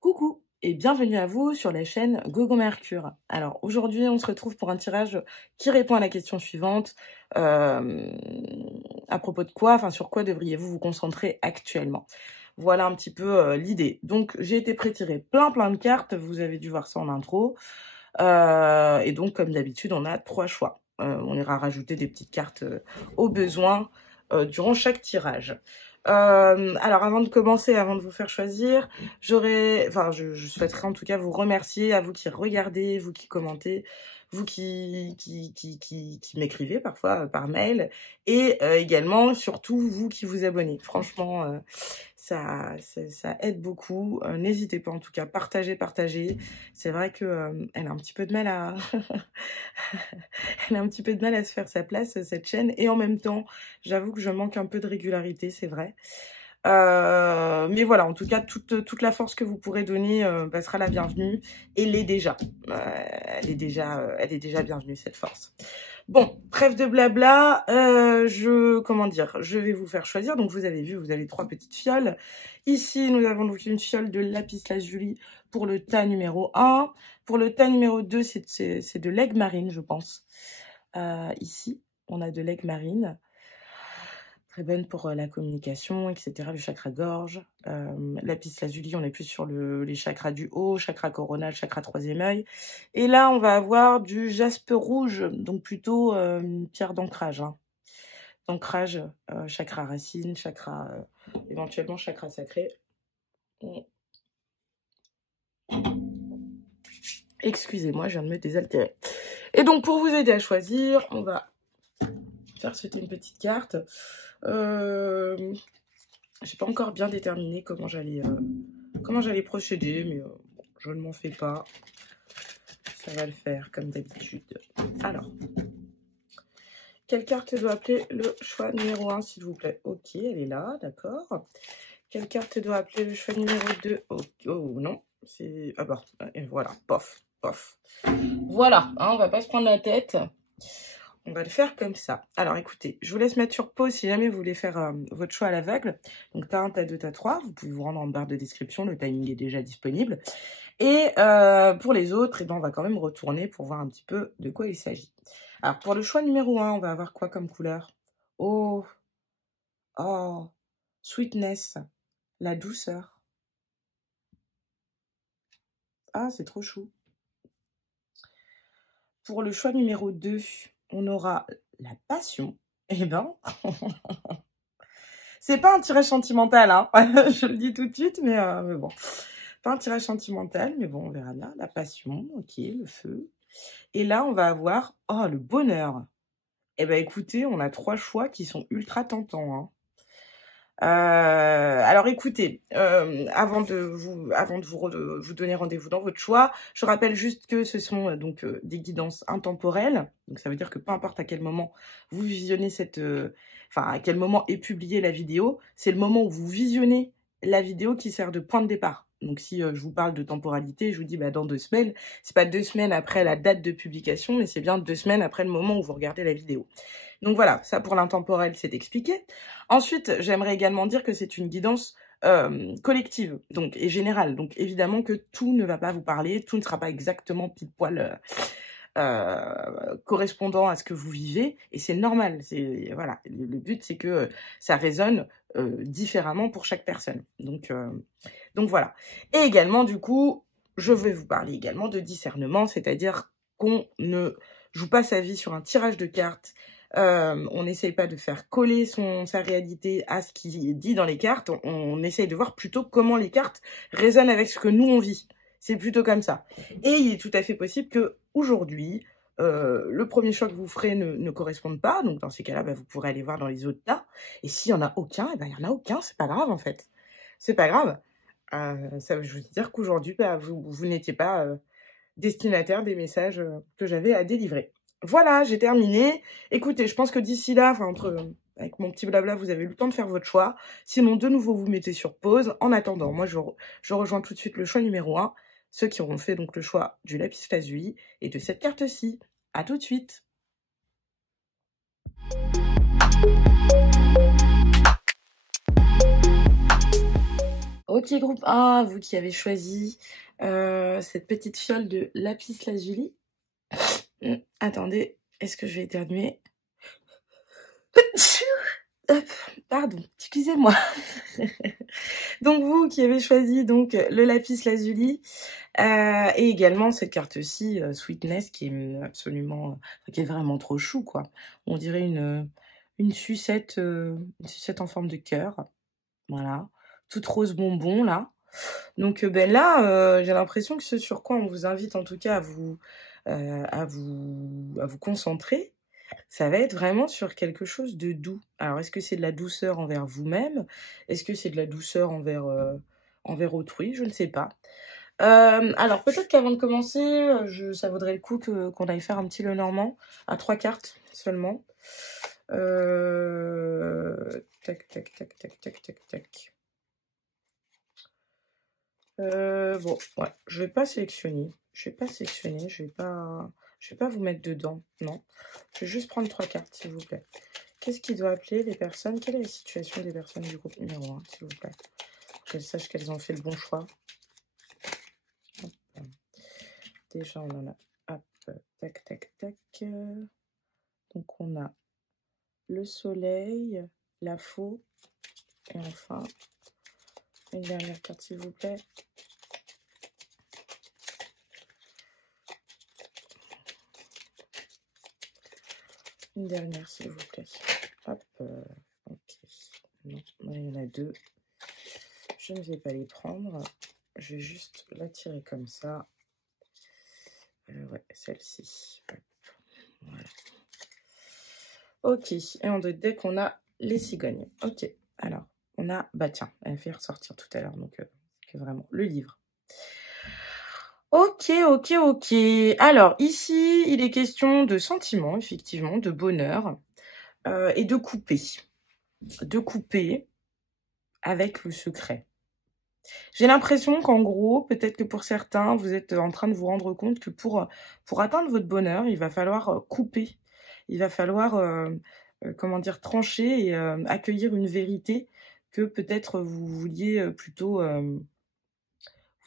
Coucou et bienvenue à vous sur la chaîne Gogo Mercure. Alors aujourd'hui on se retrouve pour un tirage qui répond à la question suivante. À propos de quoi, enfin sur quoi devriez-vous vous concentrer actuellement? Voilà un petit peu l'idée. Donc j'ai été pré-tiré plein de cartes, vous avez dû voir ça en intro. Et donc comme d'habitude on a 3 choix. On ira rajouter des petites cartes au besoin durant chaque tirage. Alors avant de commencer, avant de vous faire choisir, je souhaiterais en tout cas vous remercier, à vous qui regardez, vous qui commentez, vous qui m'écrivez parfois par mail, et également surtout vous qui vous abonnez. Franchement, ça aide beaucoup. N'hésitez pas en tout cas, partagez. C'est vrai que elle a un petit peu de mal à elle a un petit peu de mal à se faire sa place, cette chaîne, et en même temps j'avoue que je manque un peu de régularité, c'est vrai. Mais voilà, en tout cas, toute la force que vous pourrez donner sera la bienvenue, et l'est déjà. Elle est déjà bienvenue, cette force. Bon, trêve de blabla, je vais vous faire choisir. Donc vous avez vu, vous avez 3 petites fioles. Ici, nous avons donc une fiole de lapis lazuli pour le tas numéro 1. Pour le tas numéro 2, c'est de l'aigle marine, je pense. Ici, on a de l'aigle marine. Très bonne pour la communication, etc. Le chakra gorge. Lapis lazuli, on est plus sur les chakras du haut, chakra coronal, chakra 3e œil. Et là, on va avoir du jaspe rouge, donc plutôt une pierre d'ancrage. Hein. D'ancrage, chakra racine, chakra, éventuellement chakra sacré. Excusez-moi, je viens de me désaltérer. Et donc, pour vous aider à choisir, on va faire sauter une petite carte. J'ai pas encore bien déterminé comment j'allais procéder, mais je ne m'en fais pas. Ça va le faire comme d'habitude. Alors, quelle carte doit appeler le choix numéro 1, s'il vous plaît? Ok, elle est là, d'accord. Quelle carte doit appeler le choix numéro 2? Oh non, c'est... Ah bah, et voilà, pof. Voilà, hein, on va pas se prendre la tête. On va le faire comme ça. Alors écoutez, je vous laisse mettre sur pause si jamais vous voulez faire votre choix à l'aveugle. Donc tas 1, tas 2, tas 3. Vous pouvez vous rendre en barre de description, le timing est déjà disponible. Et pour les autres, on va quand même retourner pour voir un petit peu de quoi il s'agit. Alors pour le choix numéro 1, on va avoir quoi comme couleur? Oh, sweetness, la douceur. Ah, c'est trop chou. Pour le choix numéro 2, on aura la passion. Eh ben, c'est pas un tirage sentimental, hein. Je le dis tout de suite, mais bon. Pas un tirage sentimental, mais bon, on verra bien. La passion, ok, le feu. Et là, on va avoir, le bonheur. Eh ben, écoutez, on a 3 choix qui sont ultra tentants, hein. Alors écoutez, avant de vous donner rendez-vous dans votre choix, je rappelle juste que ce sont donc des guidances intemporelles. Donc ça veut dire que peu importe à quel moment vous visionnez à quel moment est publiée la vidéo, c'est le moment où vous visionnez la vidéo qui sert de point de départ. Donc si je vous parle de temporalité, je vous dis dans 2 semaines, c'est pas 2 semaines après la date de publication, mais c'est bien 2 semaines après le moment où vous regardez la vidéo. Donc voilà, ça pour l'intemporel, c'est expliqué. Ensuite, j'aimerais également dire que c'est une guidance collective et générale. Donc évidemment que tout ne va pas vous parler, tout ne sera pas exactement pile poil correspondant à ce que vous vivez, et c'est normal. Voilà, le but c'est que ça résonne différemment pour chaque personne. Donc voilà. Et également du coup, je vais vous parler également de discernement, c'est-à-dire qu'on ne joue pas sa vie sur un tirage de cartes. On n'essaye pas de faire coller sa réalité à ce qui est dit dans les cartes. On essaye de voir plutôt comment les cartes résonnent avec ce que nous on vit. C'est plutôt comme ça. Et il est tout à fait possible que aujourd'hui, le premier choix que vous ferez ne corresponde pas. Donc, dans ces cas-là, bah, vous pourrez aller voir dans les autres tas. Et s'il n'y en a aucun, eh ben, il n'y en a aucun. C'est pas grave, en fait. C'est pas grave. Ça veut dire qu'aujourd'hui, bah, vous n'étiez pas destinataire des messages que j'avais à délivrer. Voilà, j'ai terminé. Écoutez, je pense que d'ici là, enfin, avec mon petit blabla, vous avez eu le temps de faire votre choix. Sinon, de nouveau, vous mettez sur pause. En attendant, moi, je rejoins tout de suite le choix numéro 1. Ceux qui auront fait donc le choix du lapis lazuli et de cette carte-ci. À tout de suite. Ok, groupe 1, vous qui avez choisi cette petite fiole de lapis lazuli. Attendez, est-ce que je vais éternuer? Hop, pardon, excusez-moi. Donc vous qui avez choisi donc le lapis lazuli et également cette carte-ci, Sweetness, qui est absolument, qui est vraiment trop chou, quoi. On dirait une sucette en forme de cœur, voilà, toute rose bonbon là. Donc ben là, j'ai l'impression que ce sur quoi on vous invite en tout cas à vous concentrer, ça va être vraiment sur quelque chose de doux. Alors, est-ce que c'est de la douceur envers vous-même? Est-ce que c'est de la douceur envers autrui? Je ne sais pas. Alors, peut-être qu'avant de commencer, ça vaudrait le coup qu'on aille faire un petit Lenormand à 3 cartes seulement. Tac, tac, tac, tac, tac, tac, tac. Bon, ouais, je vais pas sélectionner. Je vais pas vous mettre dedans, non. Je vais juste prendre 3 cartes, s'il vous plaît. Qu'est-ce qui doit appeler les personnes? Quelle est la situation des personnes du groupe numéro 1, s'il vous plaît? Qu'elles sachent qu'elles ont fait le bon choix. Hop. Déjà, on en a... Hop, tac, tac, tac. Donc, on a le soleil, la faux, et enfin, une dernière carte, s'il vous plaît. Une dernière, s'il vous plaît. Hop, ok. Non, il y en a 2. Je ne vais pas les prendre. Je vais juste la tirer comme ça. Ouais, celle-ci. Voilà. Ok, et en deux decks, on a les cigognes. Ok, alors, on a... Bah tiens, elle a fait ressortir tout à l'heure, donc que vraiment, le livre. Ok, ok, ok. Alors, ici, il est question de sentiments, effectivement, de bonheur, et de couper. De couper avec le secret. J'ai l'impression qu'en gros, peut-être que pour certains, vous êtes en train de vous rendre compte que pour atteindre votre bonheur, il va falloir couper. Il va falloir, comment dire, trancher et accueillir une vérité que peut-être vous vouliez plutôt, vous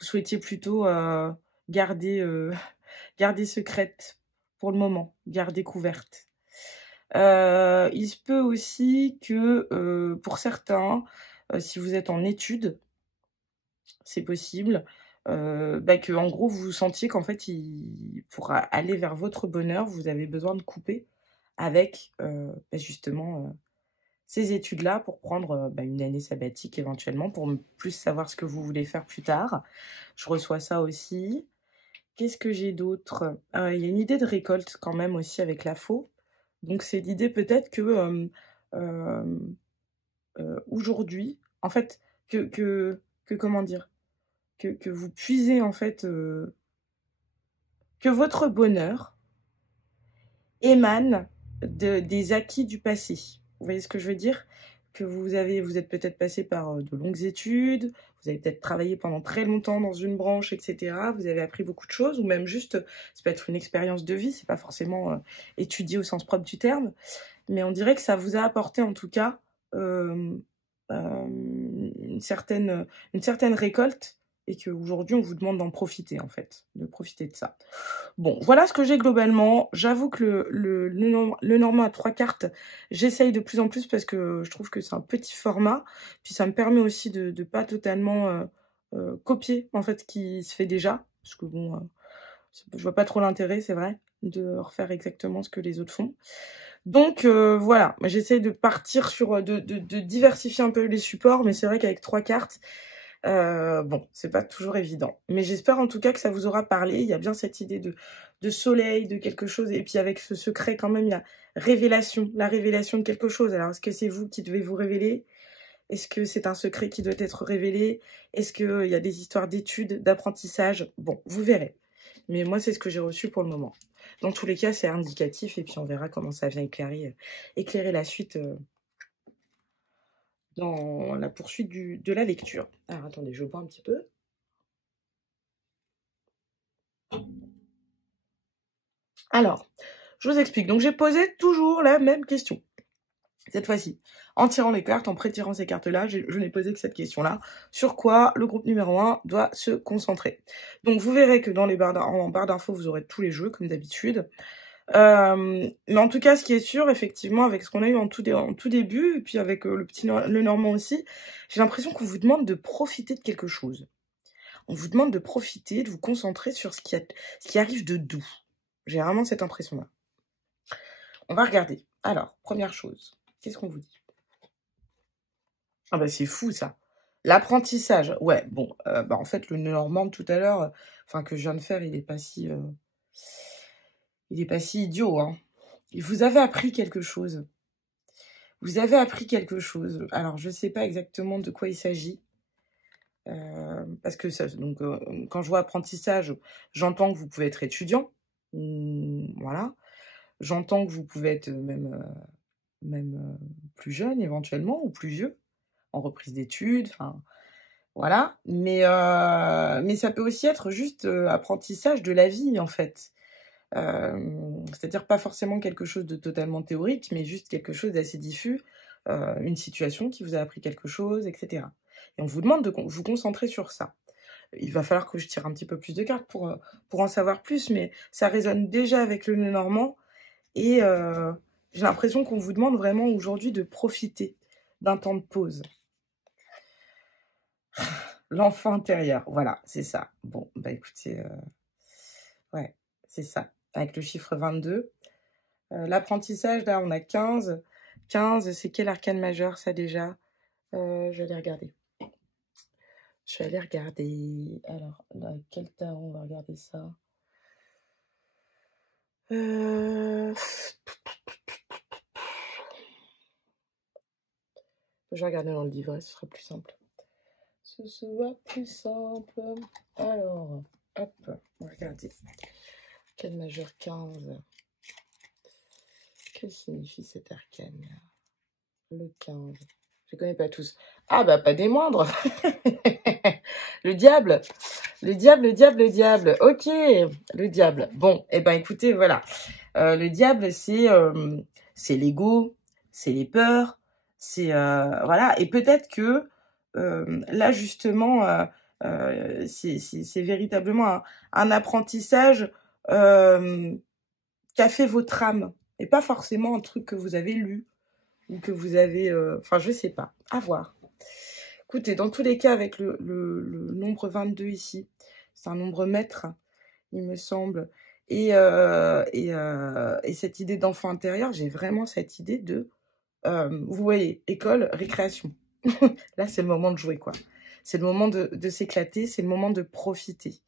souhaitiez plutôt garder, garder secrète pour le moment, garder couverte. Il se peut aussi que pour certains, si vous êtes en études, c'est possible, que en gros vous sentiez qu'en fait pour aller vers votre bonheur, vous avez besoin de couper avec justement ces études-là pour prendre une année sabbatique éventuellement pour plus savoir ce que vous voulez faire plus tard. Je reçois ça aussi. Qu'est-ce que j'ai d'autre? Il y a une idée de récolte quand même aussi avec la faux. Donc c'est l'idée peut-être que aujourd'hui, en fait, que comment dire? Que vous puisez en fait, que votre bonheur émane des acquis du passé. Vous voyez ce que je veux dire? Que vous êtes peut-être passé par de longues études, vous avez peut-être travaillé pendant très longtemps dans une branche, etc. Vous avez appris beaucoup de choses, ou même juste, ça peut être une expérience de vie, c'est pas forcément étudier au sens propre du terme, mais on dirait que ça vous a apporté en tout cas une certaine récolte et qu'aujourd'hui on vous demande d'en profiter en fait, de profiter de ça. Bon, voilà ce que j'ai globalement. J'avoue que le Normand à 3 cartes, j'essaye de plus en plus parce que je trouve que c'est un petit format. Puis ça me permet aussi de pas totalement copier en fait ce qui se fait déjà. Parce que bon, je vois pas trop l'intérêt, c'est vrai, de refaire exactement ce que les autres font. Donc voilà, j'essaye de partir sur, de diversifier un peu les supports, mais c'est vrai qu'avec 3 cartes, Bon, c'est pas toujours évident. Mais j'espère en tout cas que ça vous aura parlé. Il y a bien cette idée de soleil, de quelque chose. Et puis avec ce secret quand même, il y a révélation, la révélation de quelque chose. Alors, est-ce que c'est vous qui devez vous révéler? Est-ce que c'est un secret qui doit être révélé? Est-ce qu'il y a des histoires d'études, d'apprentissage? Bon, vous verrez. Mais moi, c'est ce que j'ai reçu pour le moment. Dans tous les cas, c'est indicatif. Et puis, on verra comment ça vient éclairer la suite dans la poursuite de la lecture. Alors, attendez, je bois un petit peu. Alors, je vous explique. Donc, j'ai posé toujours la même question. Cette fois-ci, en tirant les cartes, en pré-tirant ces cartes-là, je n'ai posé que cette question-là. Sur quoi le groupe numéro 1 doit se concentrer? Donc, vous verrez que dans les en barre d'infos, vous aurez tous les jeux, comme d'habitude. Mais en tout cas, ce qui est sûr, effectivement, avec ce qu'on a eu en tout début, et puis avec le Normand aussi, j'ai l'impression qu'on vous demande de profiter de quelque chose. On vous demande de profiter, de vous concentrer sur ce qui arrive de doux. J'ai vraiment cette impression-là. On va regarder. Alors, première chose, qu'est-ce qu'on vous dit? Ah bah c'est fou ça. L'apprentissage, ouais, bon, en fait, le Normand tout à l'heure, enfin que je viens de faire, il est pas si idiot, hein. Et vous avez appris quelque chose. Vous avez appris quelque chose. Alors, je sais pas exactement de quoi il s'agit. Parce que ça, donc, quand je vois apprentissage, j'entends que vous pouvez être étudiant. Voilà. J'entends que vous pouvez être même plus jeune éventuellement ou plus vieux, en reprise d'études, enfin voilà. Mais ça peut aussi être juste apprentissage de la vie en fait. C'est-à-dire pas forcément quelque chose de totalement théorique, mais juste quelque chose d'assez diffus, une situation qui vous a appris quelque chose, etc. Et on vous demande de vous concentrer sur ça. Il va falloir que je tire un petit peu plus de cartes pour en savoir plus, mais ça résonne déjà avec le Normand. Et j'ai l'impression qu'on vous demande vraiment aujourd'hui de profiter d'un temps de pause. L'enfant intérieur, voilà, c'est ça. Bon, bah écoutez, ouais, c'est ça. Avec le chiffre 22. L'apprentissage, là, on a 15. 15, c'est quel arcane majeur, ça, déjà? Je vais aller regarder. Alors, là, quel tarot, on va regarder ça. Je vais regarder dans le livret, ce sera plus simple. Ce sera plus simple. Alors, hop, on va regarder. Arcane majeur 15. Que signifie cet arcane? Le 15. Je ne connais pas tous. Ah, bah, pas des moindres. Le diable. Le diable. Ok, le diable. Bon, eh ben, écoutez, voilà. Le diable, c'est l'ego, c'est les peurs, c'est... voilà. Et peut-être que là, justement, c'est véritablement un apprentissage qu'a fait votre âme. Et pas forcément un truc que vous avez lu ou que vous avez... Enfin, je sais pas. À voir. Écoutez, dans tous les cas, avec le nombre 22 ici, c'est un nombre maître, il me semble. Et cette idée d'enfant intérieur, j'ai vraiment cette idée de... vous voyez, école, récréation. Là, c'est le moment de jouer, quoi. C'est le moment de s'éclater, c'est le moment de profiter.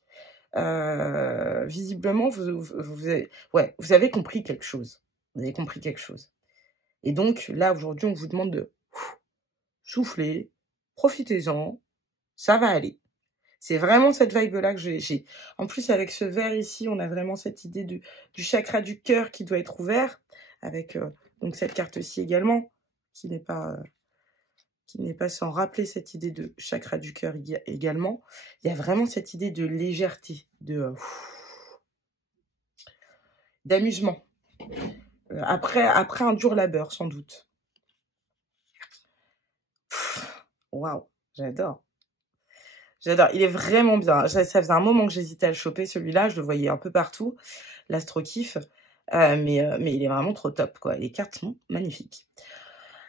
Visiblement, vous avez compris quelque chose. Vous avez compris quelque chose. Et donc, là, aujourd'hui, on vous demande de souffler, profitez-en, ça va aller. C'est vraiment cette vibe-là que j'ai. En plus, avec ce vert ici, on a vraiment cette idée du chakra du cœur qui doit être ouvert, avec donc cette carte-ci également, qui n'est pas sans rappeler cette idée de chakra du cœur également. Il y a vraiment cette idée de légèreté, d'amusement. Après un dur labeur, sans doute. Waouh, j'adore. J'adore, il est vraiment bien. Ça faisait un moment que j'hésitais à le choper, celui-là. Je le voyais un peu partout, l'astro-kiff. Mais il est vraiment trop top, quoi. Les cartes sont magnifiques.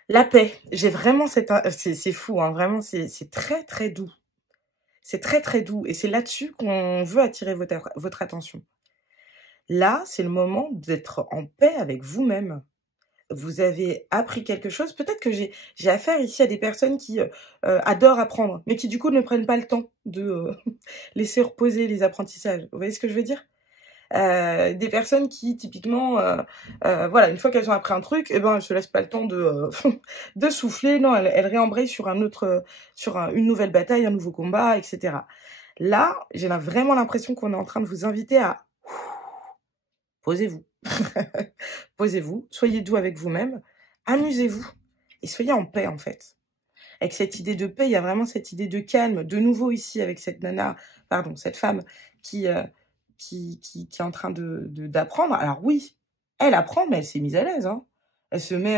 La paix, j'ai vraiment c'est fou, hein, vraiment, c'est très, très doux. C'est très, très doux. Et c'est là-dessus qu'on veut attirer votre attention. Là, c'est le moment d'être en paix avec vous-même. vous avez appris quelque chose. Peut-être que j'ai affaire ici à des personnes qui adorent apprendre, mais qui du coup ne prennent pas le temps de laisser reposer les apprentissages. Vous voyez ce que je veux dire? Des personnes qui typiquement, voilà, une fois qu'elles ont appris un truc, eh ben elles se laissent pas le temps de de souffler. Non, elles réembrayent sur un autre, une nouvelle bataille, un nouveau combat, etc. Là, j'ai vraiment l'impression qu'on est en train de vous inviter à posez-vous. Posez-vous, soyez doux avec vous-même, amusez-vous et soyez en paix en fait. Avec cette idée de paix, il y a vraiment cette idée de calme. De nouveau ici avec cette nana, pardon, cette femme qui qui est en train d'apprendre. Alors oui, elle apprend, mais elle s'est mise à l'aise, hein. Elle se met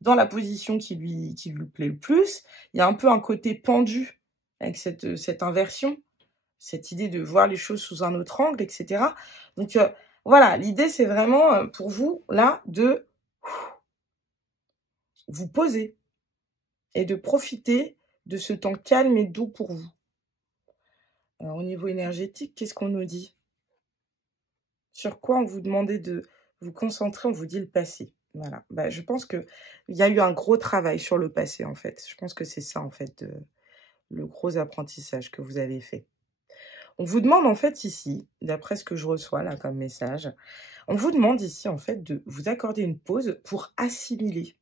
dans la position qui lui plaît le plus. Il y a un peu un côté pendu avec cette inversion, cette idée de voir les choses sous un autre angle, etc. Donc voilà, l'idée c'est vraiment pour vous là de vous poser et de profiter de ce temps calme et doux pour vous. Alors, au niveau énergétique, qu'est-ce qu'on nous dit? Sur quoi on vous demandait de vous concentrer? On vous dit le passé. Voilà. Bah, je pense qu'il y a eu un gros travail sur le passé, en fait. Je pense que c'est ça, en fait, le gros apprentissage que vous avez fait. On vous demande, en fait, ici, d'après ce que je reçois là comme message, on vous demande ici, en fait, de vous accorder une pause pour assimiler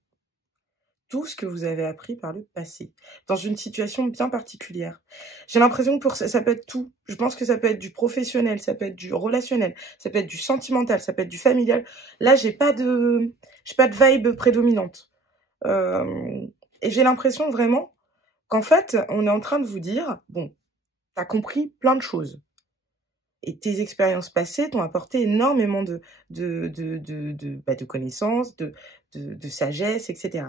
tout ce que vous avez appris par le passé, dans une situation bien particulière. J'ai l'impression que pour ça, ça peut être tout. Je pense que ça peut être du professionnel, ça peut être du relationnel, ça peut être du sentimental, ça peut être du familial. Là, j'ai pas de vibe prédominante. Et j'ai l'impression vraiment qu'en fait, on est en train de vous dire, bon, t'as compris plein de choses. Et tes expériences passées t'ont apporté énormément de connaissances, de sagesse, etc.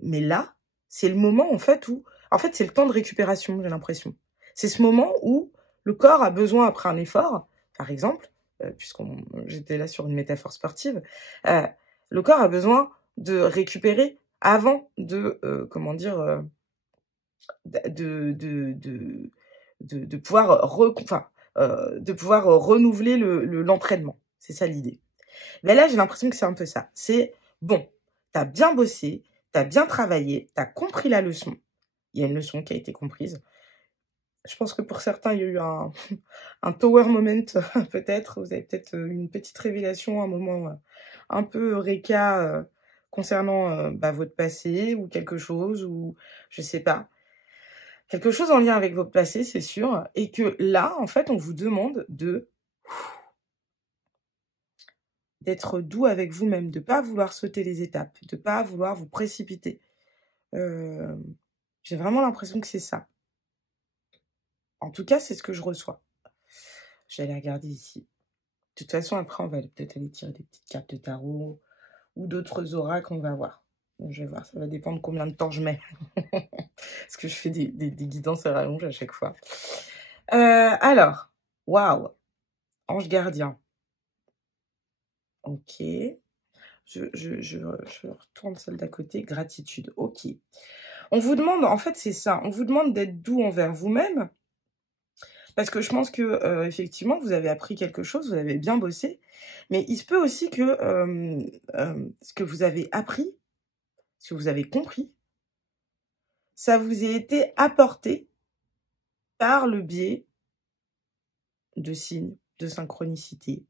Mais là, c'est le moment, en fait, où... En fait, c'est le temps de récupération, j'ai l'impression. C'est ce moment où le corps a besoin, après un effort, par exemple, j'étais là sur une métaphore sportive, euh, le corps a besoin de récupérer avant de, comment dire, de pouvoir, de pouvoir renouveler l'entraînement. C'est ça l'idée. Mais là, j'ai l'impression que c'est un peu ça. C'est, bon, t'as bien bossé, t'as bien travaillé, t'as compris la leçon. Il y a une leçon qui a été comprise. Je pense que pour certains, il y a eu un tower moment, peut-être. Vous avez peut-être une petite révélation, un moment un peu eureka concernant votre passé ou quelque chose, ou je sais pas. Quelque chose en lien avec votre passé, c'est sûr. Et que là, en fait, on vous demande d'être doux avec vous-même, de ne pas vouloir sauter les étapes, de ne pas vouloir vous précipiter. J'ai vraiment l'impression que c'est ça. En tout cas, c'est ce que je reçois. Je vais aller regarder ici. De toute façon, après, on va peut-être aller tirer des petites cartes de tarot ou d'autres oracles, on va voir. Donc, je vais voir, ça va dépendre combien de temps je mets. Parce que je fais des guidances à rallonge à chaque fois. Alors, waouh, ange gardien. Ok. Je retourne celle d'à côté. Gratitude. Ok. On vous demande, en fait, c'est ça. On vous demande d'être doux envers vous-même. Parce que je pense que, effectivement, vous avez appris quelque chose, vous avez bien bossé. Mais il se peut aussi que ce que vous avez appris, ce que vous avez compris, ça vous ait été apporté par le biais de signes, de synchronicité,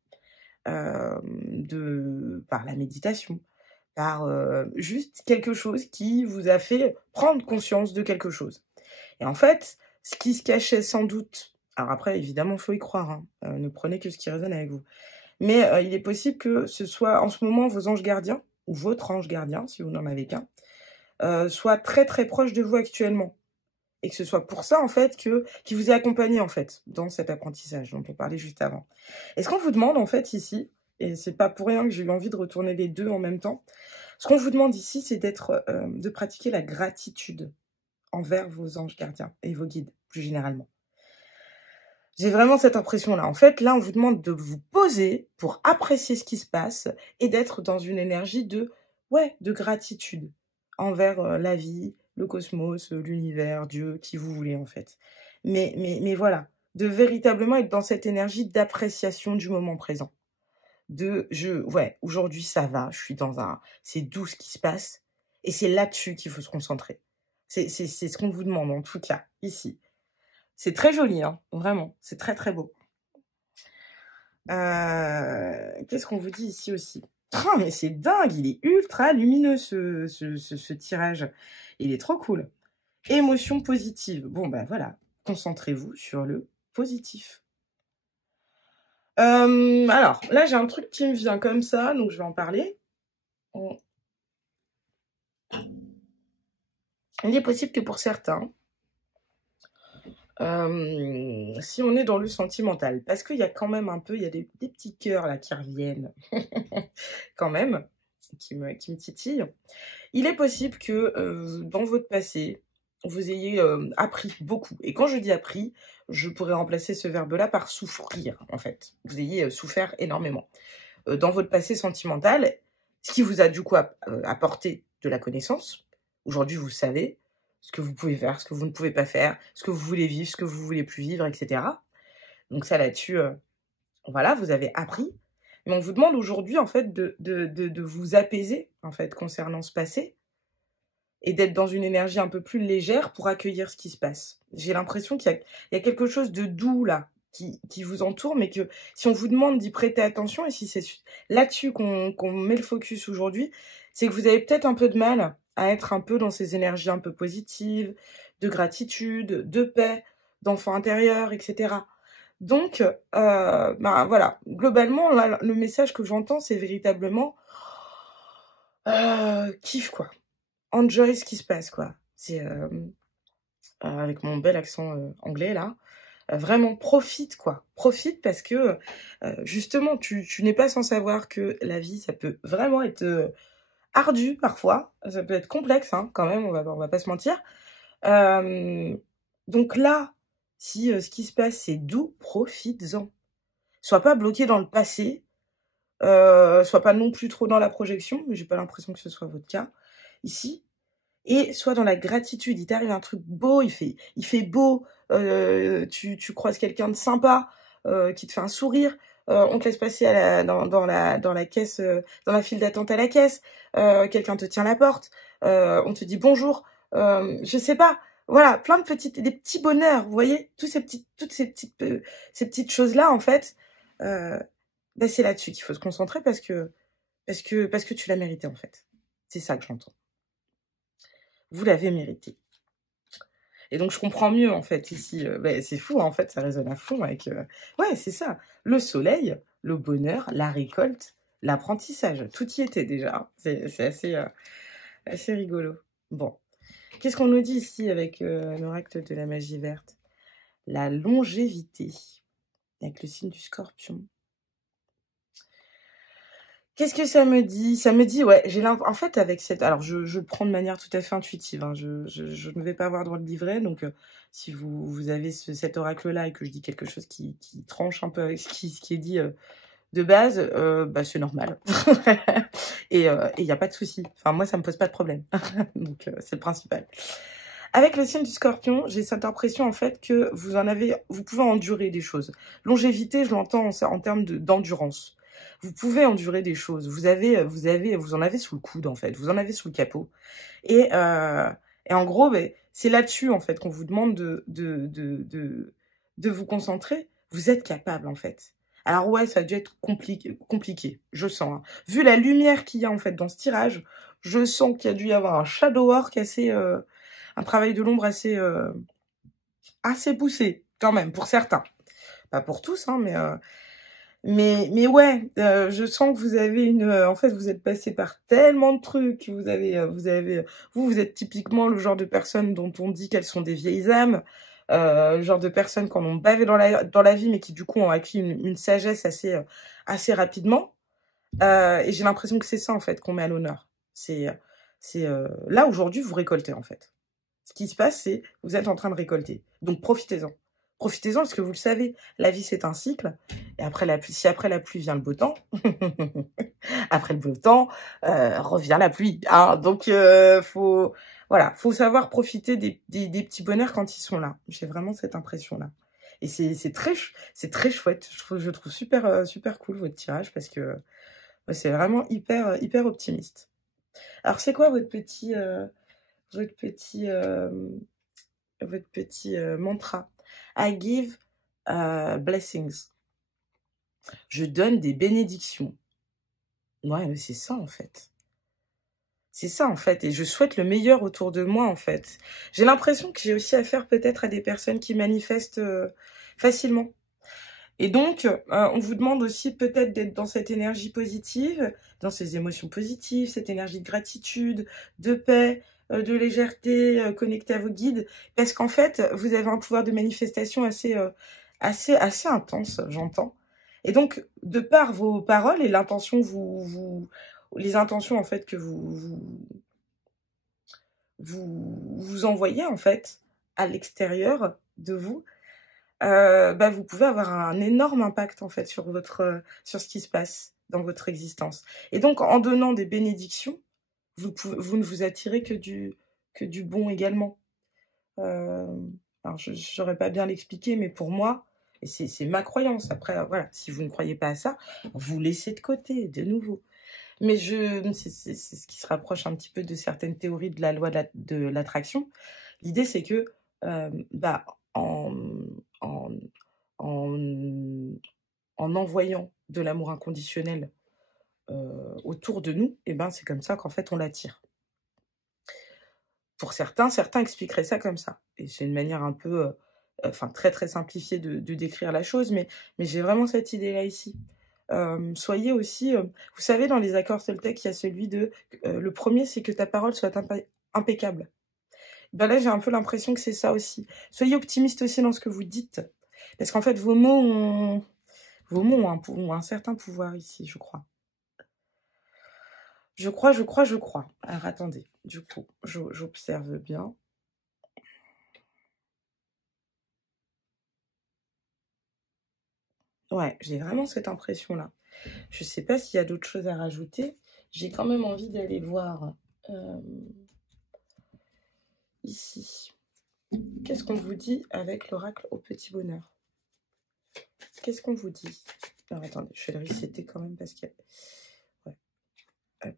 par la méditation, par juste quelque chose qui vous a fait prendre conscience de quelque chose. Et en fait, ce qui se cachait sans doute, alors après, évidemment, il faut y croire, hein, ne prenez que ce qui résonne avec vous. Mais il est possible que ce soit en ce moment vos anges gardiens, ou votre ange gardien, si vous n'en avez qu'un, soit très très proche de vous actuellement. Et que ce soit pour ça, en fait, qui vous ait accompagné, en fait, dans cet apprentissage dont on parlait juste avant. Et ce qu'on vous demande, en fait, ici, et c'est pas pour rien que j'ai eu envie de retourner les deux en même temps, ce qu'on vous demande ici, c'est de pratiquer la gratitude envers vos anges gardiens et vos guides, plus généralement. J'ai vraiment cette impression-là. En fait, là, on vous demande de vous poser pour apprécier ce qui se passe et d'être dans une énergie de gratitude envers la vie, le cosmos, l'univers, Dieu, qui vous voulez, en fait. Mais voilà, de véritablement être dans cette énergie d'appréciation du moment présent. ouais, aujourd'hui ça va, je suis dans c'est doux ce qui se passe, et c'est là-dessus qu'il faut se concentrer. C'est ce qu'on vous demande, en tout cas, ici. C'est très joli, hein, vraiment, c'est très, très beau. Qu'est-ce qu'on vous dit ici aussi? Oh, mais c'est dingue, il est ultra lumineux ce tirage. Il est trop cool. Émotion positive. Bon, bah voilà, concentrez-vous sur le positif. Alors, là, j'ai un truc qui me vient comme ça, donc je vais en parler. Il est possible que pour certains, si on est dans le sentimental, parce qu'il y a quand même un peu, il y a des petits cœurs là qui reviennent, quand même, qui me titillent. Il est possible que dans votre passé, vous ayez appris beaucoup. Et quand je dis appris, je pourrais remplacer ce verbe-là par souffrir, en fait. Vous ayez souffert énormément. Dans votre passé sentimental, ce qui vous a du coup apporté de la connaissance. Aujourd'hui, vous savez ce que vous pouvez faire, ce que vous ne pouvez pas faire, ce que vous voulez vivre, ce que vous voulez plus vivre, etc. Donc ça, là-dessus, voilà, vous avez appris. Mais on vous demande aujourd'hui, en fait, de vous apaiser, en fait, concernant ce passé, et d'être dans une énergie un peu plus légère pour accueillir ce qui se passe. J'ai l'impression qu'il y a quelque chose de doux, là, qui vous entoure, mais que si on vous demande d'y prêter attention, et si c'est là-dessus qu'on met le focus aujourd'hui, c'est que vous avez peut-être un peu de mal à être un peu dans ces énergies un peu positives, de gratitude, de paix, d'enfant intérieur, etc. Donc, ben voilà, globalement, là, le message que j'entends, c'est véritablement kiffe, quoi. Enjoy ce qui se passe, quoi. C'est avec mon bel accent anglais, là. Vraiment, profite, quoi. Profite parce que, justement, tu n'es pas sans savoir que la vie, ça peut vraiment être ardu, parfois. Ça peut être complexe, hein, quand même, on va pas se mentir. Donc là, si ce qui se passe, c'est doux, profites-en. Sois pas bloqué dans le passé, sois pas non plus trop dans la projection, mais j'ai pas l'impression que ce soit votre cas, ici. Et sois dans la gratitude. Il t'arrive un truc beau, il fait beau, tu croises quelqu'un de sympa, qui te fait un sourire, on te laisse passer dans la caisse, dans la file d'attente à la caisse, quelqu'un te tient la porte, on te dit bonjour, je sais pas, voilà, plein de des petits bonheurs, vous voyez, toutes ces petites choses-là, en fait, bah, c'est là-dessus qu'il faut se concentrer parce que tu l'as mérité, en fait. C'est ça que j'entends. Vous l'avez mérité. Et donc, je comprends mieux, en fait, ici. C'est fou, en fait, ça résonne à fond avec... Ouais, c'est ça. Le soleil, le bonheur, la récolte, l'apprentissage. Tout y était déjà. C'est assez rigolo. Bon. Qu'est-ce qu'on nous dit ici avec l'oracle de la magie verte? La longévité. Avec le signe du scorpion. Qu'est-ce que ça me dit? Ça me dit, ouais, en fait, avec cette... Alors, je le prends de manière tout à fait intuitive, hein, je ne vais pas avoir dans le livret, donc si vous avez cet oracle-là et que je dis quelque chose qui tranche un peu avec ce qui est dit de base, bah, c'est normal. Et il n'y a pas de souci. Enfin, moi, ça me pose pas de problème. Donc, c'est le principal. Avec le signe du scorpion, j'ai cette impression, en fait, que vous pouvez endurer des choses. Longévité, je l'entends en termes d'endurance. Vous pouvez endurer des choses. Vous en avez sous le coude, en fait. Vous en avez sous le capot. Et en gros, c'est là-dessus, en fait, qu'on vous demande de vous concentrer. Vous êtes capable, en fait. Alors ouais, ça a dû être compliqué, je sens. Hein. Vu la lumière qu'il y a, en fait, dans ce tirage, je sens qu'il y a dû y avoir un shadow work un travail de l'ombre assez poussé, quand même, pour certains. Pas pour tous, hein, mais ouais, je sens que vous avez en fait, vous êtes passé par tellement de trucs. Vous êtes typiquement le genre de personne dont on dit qu'elles sont des vieilles âmes, le genre de personnes qui en ont bavé dans la vie, mais qui du coup ont acquis une sagesse assez rapidement. Et j'ai l'impression que c'est ça en fait qu'on met à l'honneur. C'est là aujourd'hui vous récoltez en fait. Ce qui se passe, c'est vous êtes en train de récolter. Donc profitez-en. Profitez-en parce que vous le savez, la vie c'est un cycle. Et après la pluie, si après la pluie vient le beau temps, après le beau temps revient la pluie. Hein. Donc faut savoir profiter des petits bonheurs quand ils sont là. J'ai vraiment cette impression-là. Et c'est très chouette. Je trouve super, super cool votre tirage parce que c'est vraiment hyper optimiste. Alors, c'est quoi votre petit, mantra? I give blessings. Je donne des bénédictions. Ouais, mais c'est ça en fait. C'est ça en fait, et je souhaite le meilleur autour de moi en fait. J'ai l'impression que j'ai aussi affaire peut-être à des personnes qui manifestent facilement. Et donc, on vous demande aussi peut-être d'être dans cette énergie positive, dans ces émotions positives, cette énergie de gratitude, de paix, de légèreté, connectée à vos guides, parce qu'en fait, vous avez un pouvoir de manifestation assez intense, j'entends. Et donc, de par vos paroles et l'intention les intentions en fait que vous envoyez en fait à l'extérieur de vous, vous pouvez avoir un énorme impact en fait sur ce qui se passe dans votre existence. Et donc en donnant des bénédictions, vous ne vous attirez que du bon également. Alors je saurais pas bien l'expliquer, mais pour moi, et c'est ma croyance. Après, voilà, si vous ne croyez pas à ça, vous laissez de côté, de nouveau. Mais c'est ce qui se rapproche un petit peu de certaines théories de la loi de l'attraction. L'idée, c'est que en, en, en, en envoyant de l'amour inconditionnel autour de nous, et ben, c'est comme ça qu'en fait on l'attire. Pour certains expliqueraient ça comme ça. Et c'est une manière un peu, très simplifiée de décrire la chose, mais j'ai vraiment cette idée-là ici. Soyez aussi, vous savez, dans les accords Toltec, il y a celui de, le premier, c'est que ta parole soit impeccable. Ben là, j'ai un peu l'impression que c'est ça aussi. Soyez optimiste aussi dans ce que vous dites, parce qu'en fait, vos mots ont un certain pouvoir ici, je crois. Je crois. Alors, attendez, du coup, j'observe bien. Ouais, j'ai vraiment cette impression-là. Je sais pas s'il y a d'autres choses à rajouter. J'ai quand même envie d'aller voir ici. Qu'est-ce qu'on vous dit avec l'oracle au petit bonheur? Qu'est-ce qu'on vous dit? Alors, attendez, je vais le resetter quand même parce que... Ouais. Hop.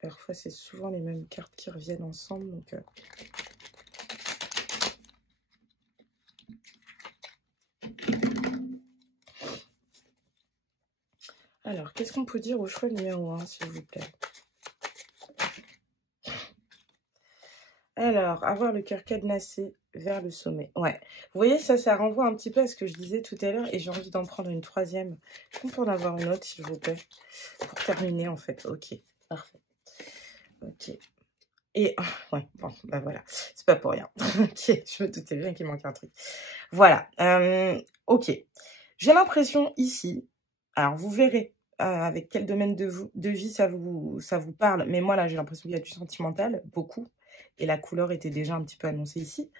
Parfois, c'est souvent les mêmes cartes qui reviennent ensemble, donc... Alors, qu'est-ce qu'on peut dire au choix numéro 1, s'il vous plaît? Alors, avoir le cœur cadenassé vers le sommet. Ouais. Vous voyez, ça renvoie un petit peu à ce que je disais tout à l'heure, et j'ai envie d'en prendre une troisième. Est-ce qu'on peut en avoir une autre, s'il vous plaît? Pour terminer, en fait. Ok, parfait. Ok. Et, ouais, bon, bah voilà. C'est pas pour rien. Ok, je me doutais bien qu'il manquait un truc. Voilà. Ok. J'ai l'impression ici, alors vous verrez avec quel domaine de vie ça vous parle, mais moi là j'ai l'impression qu'il y a du sentimental, beaucoup, et la couleur était déjà un petit peu annoncée ici.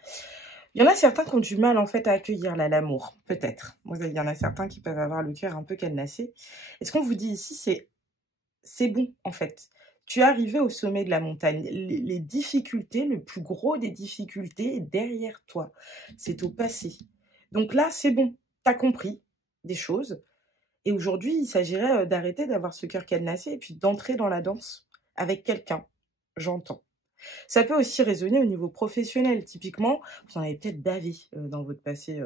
Il y en a certains qui ont du mal en fait à accueillir l'amour, peut-être. Il y en a certains qui peuvent avoir le cœur un peu cadenassé. Et ce qu'on vous dit ici, c'est bon en fait. Tu es arrivé au sommet de la montagne. Les difficultés, le plus gros des difficultés est derrière toi. C'est au passé. Donc là, c'est bon. Tu as compris des choses. Et aujourd'hui, il s'agirait d'arrêter d'avoir ce cœur cadenassé et puis d'entrer dans la danse avec quelqu'un. J'entends. Ça peut aussi résonner au niveau professionnel. Typiquement, vous en avez peut-être bavé dans votre passé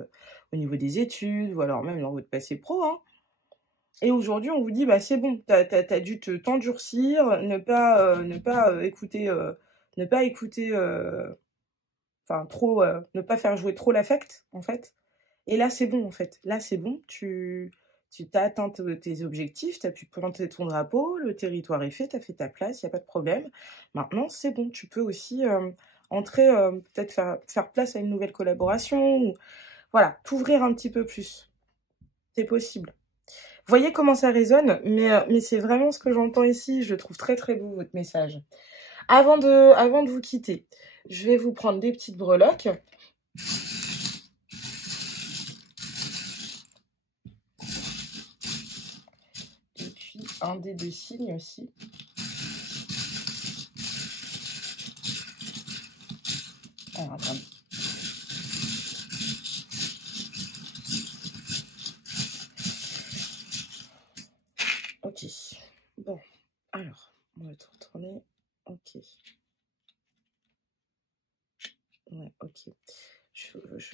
au niveau des études ou alors même dans votre passé pro. Hein. Et aujourd'hui, on vous dit, bah, c'est bon, t'as dû t'endurcir, ne pas écouter, trop, ne pas faire jouer trop l'affect, en fait. Et là, c'est bon, en fait. Là, c'est bon, tu t'as atteint tes objectifs, tu as pu planter ton drapeau, le territoire est fait, tu as fait ta place, il n'y a pas de problème. Maintenant, c'est bon, tu peux aussi entrer, peut-être faire place à une nouvelle collaboration, ou voilà, t'ouvrir un petit peu plus. C'est possible. Voyez comment ça résonne, mais c'est vraiment ce que j'entends ici. Je trouve très très beau votre message. Avant de vous quitter, je vais vous prendre des petites breloques. Et puis un dé de cygne aussi. Alors attendez.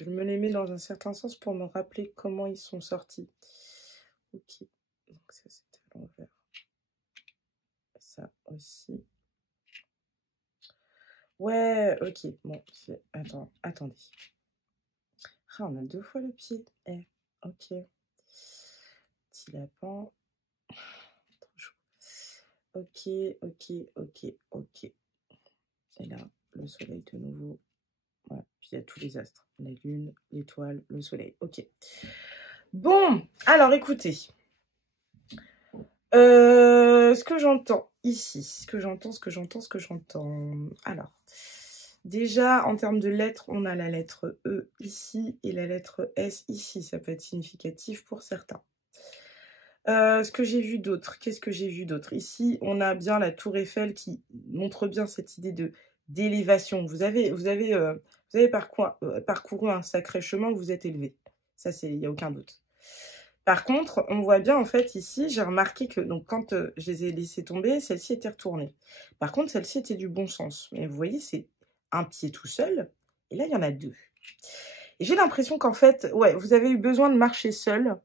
je me les mets dans un certain sens pour me rappeler comment ils sont sortis. Ok, donc ça c'était à l'envers. Ça aussi. Ouais, ok, bon, attendez. Ah, on a 2 fois le pied. Eh, ok. Petit lapin. Trop chou. Ok, ok, ok, ok. Et là, le soleil de nouveau. Voilà. Puis il y a tous les astres. La lune, l'étoile, le soleil. Ok. Bon, alors écoutez. Ce que j'entends ici, ce que j'entends. Alors, déjà, en termes de lettres, on a la lettre E ici et la lettre S ici. Ça peut être significatif pour certains. Ce que j'ai vu d'autre, qu'est-ce que j'ai vu d'autre? Ici, on a bien la tour Eiffel qui montre bien cette idée d'élévation. Vous avez parcouru un sacré chemin, vous êtes élevé. Ça, il n'y a aucun doute. Par contre, on voit bien, en fait, ici, j'ai remarqué que donc quand je les ai laissées tomber, celle-ci était retournée. Par contre, celle-ci était du bon sens. Mais vous voyez, c'est un pied tout seul, et là, il y en a 2. Et j'ai l'impression qu'en fait, ouais, vous avez eu besoin de marcher seul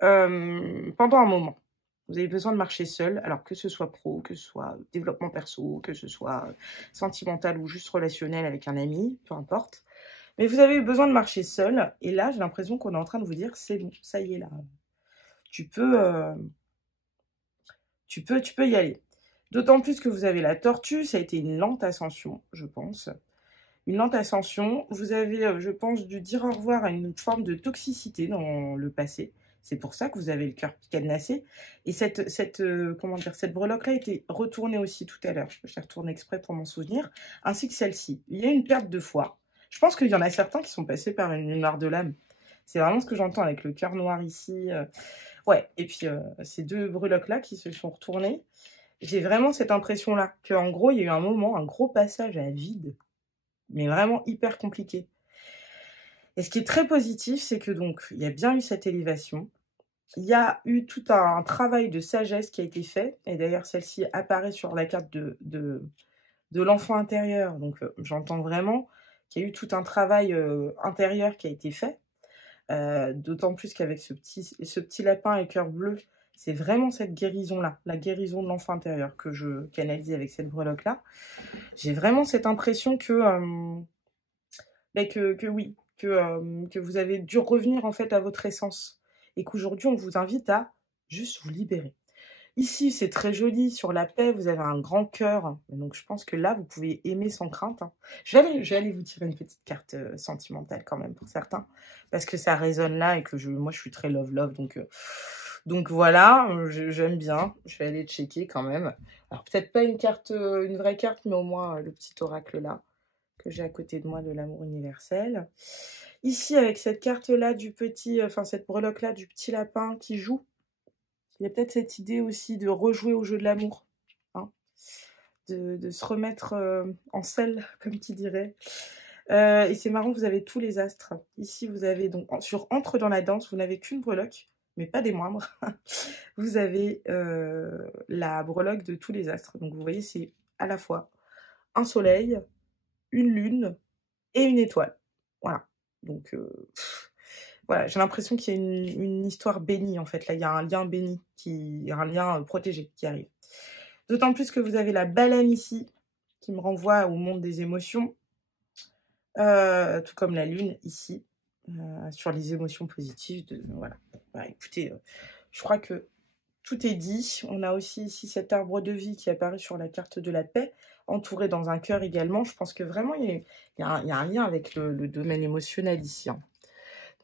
pendant un moment. Vous avez besoin de marcher seul, alors que ce soit pro, que ce soit développement perso, que ce soit sentimental ou juste relationnel avec un ami, peu importe. Mais vous avez eu besoin de marcher seul, et là, j'ai l'impression qu'on est en train de vous dire, c'est bon, ça y est là, tu peux, tu peux y aller. D'autant plus que vous avez la tortue, ça a été une lente ascension, je pense. Une lente ascension. Vous avez, je pense, dû dire au revoir à une forme de toxicité dans le passé. C'est pour ça que vous avez le cœur cadenassé. Et comment dire, cette breloque-là a été retournée aussi tout à l'heure. Je l'ai retournée exprès pour m'en souvenir. Ainsi que celle-ci. Il y a une perte de foi. Je pense qu'il y en a certains qui sont passés par une noire de l'âme. C'est vraiment ce que j'entends avec le cœur noir ici. Ouais, et puis ces 2 breloques-là qui se sont retournées. J'ai vraiment cette impression-là. Qu'en gros, il y a eu un moment, un gros passage à vide. Mais vraiment hyper compliqué. Et ce qui est très positif, c'est que donc, il y a bien eu cette élévation. Il y a eu tout un travail de sagesse qui a été fait. Et d'ailleurs, celle-ci apparaît sur la carte de l'enfant intérieur. Donc, j'entends vraiment qu'il y a eu tout un travail intérieur qui a été fait. D'autant plus qu'avec ce petit lapin et cœur bleu, c'est vraiment cette guérison-là, la guérison de l'enfant intérieur que je canalise avec cette breloque-là. J'ai vraiment cette impression que oui, que vous avez dû revenir en fait à votre essence et qu'aujourd'hui on vous invite à juste vous libérer. Ici, c'est très joli, sur la paix, vous avez un grand cœur, donc je pense que là, vous pouvez aimer sans crainte, hein. Je vais aller vous tirer une petite carte sentimentale quand même pour certains, parce que ça résonne là et que moi je suis très love, donc voilà, j'aime bien, je vais aller checker quand même. Alors peut-être pas une vraie carte, mais au moins le petit oracle là que j'ai à côté de moi de l'amour universel. Ici, avec cette carte-là cette breloque-là du petit lapin qui joue, il y a peut-être cette idée aussi de rejouer au jeu de l'amour, hein, de se remettre en selle, comme qui dirait. Et c'est marrant, vous avez tous les astres. Ici, vous avez donc, sur Entre dans la danse, vous n'avez qu'une breloque, mais pas des moindres. Vous avez la breloque de tous les astres. Donc, vous voyez, c'est à la fois un soleil, une lune et une étoile. Voilà. Donc, voilà, j'ai l'impression qu'il y a une histoire bénie, en fait. Là, il y a un lien béni, un lien protégé qui arrive. D'autant plus que vous avez la baleine ici, qui me renvoie au monde des émotions, tout comme la lune ici, sur les émotions positives. Voilà. Bah, écoutez, je crois que tout est dit. On a aussi ici cet arbre de vie qui apparaît sur la carte de la paix, entouré dans un cœur également. Je pense que vraiment, il y a un lien avec le domaine émotionnel ici, hein.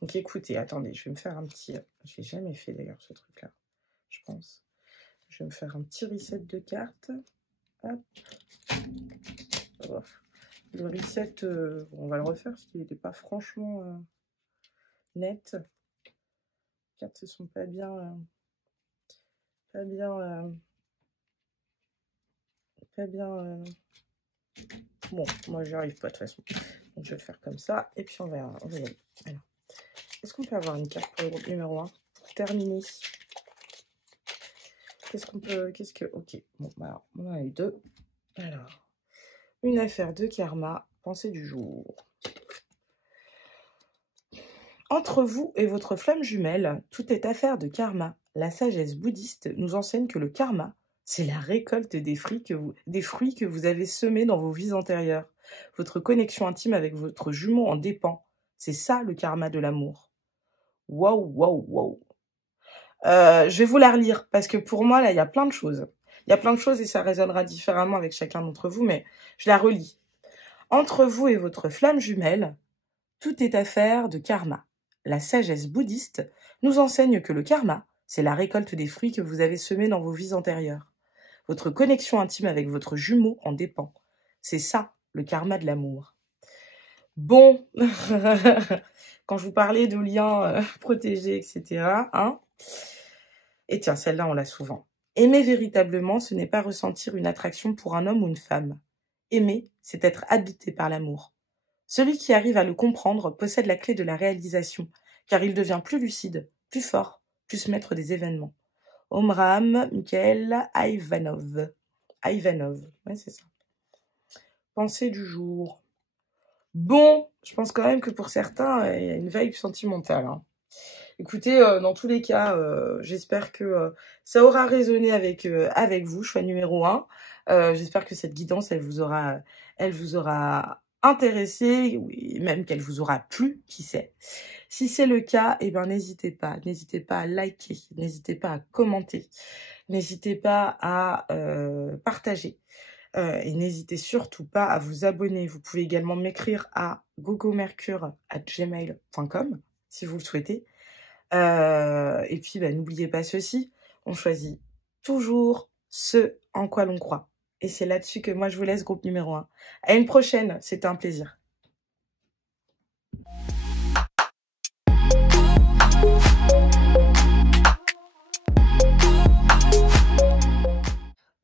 Donc écoutez, attendez, je vais me faire un petit... Je l'ai jamais fait d'ailleurs ce truc-là, je pense. Je vais me faire un petit reset de cartes. Hop. Oh. Le reset, on va le refaire parce qu'il n'était pas franchement net. Les cartes ne sont pas bien... pas bien... Bon, moi j'y arrive pas de toute façon. Donc je vais le faire comme ça. Et puis on va y aller. Alors, est-ce qu'on peut avoir une carte pour le groupe numéro 1 pour terminer? Ok, bon, bah alors, on en a eu 2. Alors, une affaire de karma, pensée du jour. Entre vous et votre flamme jumelle, tout est affaire de karma. La sagesse bouddhiste nous enseigne que le karma, c'est la récolte des fruits que vous avez semés dans vos vies antérieures. Votre connexion intime avec votre jumeau en dépend. C'est ça le karma de l'amour. Waouh, waouh, waouh. Je vais vous la relire parce que pour moi, là, il y a plein de choses. Il y a plein de choses et ça résonnera différemment avec chacun d'entre vous, mais je la relis. Entre vous et votre flamme jumelle, tout est affaire de karma. La sagesse bouddhiste nous enseigne que le karma, c'est la récolte des fruits que vous avez semés dans vos vies antérieures. Votre connexion intime avec votre jumeau en dépend. C'est ça, le karma de l'amour. Bon, quand je vous parlais de liens protégés, etc., hein. Et tiens, celle-là, on l'a souvent. Aimer véritablement, ce n'est pas ressentir une attraction pour un homme ou une femme. Aimer, c'est être habité par l'amour. Celui qui arrive à le comprendre possède la clé de la réalisation, car il devient plus lucide, plus fort, plus maître des événements. Omram Mikhail Ivanov. Ivanov, ouais, c'est ça. Pensée du jour. Bon, je pense quand même que pour certains, il y a une vibe sentimentale, hein. Écoutez, dans tous les cas, j'espère que ça aura résonné avec vous, choix numéro 1. J'espère que cette guidance, elle vous aura intéressé, oui, même qu'elle vous aura plu, qui sait. Si c'est le cas, eh ben n'hésitez pas à liker, n'hésitez pas à commenter, n'hésitez pas à partager. Et n'hésitez surtout pas à vous abonner. Vous pouvez également m'écrire à gogomercure@gmail.com si vous le souhaitez. Et puis, bah, n'oubliez pas ceci, on choisit toujours ce en quoi l'on croit. Et c'est là-dessus que moi, je vous laisse, groupe numéro 1. À une prochaine, c'était un plaisir.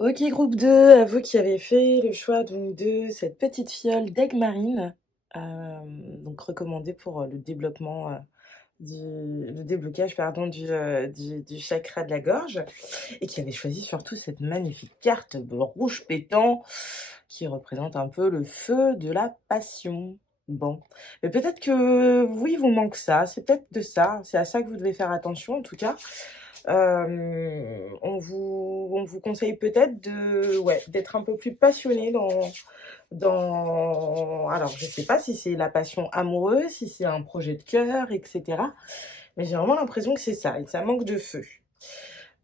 Ok, groupe 2, à vous qui avez fait le choix donc, de cette petite fiole d'aigle marine, donc recommandée pour le déblocage du chakra de la gorge, et qui avait choisi surtout cette magnifique carte rouge pétant qui représente un peu le feu de la passion. Bon, mais peut-être que oui, il vous manque ça, c'est peut-être de ça, c'est à ça que vous devez faire attention en tout cas. On vous conseille peut-être d'être un peu plus passionné alors je sais pas si c'est la passion amoureuse, si c'est un projet de cœur, etc. Mais j'ai vraiment l'impression que c'est ça, et que ça manque de feu.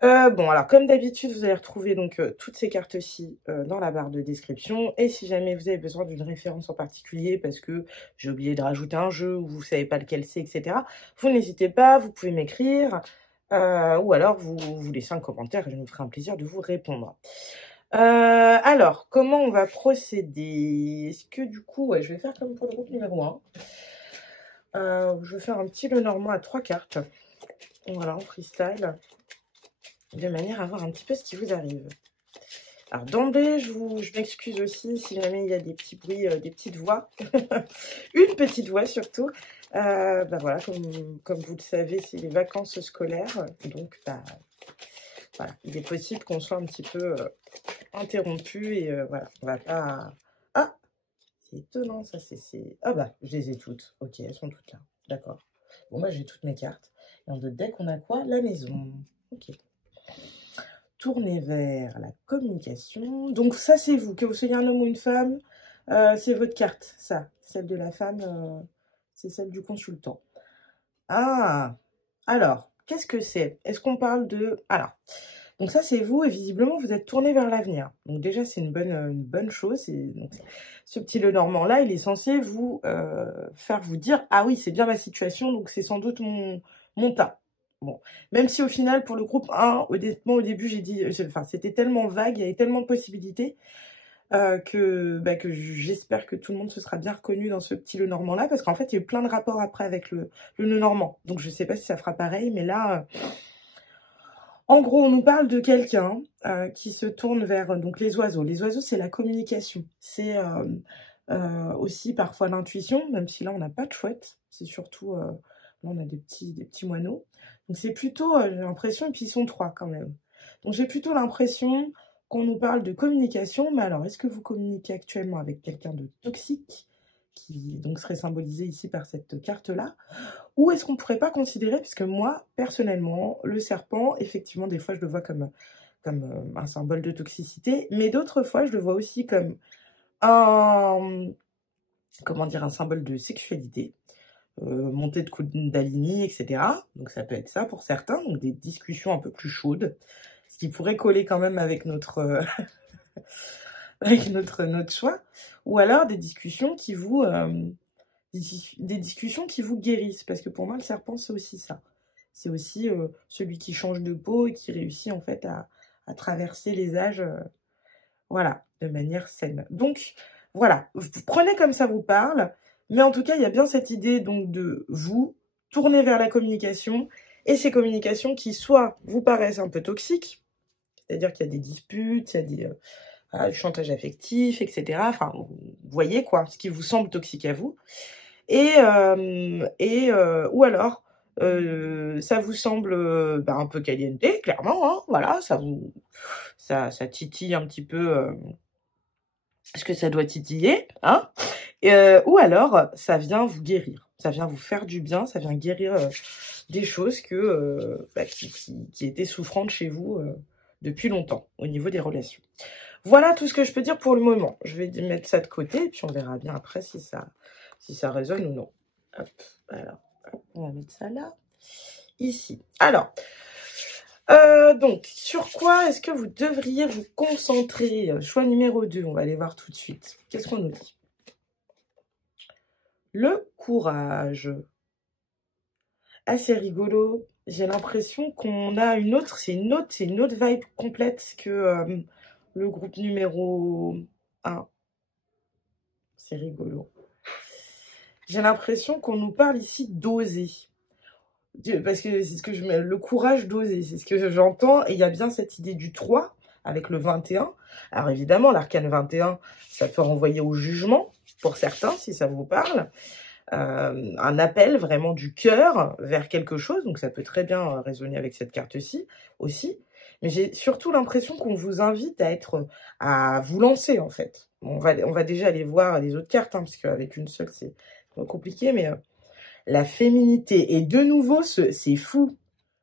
Bon, alors comme d'habitude, vous allez retrouver donc toutes ces cartes-ci dans la barre de description. Et si jamais vous avez besoin d'une référence en particulier, parce que j'ai oublié de rajouter un jeu, ou vous savez pas lequel c'est, etc., vous n'hésitez pas, vous pouvez m'écrire, ou alors vous laissez un commentaire et je me ferai un plaisir de vous répondre. Alors, comment on va procéder? Est-ce que du coup, ouais, je vais faire comme pour le groupe numéro 1. Je vais faire un petit Lenormand à 3 cartes. Voilà, en freestyle. De manière à voir un petit peu ce qui vous arrive. Alors d'emblée, je m'excuse aussi si jamais il y a des petits bruits, des petites voix. Une petite voix surtout. Bah voilà, comme vous le savez, c'est les vacances scolaires. Donc, bah, voilà, il est possible qu'on soit un petit peu interrompu. Et voilà, on va pas... Ah, c'est étonnant ça, c'est... Ah bah, je les ai toutes. Ok, elles sont toutes là. D'accord. Bon, moi, j'ai toutes mes cartes. Et en deux deck, on a quoi? La maison. Ok. Tourner vers la communication. Donc ça, c'est vous. Que vous soyez un homme ou une femme, c'est votre carte, ça. Celle de la femme, c'est celle du consultant. Ah, alors, qu'est-ce que c'est? Est-ce qu'on parle de... Alors, donc ça, c'est vous, et visiblement, vous êtes tourné vers l'avenir. Donc déjà, c'est une bonne chose. Donc, ce petit Lenormand-là, il est censé vous faire vous dire, ah oui, c'est bien ma situation, donc c'est sans doute mon tas. Bon, même si au final, pour le groupe 1, honnêtement, au début, j'ai dit, enfin, c'était tellement vague, il y avait tellement de possibilités que j'espère que tout le monde se sera bien reconnu dans ce petit Lenormand-là, parce qu'en fait, il y a eu plein de rapports après avec le Lenormand. Donc, je ne sais pas si ça fera pareil, mais là, en gros, on nous parle de quelqu'un qui se tourne vers donc les oiseaux. Les oiseaux, c'est la communication. C'est aussi parfois l'intuition, même si là, on n'a pas de chouette. C'est surtout, là, on a des petits moineaux. Donc, c'est plutôt, j'ai l'impression, et puis ils sont 3 quand même. Donc, j'ai plutôt l'impression qu'on nous parle de communication. Mais alors, est-ce que vous communiquez actuellement avec quelqu'un de toxique, qui donc serait symbolisé ici par cette carte-là. Ou est-ce qu'on ne pourrait pas considérer, puisque moi, personnellement, le serpent, effectivement, des fois, je le vois comme un symbole de toxicité, mais d'autres fois, je le vois aussi comme un, comment dire, un symbole de sexualité, montée de Kundalini, etc. Donc ça peut être ça pour certains, donc des discussions un peu plus chaudes, ce qui pourrait coller quand même avec notre, avec notre choix, ou alors des discussions qui vous, des discussions qui vous guérissent, parce que pour moi, le serpent, c'est aussi ça. C'est aussi celui qui change de peau et qui réussit en fait à traverser les âges, voilà, de manière saine. Donc, voilà, vous prenez comme ça vous parle, mais en tout cas, il y a bien cette idée donc de vous tourner vers la communication, et ces communications qui soit vous paraissent un peu toxiques, c'est-à-dire qu'il y a des disputes, il y a des du chantage affectif, etc. Enfin, vous voyez quoi, ce qui vous semble toxique à vous, ou alors ça vous semble un peu caliente, clairement, hein, voilà, ça titille un petit peu ce que ça doit titiller, hein, ou alors ça vient vous guérir, ça vient vous faire du bien, ça vient guérir des choses qui étaient souffrantes chez vous depuis longtemps au niveau des relations. Voilà tout ce que je peux dire pour le moment. Je vais mettre ça de côté et puis on verra bien après si ça résonne ou non. Hop, alors, hop, on va mettre ça là, ici. Alors, donc, sur quoi est-ce que vous devriez vous concentrer? Choix numéro 2, on va aller voir tout de suite. Qu'est-ce qu'on nous dit? Le courage. Ah, c'est rigolo. J'ai l'impression qu'on a une autre, c'est une autre vibe complète que le groupe numéro 1. C'est rigolo. J'ai l'impression qu'on nous parle ici d'oser. Parce que c'est ce que le courage d'oser, c'est ce que j'entends. Et il y a bien cette idée du 3 avec le 21. Alors évidemment, l'arcane 21, ça peut renvoyer au jugement pour certains, si ça vous parle. Un appel vraiment du cœur vers quelque chose. Donc ça peut très bien résonner avec cette carte-ci aussi. Mais j'ai surtout l'impression qu'on vous invite à vous lancer en fait. On va déjà aller voir les autres cartes, hein, parce qu'avec une seule, c'est compliqué, mais la féminité. Et de nouveau, c'est fou.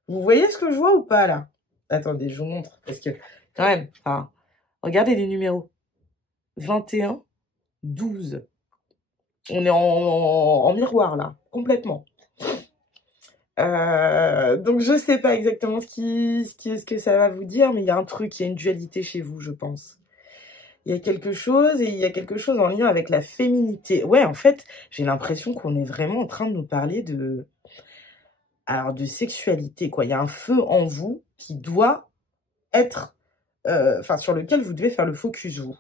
Vous voyez ce que je vois ou pas, là? Attendez, je vous montre. Parce que, quand même, regardez les numéros. 21, 12. On est en miroir, là. Complètement. Donc, je sais pas exactement ce que ça va vous dire, mais il y a un truc, il y a une dualité chez vous, je pense. Il y a quelque chose, et il y a quelque chose en lien avec la féminité. Ouais, en fait, j'ai l'impression qu'on est vraiment en train de nous parler de sexualité, quoi. Il y a un feu en vous qui doit être, sur lequel vous devez faire le focus, vous.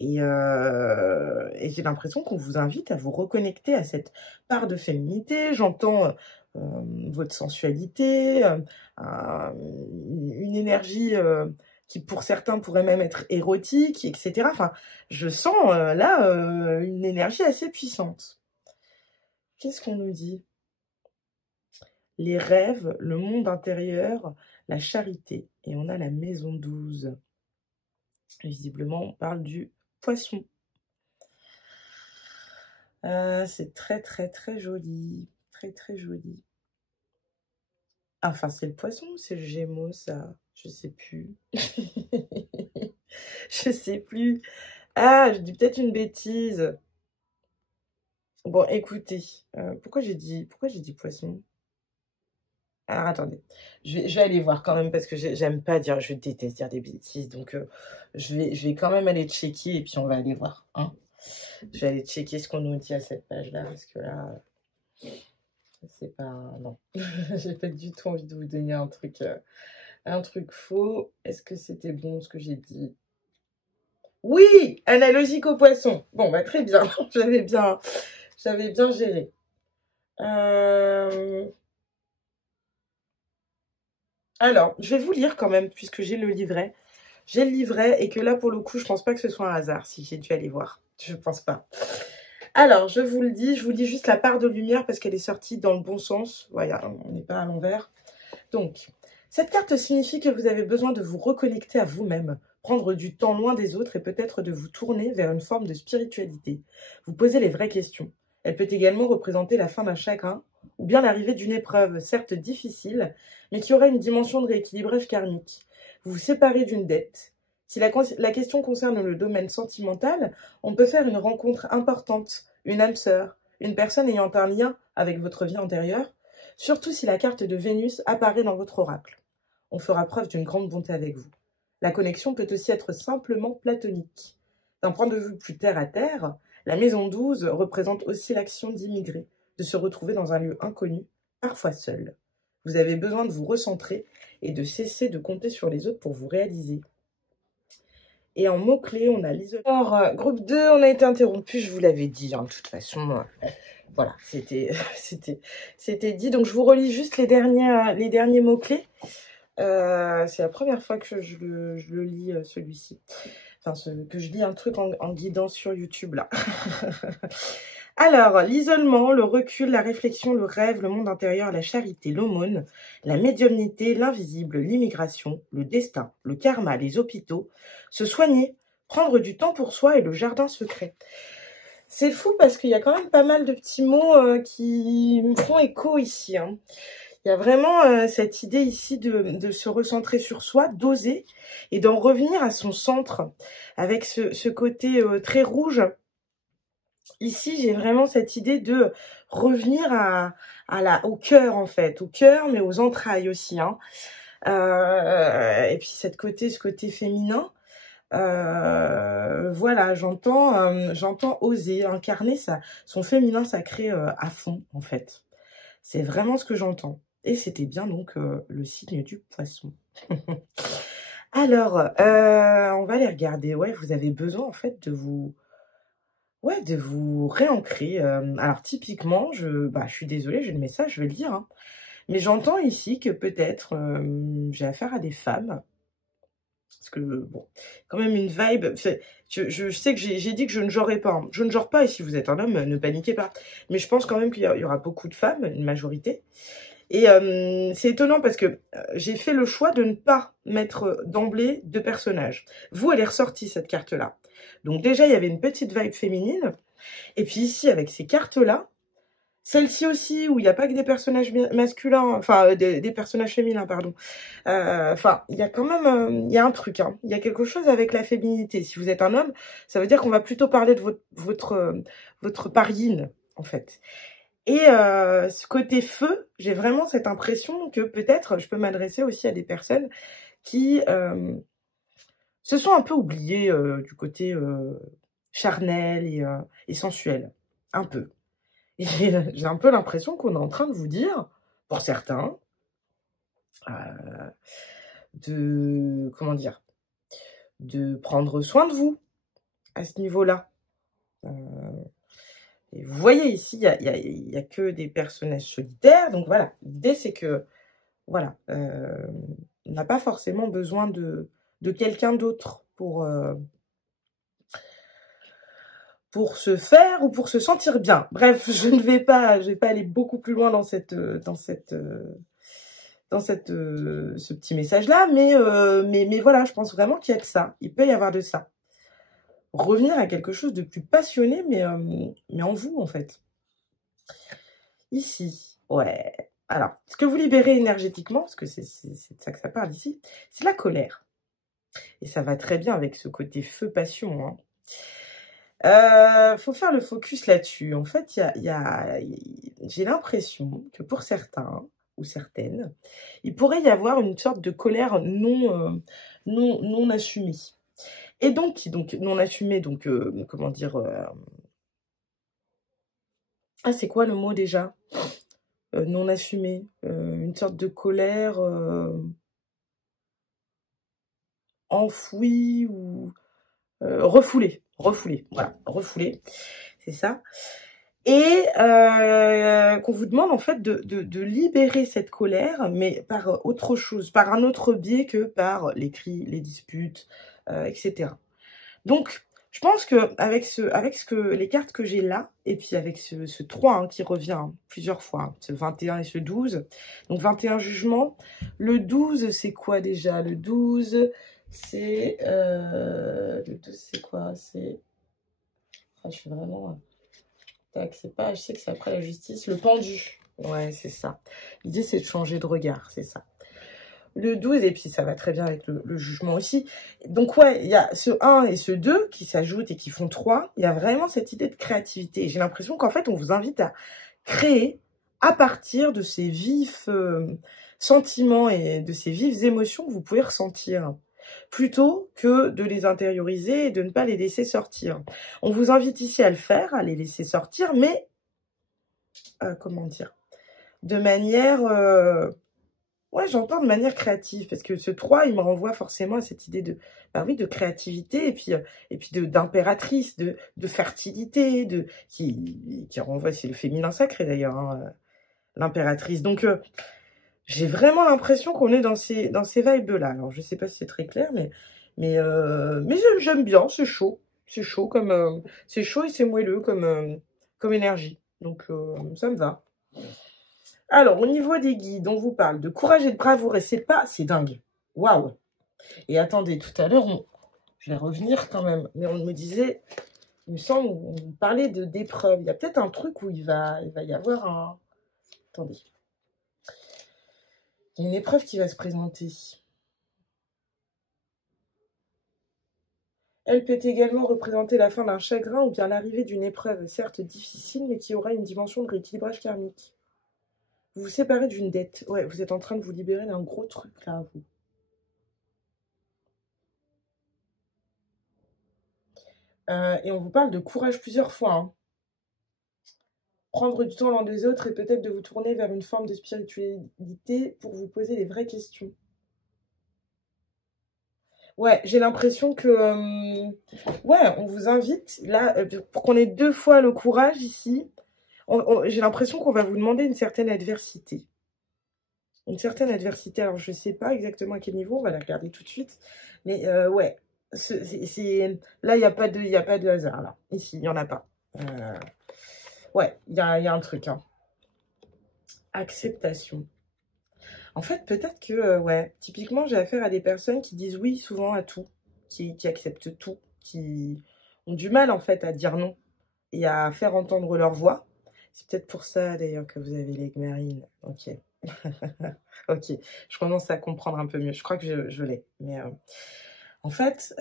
Et j'ai l'impression qu'on vous invite à vous reconnecter à cette part de féminité. J'entends votre sensualité, une énergie qui pour certains pourrait même être érotique, etc. Enfin, je sens là une énergie assez puissante. Qu'est-ce qu'on nous dit? Les rêves, le monde intérieur, la charité. Et on a la maison 12. Visiblement, on parle du poisson. C'est très, très, très joli. Très, très joli. Enfin, c'est le poisson ou c'est le Gémeaux, ça? Je sais plus. Je sais plus. Ah, je dis peut-être une bêtise. Bon, écoutez. Pourquoi j'ai dit poisson? Alors, attendez. Je vais aller voir quand même parce que j'aime pas dire, je déteste dire des bêtises. Donc, je vais quand même aller checker et puis on va aller voir. Hein. Je vais aller checker ce qu'on nous dit à cette page-là parce que là, c'est pas... Non, j'ai pas du tout envie de vous donner un truc faux. Est-ce que c'était bon ce que j'ai dit? Oui, analogique au poisson. Bon, bah très bien. J'avais bien géré. Alors, je vais vous lire quand même, puisque j'ai le livret. J'ai le livret et que là, pour le coup, je pense pas que ce soit un hasard, si j'ai dû aller voir. Je pense pas. Alors, je vous dis juste la part de lumière parce qu'elle est sortie dans le bon sens. Voilà, on n'est pas à l'envers. Donc, cette carte signifie que vous avez besoin de vous reconnecter à vous-même prendre du temps loin des autres et peut-être de vous tourner vers une forme de spiritualité. Vous posez les vraies questions. Elle peut également représenter la fin d'un chagrin ou bien l'arrivée d'une épreuve, certes difficile, mais qui aura une dimension de rééquilibrage karmique. Vous vous séparez d'une dette. Si la question concerne le domaine sentimental, on peut faire une rencontre importante, une âme sœur, une personne ayant un lien avec votre vie antérieure, surtout si la carte de Vénus apparaît dans votre oracle. On fera preuve d'une grande bonté avec vous. La connexion peut aussi être simplement platonique. D'un point de vue plus terre à terre, la maison 12 représente aussi l'action d'immigrer, de se retrouver dans un lieu inconnu, parfois seul. Vous avez besoin de vous recentrer et de cesser de compter sur les autres pour vous réaliser. Et en mots-clés, on a l'isolement. Alors, groupe 2, on a été interrompu, je vous l'avais dit, hein, de toute façon. Voilà, c'était dit. Donc, je vous relis juste les derniers mots-clés. C'est la première fois que je le lis, celui-ci. Enfin, que je lis un truc en guidant sur YouTube, là. Alors, l'isolement, le recul, la réflexion, le rêve, le monde intérieur, la charité, l'aumône, la médiumnité, l'invisible, l'immigration, le destin, le karma, les hôpitaux, se soigner, prendre du temps pour soi et le jardin secret. C'est fou parce qu'il y a quand même pas mal de petits mots qui me font écho ici, hein. Il y a vraiment cette idée ici de se recentrer sur soi, d'oser et d'en revenir à son centre avec ce côté très rouge. Ici, j'ai vraiment cette idée de revenir au cœur, en fait. Au cœur, mais aux entrailles aussi, hein. Et puis, ce côté féminin. Voilà, j'entends oser, incarner son féminin sacré à fond, en fait. C'est vraiment ce que j'entends. Et c'était bien, donc, le signe du poisson. Alors, on va les regarder. Ouais, vous avez besoin, en fait, de vous réancrer. Alors, typiquement, je suis désolée, j'ai le message, je vais le dire, hein. Mais j'entends ici que peut-être j'ai affaire à des femmes. Parce que, bon, quand même une vibe. Je sais que j'ai dit que je ne jouerais pas, hein. Je ne joue pas, et si vous êtes un homme, ne paniquez pas. Mais je pense quand même qu'il y aura beaucoup de femmes, une majorité. Et c'est étonnant parce que j'ai fait le choix de ne pas mettre d'emblée de personnages. Vous, elle est ressortie, cette carte-là. Donc déjà, il y avait une petite vibe féminine. Et puis ici, avec ces cartes-là, celle-ci aussi, où il n'y a pas que des personnages masculins, enfin, des personnages féminins, pardon. Enfin, il y a quand même, il y a un truc, hein. Il y a quelque chose avec la féminité. Si vous êtes un homme, ça veut dire qu'on va plutôt parler de votre parine, en fait. Et ce côté feu, j'ai vraiment cette impression que peut-être je peux m'adresser aussi à des personnes qui se sont un peu oubliées du côté charnel et sensuel. Un peu. Et j'ai un peu l'impression qu'on est en train de vous dire, pour certains, comment dire, de prendre soin de vous à ce niveau-là. Et vous voyez ici, il y a que des personnages solitaires. Donc voilà, l'idée c'est que, voilà, on n'a pas forcément besoin de quelqu'un d'autre pour se faire ou pour se sentir bien. Bref, je ne vais pas aller beaucoup plus loin dans ce petit message-là, mais voilà, je pense vraiment qu'il y a de ça. Il peut y avoir de ça. Revenir à quelque chose de plus passionné, mais en vous, en fait. Ici, ouais. Alors, ce que vous libérez énergétiquement, parce que c'est de ça que ça parle ici, c'est la colère. Et ça va très bien avec ce côté feu-passion, hein. Faut faire le focus là-dessus. En fait, j'ai l'impression que pour certains ou certaines, il pourrait y avoir une sorte de colère non assumée. Et donc non assumée, donc comment dire, ah, c'est quoi le mot déjà? Non assumée, une sorte de colère enfouie ou refoulée, voilà, refoulée, c'est ça. Et qu'on vous demande en fait de libérer cette colère, mais par autre chose, par un autre biais que par les cris, les disputes, etc. Donc, je pense que avec les cartes que j'ai là, et puis avec ce 3 hein, qui revient hein, plusieurs fois, hein, ce 21 et ce 12, donc 21 jugements. Le 12, c'est quoi déjà? Le 12, C'est... le 2, c'est quoi? C'est... Ah, je suis vraiment... Tac, c'est pas... Je sais que c'est après la justice. Le pendu. Ouais, c'est ça. L'idée, c'est de changer de regard, c'est ça. Le 12, et puis ça va très bien avec le jugement aussi. Donc ouais, il y a ce 1 et ce 2 qui s'ajoutent et qui font 3. Il y a vraiment cette idée de créativité. J'ai l'impression qu'en fait, on vous invite à créer à partir de ces vifs sentiments et de ces vives émotions que vous pouvez ressentir, plutôt que de les intérioriser et de ne pas les laisser sortir. On vous invite ici à le faire, à les laisser sortir, mais, comment dire, de manière... ouais, j'entends de manière créative, parce que ce 3, il me renvoie forcément à cette idée de, bah oui, de créativité, et puis d'impératrice, de fertilité, qui renvoie, c'est le féminin sacré d'ailleurs, hein, l'impératrice. Donc, j'ai vraiment l'impression qu'on est dans ces vibes-là. Alors, je sais pas si c'est très clair, mais j'aime bien, c'est chaud. C'est chaud comme, c'est chaud et c'est moelleux comme énergie. Donc, ça me va. Alors, au niveau des guides, on vous parle de courage et de bravoure, et c'est dingue. Waouh. Et attendez, tout à l'heure, je vais revenir quand même, mais on me disait, il me semble, on parlait d'épreuves. Il y a peut-être un truc où il va y avoir un... Attendez. Il y a une épreuve qui va se présenter. Elle peut également représenter la fin d'un chagrin ou bien l'arrivée d'une épreuve, certes difficile, mais qui aura une dimension de rééquilibrage karmique. Vous vous séparez d'une dette. Ouais, vous êtes en train de vous libérer d'un gros truc là, vous. Et on vous parle de courage plusieurs fois. Hein. Prendre du temps l'un des autres et peut-être de vous tourner vers une forme de spiritualité pour vous poser les vraies questions. Ouais, j'ai l'impression que... ouais, on vous invite, là, pour qu'on ait 2 fois le courage ici, j'ai l'impression qu'on va vous demander une certaine adversité. Une certaine adversité, alors je ne sais pas exactement à quel niveau, on va la regarder tout de suite. Mais ouais, là, il n'y a pas de hasard, là. Ici, il n'y en a pas. Ouais, il y a un truc. Hein. Acceptation. En fait, peut-être que, ouais, typiquement, j'ai affaire à des personnes qui disent oui souvent à tout, qui acceptent tout, qui ont du mal, en fait, à dire non et à faire entendre leur voix. C'est peut-être pour ça, d'ailleurs, que vous avez les marines. Ok. Ok, je commence à comprendre un peu mieux. Je crois que je l'ai. Mais en fait,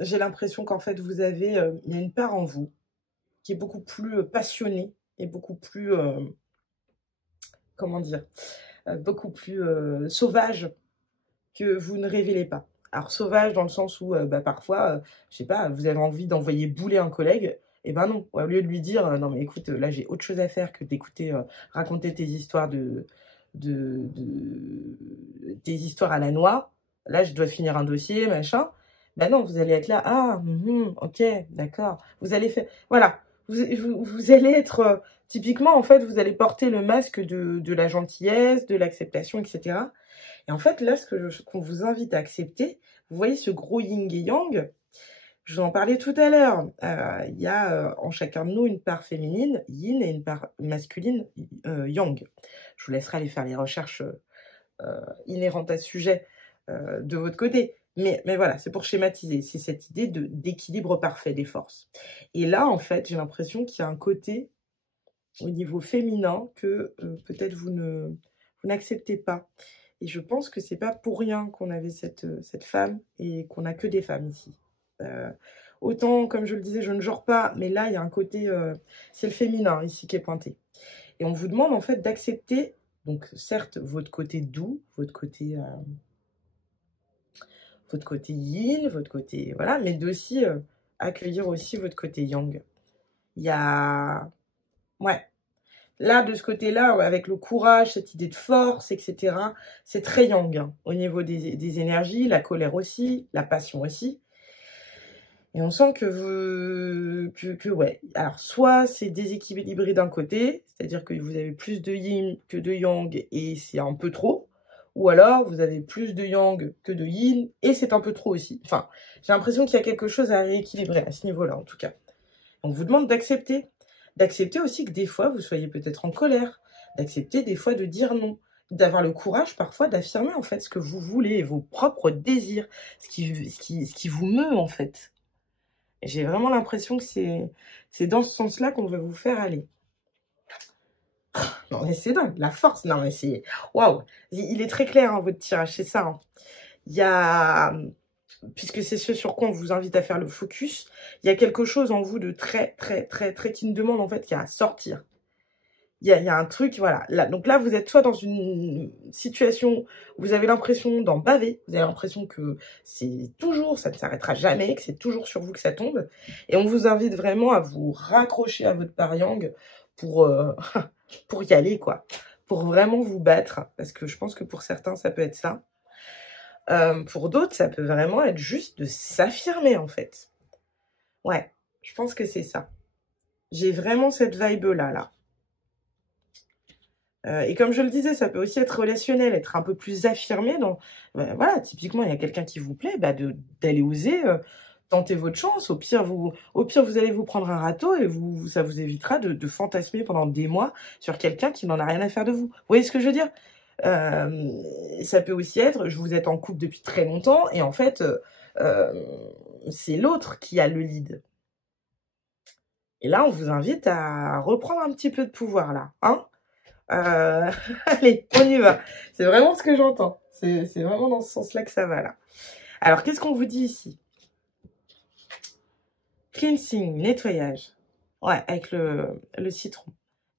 j'ai l'impression qu'en fait, il y a une part en vous qui est beaucoup plus passionnée et beaucoup plus, comment dire, beaucoup plus sauvage que vous ne révélez pas. Alors sauvage dans le sens où bah, parfois, je sais pas, vous avez envie d'envoyer bouler un collègue, et ben non, au lieu de lui dire non mais écoute, là j'ai autre chose à faire que d'écouter raconter tes histoires tes histoires à la noix, là je dois finir un dossier, machin. Ben non, vous allez être là, ah, ok, d'accord. Vous allez faire, voilà, vous allez être, typiquement en fait, vous allez porter le masque de la gentillesse, de l'acceptation, etc. Et en fait, là, qu'on vous invite à accepter, vous voyez ce gros yin et yang, je vous en parlais tout à l'heure. Il y a en chacun de nous une part féminine, yin, et une part masculine, yang. Je vous laisserai aller faire les recherches inhérentes à ce sujet de votre côté. Mais voilà, c'est pour schématiser. C'est cette idée d'équilibre parfait des forces. Et là, en fait, j'ai l'impression qu'il y a un côté au niveau féminin que peut-être vous n'acceptez pas. Et je pense que c'est pas pour rien qu'on avait cette femme et qu'on n'a que des femmes ici. Autant, comme je le disais, je ne genre pas, mais là, il y a un côté... c'est le féminin ici qui est pointé. Et on vous demande en fait d'accepter, donc certes, votre côté doux, votre côté yin, votre côté... Voilà, mais d'aussi accueillir aussi votre côté yang. Il y a... Ouais. Là, de ce côté-là, avec le courage, cette idée de force, etc., c'est très yang, hein, au niveau des énergies, la colère aussi, la passion aussi. Et on sent que ouais. Alors, soit c'est déséquilibré d'un côté, c'est-à-dire que vous avez plus de yin que de yang et c'est un peu trop. Ou alors, vous avez plus de yang que de yin et c'est un peu trop aussi. Enfin, j'ai l'impression qu'il y a quelque chose à rééquilibrer à ce niveau-là, en tout cas. On vous demande d'accepter. D'accepter aussi que des fois, vous soyez peut-être en colère. D'accepter des fois de dire non. d'avoir le courage parfois d'affirmer en fait ce que vous voulez et vos propres désirs, ce qui vous meut en fait. J'ai vraiment l'impression que c'est dans ce sens-là qu'on veut vous faire aller. Non mais c'est dingue, la force, non mais c'est... Waouh, il est très clair, hein, votre tirage, c'est ça. Hein. Il y a... Puisque c'est ce sur quoi on vous invite à faire le focus, il y a quelque chose en vous de très qui ne demande en fait qu'à sortir. Il y a un truc, voilà. Là, donc là, vous êtes soit dans une situation où vous avez l'impression d'en baver, vous avez l'impression que c'est toujours, ça ne s'arrêtera jamais, que c'est toujours sur vous que ça tombe. Et on vous invite vraiment à vous raccrocher à votre pariang pour, pour y aller, quoi. Pour vraiment vous battre. Parce que je pense que pour certains, ça peut être ça. Pour d'autres, ça peut vraiment être juste de s'affirmer, en fait. Ouais, je pense que c'est ça. J'ai vraiment cette vibe-là, là. Et comme je le disais, ça peut aussi être relationnel, être un peu plus affirmé dans... voilà, typiquement, il y a quelqu'un qui vous plaît, d'aller oser tenter votre chance. Au pire, vous allez vous prendre un râteau et ça vous évitera de fantasmer pendant des mois sur quelqu'un qui n'en a rien à faire de vous. Vous voyez ce que je veux dire? Ça peut aussi être, vous êtes en couple depuis très longtemps et en fait, c'est l'autre qui a le lead. Et là, on vous invite à reprendre un petit peu de pouvoir, là, hein? Allez, on y va. C'est vraiment ce que j'entends. C'est vraiment dans ce sens-là que ça va, là. Alors, qu'est-ce qu'on vous dit ici? Cleansing, nettoyage. Ouais, avec le citron.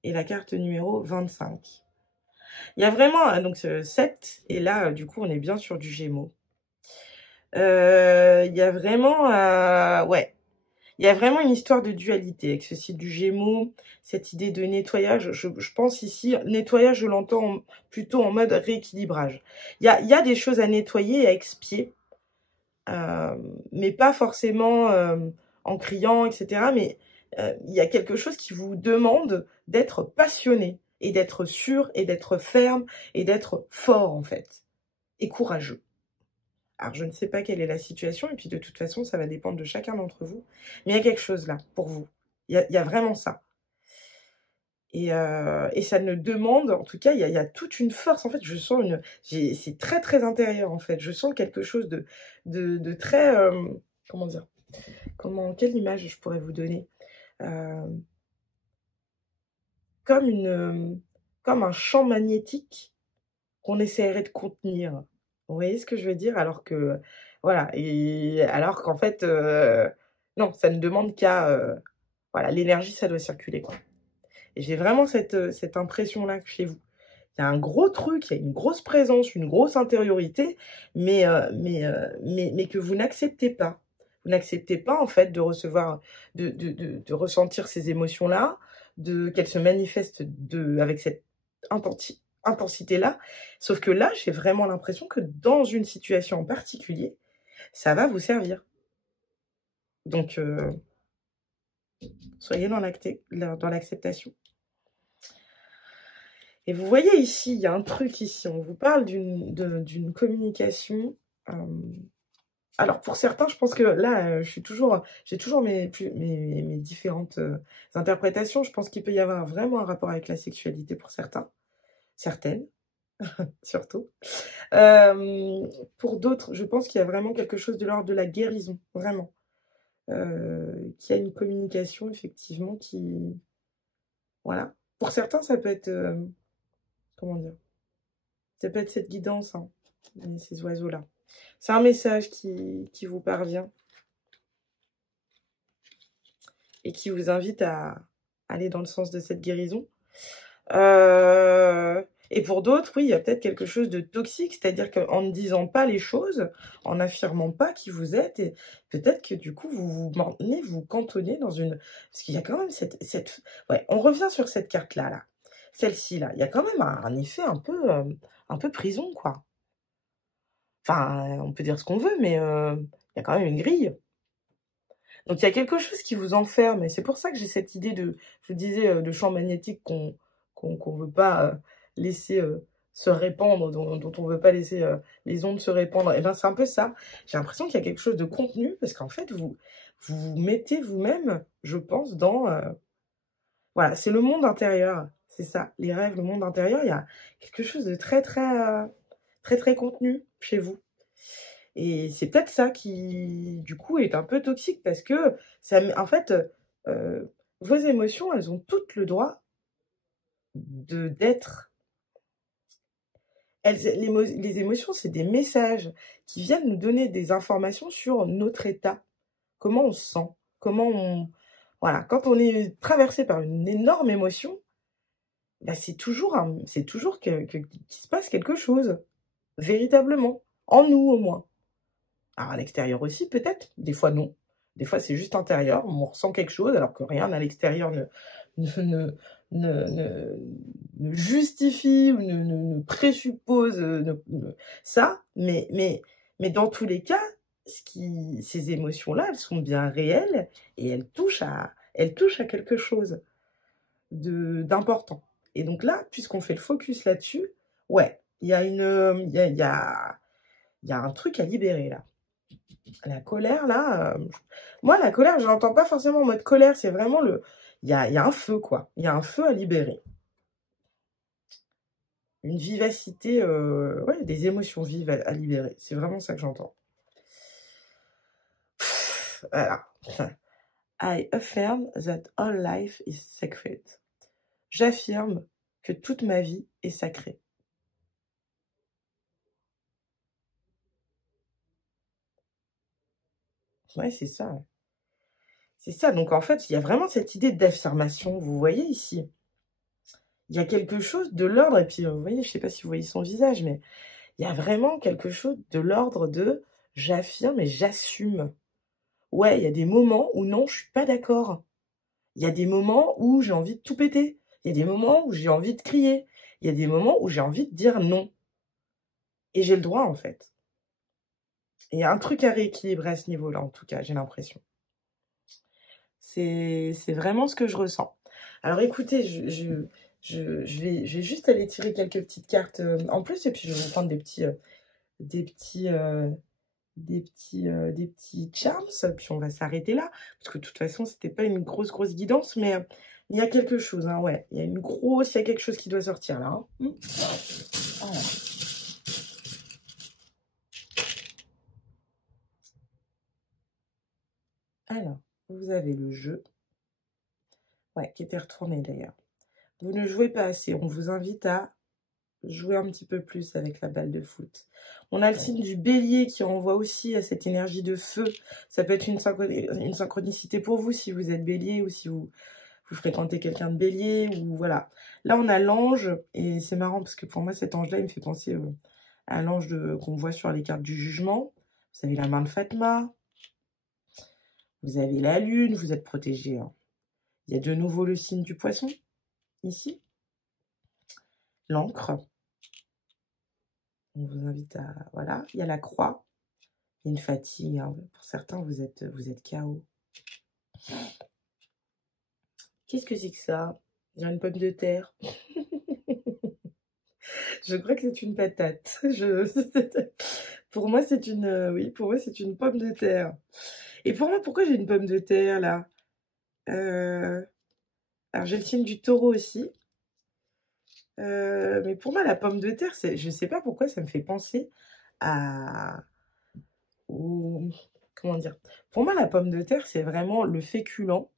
Et la carte numéro 25. Il y a vraiment, donc, 7. Et là, du coup, on est bien sur du Gémeaux. Il y a vraiment, ouais. Il y a vraiment une histoire de dualité avec ce site du Gémeaux, cette idée de nettoyage. Je pense ici, nettoyage, je l'entends plutôt en mode rééquilibrage. Il y a des choses à nettoyer et à expier, mais pas forcément en criant, etc. Mais il y a quelque chose qui vous demande d'être passionné et d'être sûr et d'être ferme et d'être fort, en fait, et courageux. Alors, je ne sais pas quelle est la situation, et puis de toute façon, ça va dépendre de chacun d'entre vous. Mais il y a quelque chose là, pour vous. Il y a vraiment ça. Et ça ne demande, en tout cas, il y a toute une force. En fait, je sens c'est très intérieur, en fait. Je sens quelque chose de très... comment dire? Quelle image je pourrais vous donner? Comme un champ magnétique qu'on essaierait de contenir. Vous voyez ce que je veux dire? Alors que, voilà, et alors qu'en fait, non, ça ne demande qu'à, voilà, l'énergie, ça doit circuler, quoi. Et j'ai vraiment cette impression-là chez vous. Il y a un gros truc, il y a une grosse présence, une grosse intériorité, mais que vous n'acceptez pas. Vous n'acceptez pas, en fait, de recevoir, de ressentir ces émotions-là, qu'elles se manifestent avec cette intensité-là. Sauf que là, j'ai vraiment l'impression que dans une situation en particulier, ça va vous servir. Donc, soyez dans l'acceptation. Et vous voyez ici, il y a un truc ici, on vous parle d'une communication. Alors pour certains, je pense que là, j'ai toujours mes différentes interprétations. Je pense qu'il peut y avoir vraiment un rapport avec la sexualité pour certains, certaines, surtout. Pour d'autres, je pense qu'il y a vraiment quelque chose de l'ordre de la guérison, vraiment. Qu'il y a une communication, effectivement, qui... Voilà. Pour certains, ça peut être... comment dire? Ça peut être cette guidance, hein, ces oiseaux-là. C'est un message qui vous parvient et qui vous invite à aller dans le sens de cette guérison. Et pour d'autres, oui, il y a peut-être quelque chose de toxique, c'est-à-dire qu'en ne disant pas les choses, en n'affirmant pas qui vous êtes, et peut-être que du coup, vous cantonnez dans une... Parce qu'il y a quand même cette... Ouais, on revient sur cette carte-là, là. Celle-ci, là. Il y a quand même un effet un peu prison, quoi. Enfin, on peut dire ce qu'on veut, mais il y a quand même une grille. Donc, il y a quelque chose qui vous enferme, et c'est pour ça que j'ai cette idée je vous disais, de champ magnétique qu'on veut pas laisser se répandre, dont on veut pas laisser les ondes se répandre. Et bien, c'est un peu ça. J'ai l'impression qu'il y a quelque chose de contenu, parce qu'en fait, vous mettez vous-même, je pense, dans... voilà, c'est le monde intérieur. c'est ça. Les rêves, le monde intérieur, il y a quelque chose de très contenu chez vous. Et c'est peut-être ça qui, du coup, est un peu toxique parce que, ça, en fait, vos émotions, elles ont toutes le droit d'être. Les émotions, c'est des messages qui viennent nous donner des informations sur notre état, comment on se sent, comment on... Voilà, quand on est traversé par une énorme émotion, bah, c'est toujours qu'il se passe quelque chose, véritablement, en nous au moins. Alors à l'extérieur aussi, peut-être, des fois non. Des fois, c'est juste intérieur, on ressent quelque chose, alors que rien à l'extérieur ne, ne justifie ou ne présuppose ça. Mais dans tous les cas, ces émotions-là, elles sont bien réelles et elles touchent à quelque chose d'important. Et donc là, puisqu'on fait le focus là-dessus, ouais, il y a un truc à libérer là. La colère, là, moi, la colère, je l'entends pas forcément en mode colère, c'est vraiment il y a un feu, quoi. Il y a un feu à libérer. Une vivacité, ouais, des émotions vives à libérer. C'est vraiment ça que j'entends. Voilà. I affirm that all life is sacred. J'affirme que toute ma vie est sacrée. Ouais, c'est ça. Ouais. C'est ça. Donc, en fait, il y a vraiment cette idée d'affirmation. Vous voyez ici, il y a quelque chose de l'ordre. Et puis, vous voyez, je ne sais pas si vous voyez son visage, mais il y a vraiment quelque chose de l'ordre de j'affirme et j'assume. Ouais, il y a des moments où non, je suis pas d'accord. Il y a des moments où j'ai envie de tout péter. Il y a des moments où j'ai envie de crier. Il y a des moments où j'ai envie de dire non. Et j'ai le droit, en fait. Il y a un truc à rééquilibrer à ce niveau-là, en tout cas, j'ai l'impression. C'est vraiment ce que je ressens. Alors écoutez, je vais juste aller tirer quelques petites cartes en plus, et puis je vais vous prendre des petits charms, puis on va s'arrêter là, parce que de toute façon, c'était pas une grosse guidance, mais il y a quelque chose, hein, ouais, il y a quelque chose qui doit sortir là. Hein. Voilà. Alors, vous avez le jeu, ouais, qui était retourné d'ailleurs. Vous ne jouez pas assez, on vous invite à jouer un petit peu plus avec la balle de foot. On a le signe du bélier qui renvoie aussi à cette énergie de feu. Ça peut être une synchronicité pour vous si vous êtes bélier ou si vous fréquentez quelqu'un de bélier ou voilà. Là, on a l'ange et c'est marrant parce que pour moi, cet ange-là, il me fait penser à l'ange qu'on voit sur les cartes du jugement. Vous avez la main de Fatma. Vous avez la lune, vous êtes protégé. Hein. Il y a de nouveau le signe du poisson, ici. L'encre. On vous invite à... Voilà, il y a la croix. Il y a une fatigue. Hein. Pour certains, vous êtes KO. Qu'est-ce que c'est que ça? Il y a une pomme de terre. Je crois que c'est une patate. Pour moi, c'est une... Oui, pour moi, c'est une pomme de terre. Et pour moi, pourquoi j'ai une pomme de terre, là? Alors, j'ai le signe du taureau aussi. Mais pour moi, la pomme de terre, je ne sais pas pourquoi ça me fait penser à... Comment dire? Pour moi, la pomme de terre, c'est vraiment le féculent.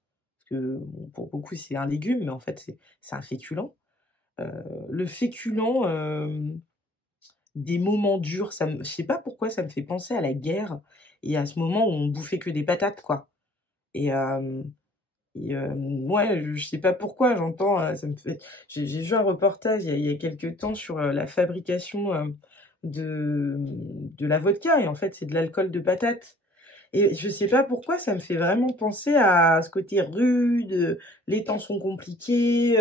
Parce que bon, pour beaucoup, c'est un légume, mais en fait, c'est un féculent. Le féculent des moments durs, je sais pas pourquoi ça me fait penser à la guerre et à ce moment où on bouffait que des patates, quoi. Et, ouais, je sais pas pourquoi, j'entends, ça me fait... J'ai vu un reportage il y a quelques temps sur la fabrication de la vodka, et en fait, c'est de l'alcool de patate. Et je sais pas pourquoi, ça me fait vraiment penser à ce côté rude, les temps sont compliqués,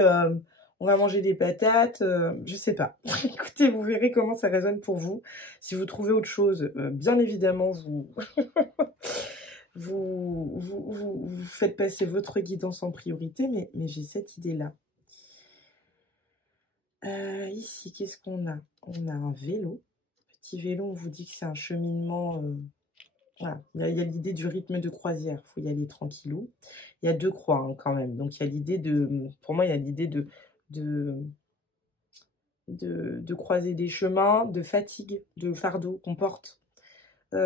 on va manger des patates, je sais pas. Écoutez, vous verrez comment ça résonne pour vous. Si vous trouvez autre chose, bien évidemment, vous faites passer votre guidance en priorité, mais j'ai cette idée-là. Ici, qu'est-ce qu'on a? On a un vélo. Petit vélo, on vous dit que c'est un cheminement... Voilà. Il y a l'idée du rythme de croisière, il faut y aller tranquillou. Il y a 2 croix hein, quand même, donc il y a l'idée de... Pour moi, il y a l'idée de de, de croiser des chemins, de fatigue, de fardeau qu'on porte. Et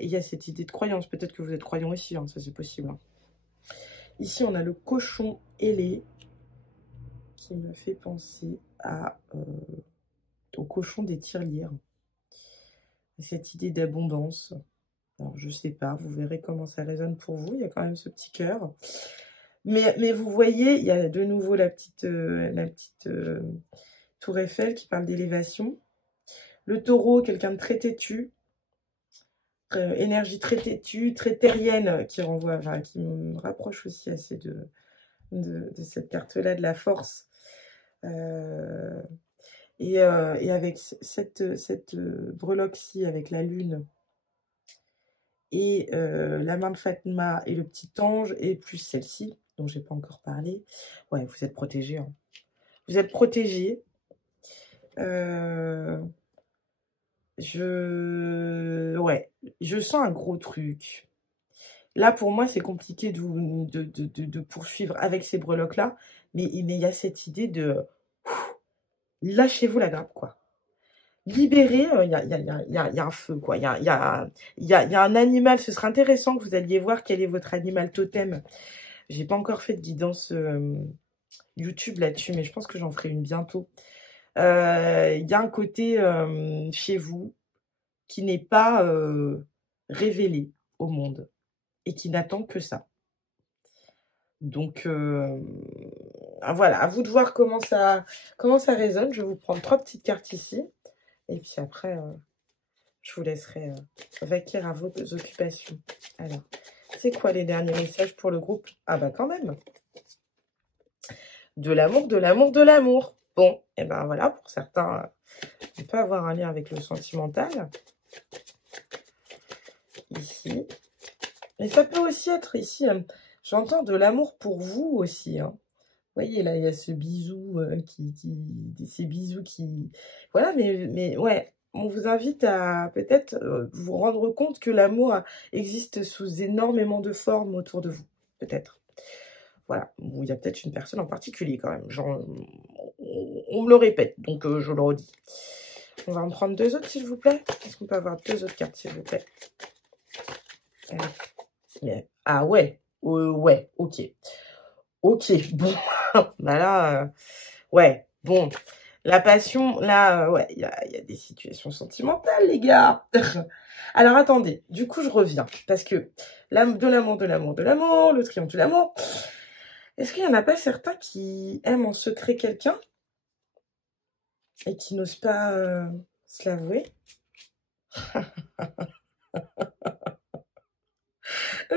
il y a cette idée de croyance. Peut-être que vous êtes croyant aussi, hein, ça c'est possible. Hein. Ici, on a le cochon ailé qui me fait penser au cochon des tirelires. Cette idée d'abondance. Alors, je sais pas, vous verrez comment ça résonne pour vous. Il y a quand même ce petit cœur. Mais vous voyez, il y a de nouveau la petite tour Eiffel qui parle d'élévation. Le taureau, quelqu'un de très têtu. Énergie très têtue, très terrienne, qui renvoie, enfin, qui me rapproche aussi assez de cette carte-là, de la force. Et avec cette breloque-ci, avec la lune, et la main de Fatma et le petit ange, et plus celle-ci, dont j'ai pas encore parlé. Ouais, vous êtes protégés. Hein. Vous êtes protégés. Ouais, je sens un gros truc. Là, pour moi, c'est compliqué de poursuivre avec ces breloques-là. Mais il y a cette idée de... Lâchez-vous la grappe, quoi. Libérez, il y a un feu, quoi. Il y a un animal. Ce serait intéressant que vous alliez voir quel est votre animal totem. J'ai pas encore fait de guidance YouTube là-dessus, mais je pense que j'en ferai une bientôt. Il y a un côté chez vous qui n'est pas révélé au monde et qui n'attend que ça. Donc, voilà, à vous de voir comment ça résonne. Je vais vous prendre 3 petites cartes ici. Et puis après, je vous laisserai vaquer à vos occupations. Alors, c'est quoi les derniers messages pour le groupe? Ah bah quand même. De l'amour, de l'amour, de l'amour. Bon, et ben voilà, pour certains, on peut avoir un lien avec le sentimental. Ici. Mais ça peut aussi être ici, j'entends de l'amour pour vous aussi. Hein. Vous voyez, là, il y a ce bisou ces bisous qui... Voilà, mais ouais, on vous invite à peut-être vous rendre compte que l'amour existe sous énormément de formes autour de vous, peut-être. Voilà, il y a peut-être une personne en particulier quand même. Genre, on me le répète, donc je le redis. On va en prendre 2 autres, s'il vous plaît. Est-ce qu'on peut avoir 2 autres cartes, s'il vous plaît? Ah ouais, ouais, ok. Ok, bon, bah là, ouais, bon. La passion, là, ouais, il y a des situations sentimentales, les gars. Alors, attendez, du coup, je reviens. Parce que de l'amour, de l'amour, de l'amour, le triomphe de l'amour. Est-ce qu'il n'y en a pas certains qui aiment en secret quelqu'un et qui n'osent pas se l'avouer?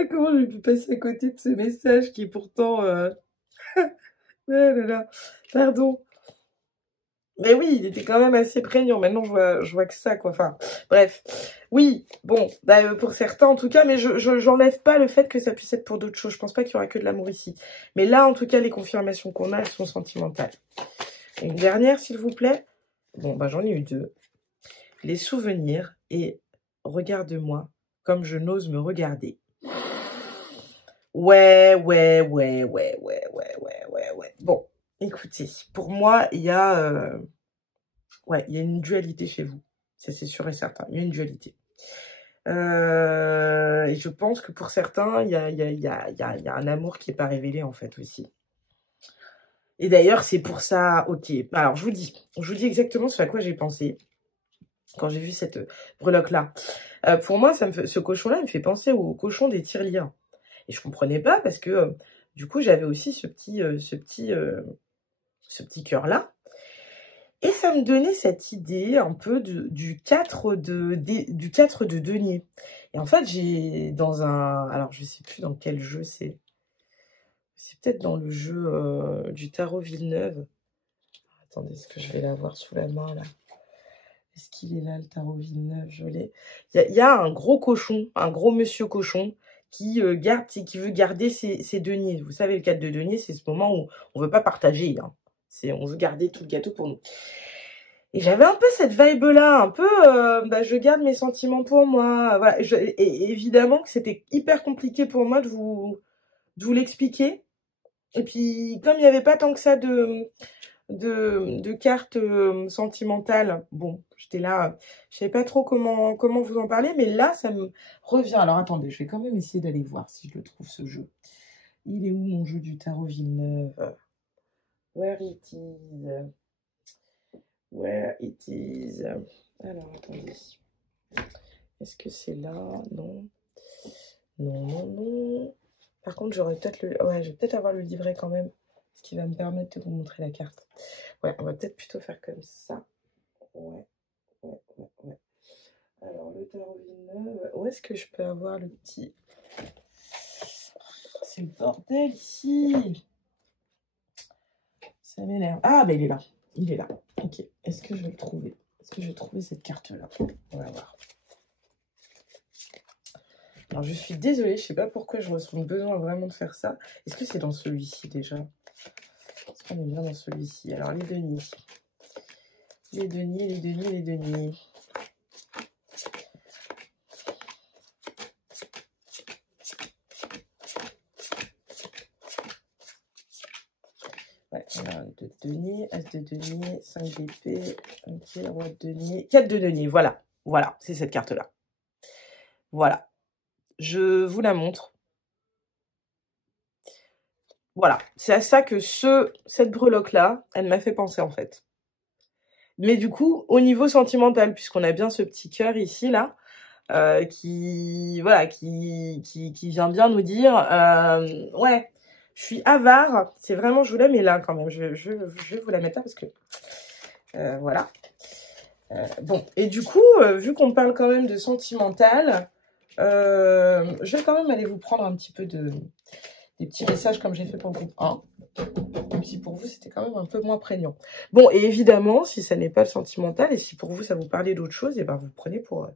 Comment j'ai pu passer à côté de ce message qui est pourtant... Pardon. Mais oui, il était quand même assez prégnant. Maintenant, je vois que ça, quoi. Enfin, bref. Oui, bon, bah, pour certains, en tout cas, mais j'enlève pas le fait que ça puisse être pour d'autres choses. Je pense pas qu'il y aura que de l'amour ici. Mais là, en tout cas, les confirmations qu'on a, elles sont sentimentales. Une dernière, s'il vous plaît. Bon, bah, j'en ai eu 2. Les souvenirs et regarde-moi comme je n'ose me regarder. Ouais. Bon, écoutez, pour moi, il y a... ouais, il y a une dualité chez vous. Ça, c'est sûr et certain. Il y a une dualité. Et je pense que pour certains, il y a un amour qui n'est pas révélé, en fait, aussi. Et d'ailleurs, c'est pour ça... Ok, alors, je vous dis exactement ce à quoi j'ai pensé quand j'ai vu cette breloque-là. Pour moi, ce cochon-là, il me fait penser au cochon des tirelires. Et je comprenais pas parce que, du coup, j'avais aussi ce petit cœur-là. Et ça me donnait cette idée un peu du 4 de denier. Et en fait, j'ai dans un... Alors, je sais plus dans quel jeu c'est. C'est peut-être dans le jeu du Tarot Villeneuve. Attendez, est-ce que je vais l'avoir sous la main, là? Est-ce qu'il est là, le Tarot Villeneuve? Je l'ai. Il y a un gros cochon, un gros monsieur cochon qui veut garder ses deniers. Vous savez, le 4 de denier, c'est ce moment où on ne veut pas partager. Hein. On veut garder tout le gâteau pour nous. Et j'avais un peu cette vibe-là, un peu, je garde mes sentiments pour moi. Voilà. Et évidemment que c'était hyper compliqué pour moi de vous l'expliquer. Et puis, comme il n'y avait pas tant que ça de cartes sentimentales. Bon, j'étais là, je savais pas trop comment vous en parler, mais là, ça me revient. Alors, attendez, je vais quand même essayer d'aller voir si je le trouve, ce jeu. Il est où, mon jeu du tarot Villeneuve? Where it is? Where it is? Alors, attendez. Est-ce que c'est là? Non. Non, non, non. Par contre, j'aurais peut-être le... Ouais, je vais peut-être avoir le livret quand même, ce qui va me permettre de vous montrer la carte. Ouais, on va peut-être plutôt faire comme ça. Ouais, ouais. Alors, le tarot Villeneuve... Où est-ce que je peux avoir le petit... C'est le bordel ici. Ça m'énerve. Ah, ben il est là. Il est là. Ok. Est-ce que je vais le trouver? Est-ce que je vais trouver cette carte-là? On va voir. Alors, je suis désolée, je sais pas pourquoi je ressens le besoin vraiment de faire ça. Est-ce que c'est dans celui-ci déjà? Est-ce qu'on est bien dans celui-ci? Alors, les deniers. Les deniers. Ouais, alors, 2 de deniers, as de deniers, 5 d'épée, ok, roi de deniers, 4 de deniers, voilà. Voilà, c'est cette carte-là. Voilà. Je vous la montre. Voilà, c'est à ça que cette breloque-là, elle m'a fait penser en fait. Mais du coup, au niveau sentimental, puisqu'on a bien ce petit cœur ici, là, voilà, qui vient bien nous dire, ouais, je suis avare, c'est vraiment, je vous la mets là quand même, je vais vous la mettre là parce que, voilà. Bon, et du coup, vu qu'on parle quand même de sentimental, je vais quand même aller vous prendre un petit peu des petits messages comme j'ai fait pour le groupe 1. Même si pour vous, c'était quand même un peu moins prégnant. Bon, et évidemment, si ça n'est pas le sentimental, et si pour vous, ça vous parlait d'autre chose, et ben vous le prenez pour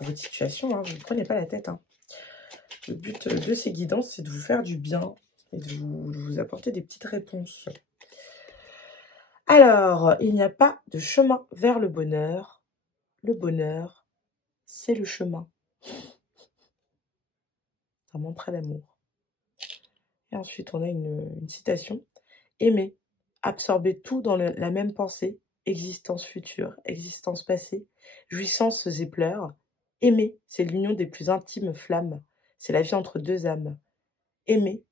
votre situation. Hein, vous ne prenez pas la tête. Hein. Le but de ces guidances, c'est de vous faire du bien et de vous apporter des petites réponses. Alors, il n'y a pas de chemin vers le bonheur. Le bonheur, c'est le chemin. Un mantra d'amour. Et ensuite, on a une citation. Aimer, absorber tout dans la même pensée, existence future, existence passée, jouissances et pleurs. Aimer, c'est l'union des plus intimes flammes, c'est la vie entre deux âmes. Aimer,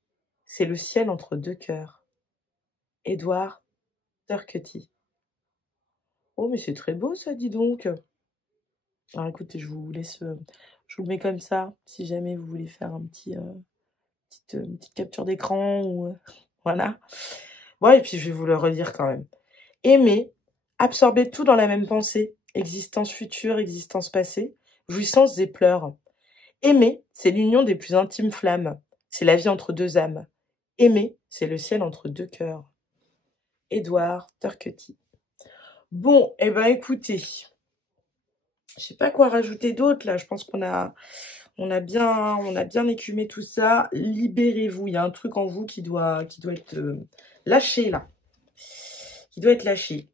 c'est le ciel entre deux cœurs. Édouard Turquety. Oh, mais c'est très beau ça, dis donc. Alors écoutez, je vous laisse, je vous le mets comme ça, si jamais vous voulez faire une petite capture d'écran ou voilà. Bon, et puis je vais vous le relire quand même. Aimer, absorber tout dans la même pensée, existence future, existence passée, jouissances et pleurs. Aimer, c'est l'union des plus intimes flammes, c'est la vie entre deux âmes. Aimer, c'est le ciel entre deux cœurs. Édouard Turquety. Bon, eh ben écoutez, je sais pas quoi rajouter d'autre là, je pense on a bien écumé tout ça. Libérez-vous, il y a un truc en vous qui doit être lâché là, qui doit être lâché.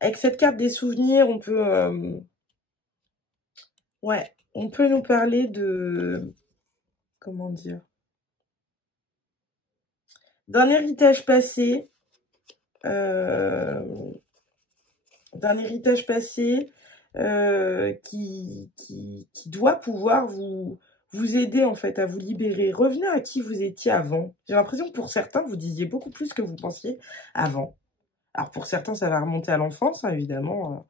Avec cette carte des souvenirs, on peut ouais, on peut nous parler de comment dire, d'un héritage passé, qui doit pouvoir vous aider en fait à vous libérer. Revenez à qui vous étiez avant. J'ai l'impression que pour certains, vous disiez beaucoup plus que vous pensiez avant. Alors pour certains, ça va remonter à l'enfance, hein, évidemment,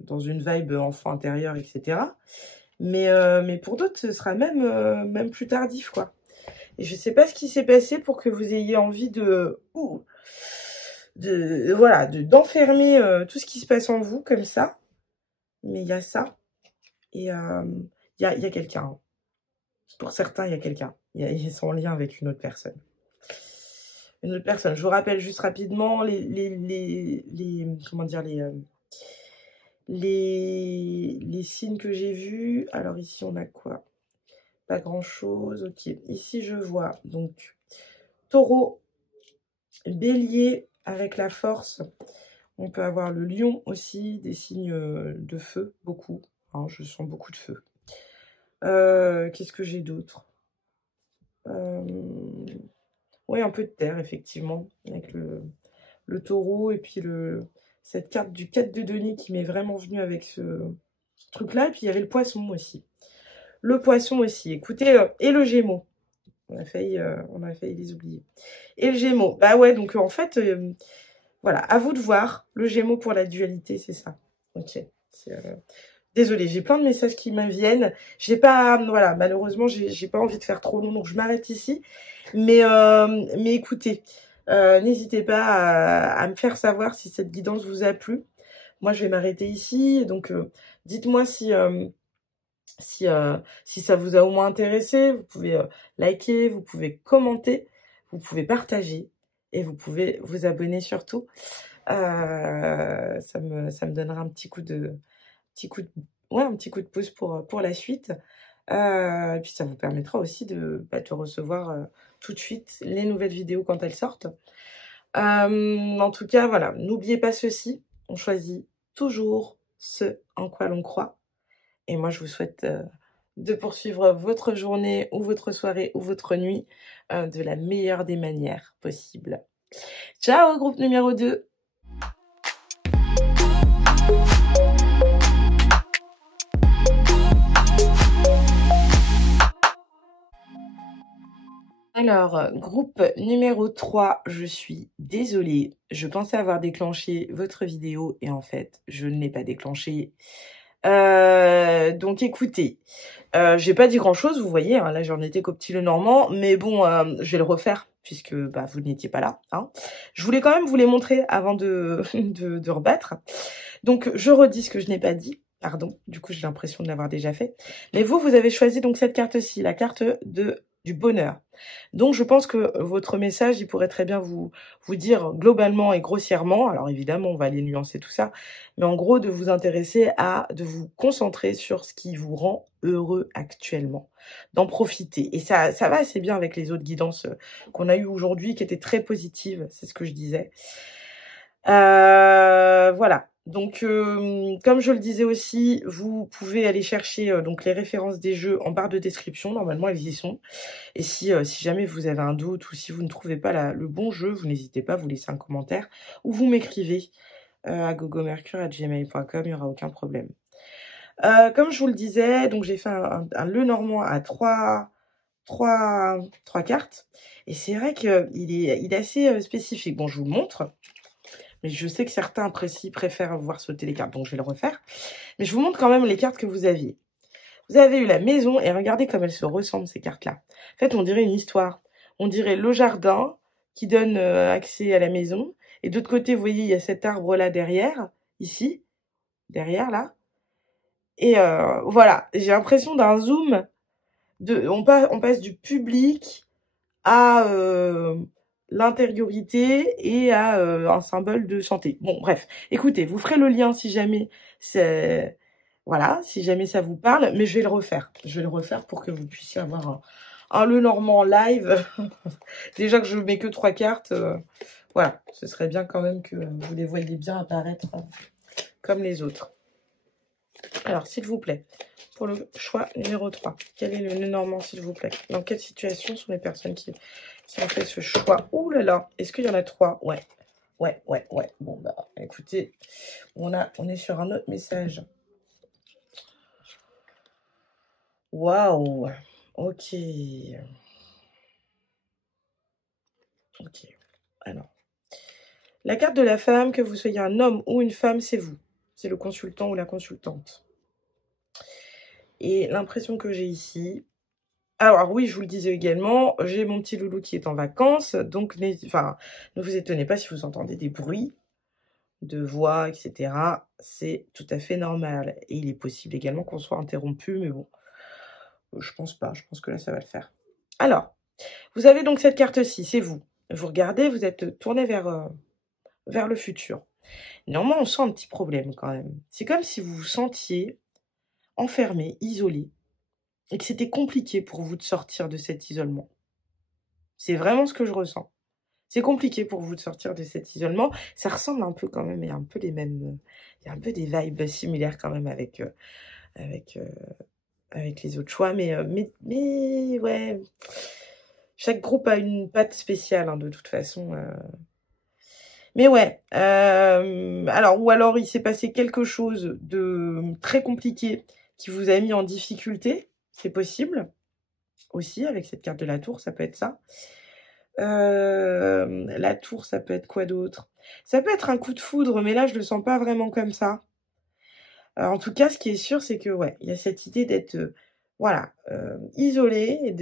dans une vibe enfant intérieur, etc. Mais pour d'autres, ce sera même plus tardif, quoi. Et je sais pas ce qui s'est passé pour que vous ayez envie voilà, d'enfermer tout ce qui se passe en vous comme ça. Mais il y a ça. Et il y a quelqu'un. Pour certains, il y a quelqu'un. Ils sont en lien avec une autre personne. Une autre personne. Je vous rappelle juste rapidement comment dire, les signes que j'ai vus. Alors ici, on a quoi? Pas grand-chose. Ok. Ici, je vois donc Taureau, Bélier avec la force. On peut avoir le lion aussi, des signes de feu, beaucoup. Hein, je sens beaucoup de feu. Qu'est-ce que j'ai d'autre? Oui, un peu de terre, effectivement, avec le taureau et puis cette carte du 4 de denier qui m'est vraiment venue avec ce truc-là. Et puis il y avait le poisson aussi. Le poisson aussi, écoutez, et le gémeau. On a failli les oublier. Et le gémeau, bah ouais, donc en fait, voilà, à vous de voir. Le gémeau pour la dualité, c'est ça. Ok. Désolée, j'ai plein de messages qui me viennent. J'ai pas, voilà, malheureusement, j'ai pas envie de faire trop long, donc je m'arrête ici. Mais écoutez, n'hésitez pas à me faire savoir si cette guidance vous a plu. Moi, je vais m'arrêter ici. Donc, dites-moi si ça vous a au moins intéressé. Vous pouvez liker, vous pouvez commenter, vous pouvez partager et vous pouvez vous abonner surtout. Ça me donnera un petit coup de pouce pour la suite. Et puis ça vous permettra aussi de recevoir tout de suite les nouvelles vidéos quand elles sortent. En tout cas, voilà, n'oubliez pas ceci, on choisit toujours ce en quoi l'on croit. Et moi, je vous souhaite de poursuivre votre journée ou votre soirée ou votre nuit de la meilleure des manières possibles. Ciao, groupe numéro 2. Alors, groupe numéro 3, je suis désolée. Je pensais avoir déclenché votre vidéo et en fait, je ne l'ai pas déclenché. Donc écoutez, j'ai pas dit grand chose, vous voyez, hein, là j'en étais qu'au petit Lenormand, mais bon, je vais le refaire puisque vous n'étiez pas là. Hein. Je voulais quand même vous les montrer avant de rebattre. Donc je redis ce que je n'ai pas dit. Pardon, du coup j'ai l'impression de l'avoir déjà fait. Mais vous avez choisi donc cette carte-ci, la carte du bonheur. Donc je pense que votre message, il pourrait très bien vous dire globalement et grossièrement, alors évidemment on va aller nuancer tout ça, mais en gros de vous intéresser de vous concentrer sur ce qui vous rend heureux actuellement, d'en profiter. Et ça va assez bien avec les autres guidances qu'on a eues aujourd'hui qui étaient très positives, c'est ce que je disais. Voilà. Donc, comme je le disais aussi, vous pouvez aller chercher donc les références des jeux en barre de description. Normalement, elles y sont. Et si jamais vous avez un doute ou si vous ne trouvez pas le bon jeu, vous n'hésitez pas à vous laisser un commentaire ou vous m'écrivez à gogomercure@gmail.com, il n'y aura aucun problème. Comme je vous le disais, donc j'ai fait un Lenormand à trois cartes. Et c'est vrai qu'il est assez spécifique. Bon, je vous le montre. Mais je sais que certains préfèrent voir sauter les cartes, donc je vais le refaire. Mais je vous montre quand même les cartes que vous aviez. Vous avez eu la maison, et regardez comme elles se ressemblent, ces cartes-là. En fait, on dirait une histoire. On dirait le jardin qui donne accès à la maison. Et d'autre côté, vous voyez, il y a cet arbre-là derrière, ici, derrière, là. Et voilà, j'ai l'impression d'un zoom. On passe du public à l'intériorité et à un symbole de santé. Bon, bref, écoutez, vous ferez le lien si jamais voilà, si jamais ça vous parle, mais je vais le refaire. Je vais le refaire pour que vous puissiez avoir un Lenormand live. Déjà que je mets que 3 cartes, voilà, ce serait bien quand même que vous les voyiez bien apparaître comme les autres. Alors, s'il vous plaît, pour le choix numéro 3, quel est le Lenormand, s'il vous plaît? Dans quelle situation sont les personnes qui ont fait ce choix? Ouh là là, est-ce qu'il y en a 3? Ouais. Bon, bah, écoutez, on est sur un autre message. Waouh. Ok. Alors, la carte de la femme, que vous soyez un homme ou une femme, c'est vous. C'est le consultant ou la consultante. Et l'impression que j'ai ici... Alors oui, je vous le disais également, j'ai mon petit loulou qui est en vacances, donc ne vous étonnez pas si vous entendez des bruits de voix, etc. C'est tout à fait normal. Et il est possible également qu'on soit interrompu, mais bon, je pense pas. Je pense que là, ça va le faire. Alors, vous avez donc cette carte-ci, c'est vous. Vous regardez, vous êtes tourné vers le futur. Néanmoins, on sent un petit problème quand même. C'est comme si vous vous sentiez enfermé, isolé, et que c'était compliqué pour vous de sortir de cet isolement. C'est vraiment ce que je ressens. C'est compliqué pour vous de sortir de cet isolement. Ça ressemble un peu quand même, il y a un peu les mêmes... Il y a un peu des vibes similaires quand même avec les autres choix. Mais ouais, chaque groupe a une patte spéciale, hein, de toute façon. Mais ouais, alors ou alors il s'est passé quelque chose de très compliqué qui vous a mis en difficulté, c'est possible aussi avec cette carte de la tour, ça peut être ça. La tour, ça peut être quoi d'autre? Ça peut être un coup de foudre, mais là je le sens pas vraiment comme ça. En tout cas, ce qui est sûr, c'est que ouais, il y a cette idée d'être, voilà, isolé et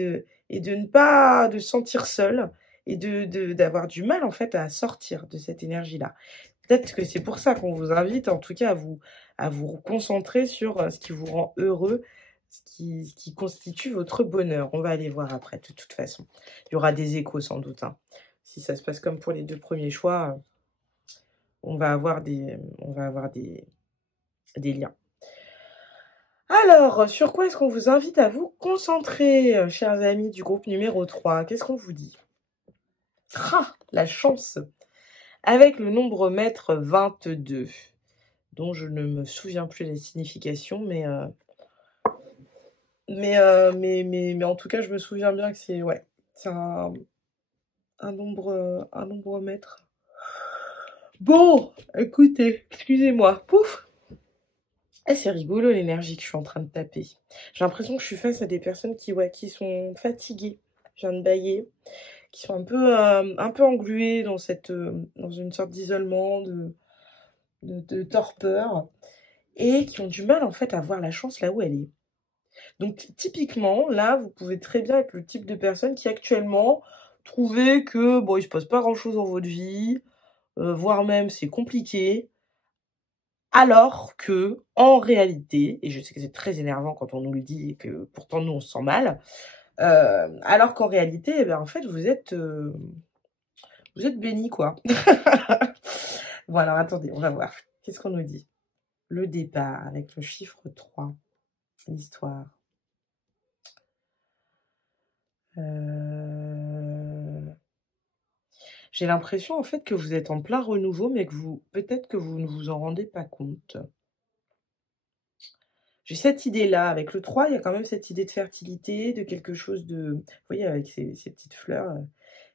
de ne pas de se sentir seul et d'avoir du mal, en fait, à sortir de cette énergie-là. Peut-être que c'est pour ça qu'on vous invite, en tout cas, à vous concentrer sur, ce qui vous rend heureux, ce qui constitue votre bonheur. On va aller voir après, de toute façon. Il y aura des échos sans doute, hein. Si ça se passe comme pour les 2 premiers choix, on va avoir des liens. Alors, sur quoi est-ce qu'on vous invite à vous concentrer, chers amis du groupe numéro 3? Qu'est-ce qu'on vous dit? Ah, la chance! Avec le nombre maître 22, dont je ne me souviens plus la signification, mais en tout cas, je me souviens bien que c'est ouais, c'est un nombre maître. Bon, écoutez, excusez-moi. Pouf! Eh, c'est rigolo l'énergie que je suis en train de taper. J'ai l'impression que je suis face à des personnes qui sont fatiguées. Je viens de bailler, qui sont un peu engluées dans une sorte d'isolement, de torpeur, et qui ont du mal en fait à voir la chance là où elle est. Donc typiquement, là, vous pouvez très bien être le type de personne qui actuellement trouvez que bon, il se passe pas grand-chose dans votre vie, voire même c'est compliqué, alors que en réalité, et je sais que c'est très énervant quand on nous le dit et que pourtant nous on se sent mal, alors qu'en réalité, eh ben, en fait, vous êtes béni, quoi. Bon, alors attendez, on va voir. Qu'est-ce qu'on nous dit? Le départ avec le chiffre 3, l'histoire. J'ai l'impression, en fait, que vous êtes en plein renouveau, mais que peut-être que vous ne vous en rendez pas compte. J'ai cette idée-là. Avec le 3, il y a quand même cette idée de fertilité, de quelque chose de... Vous voyez, avec ces petites fleurs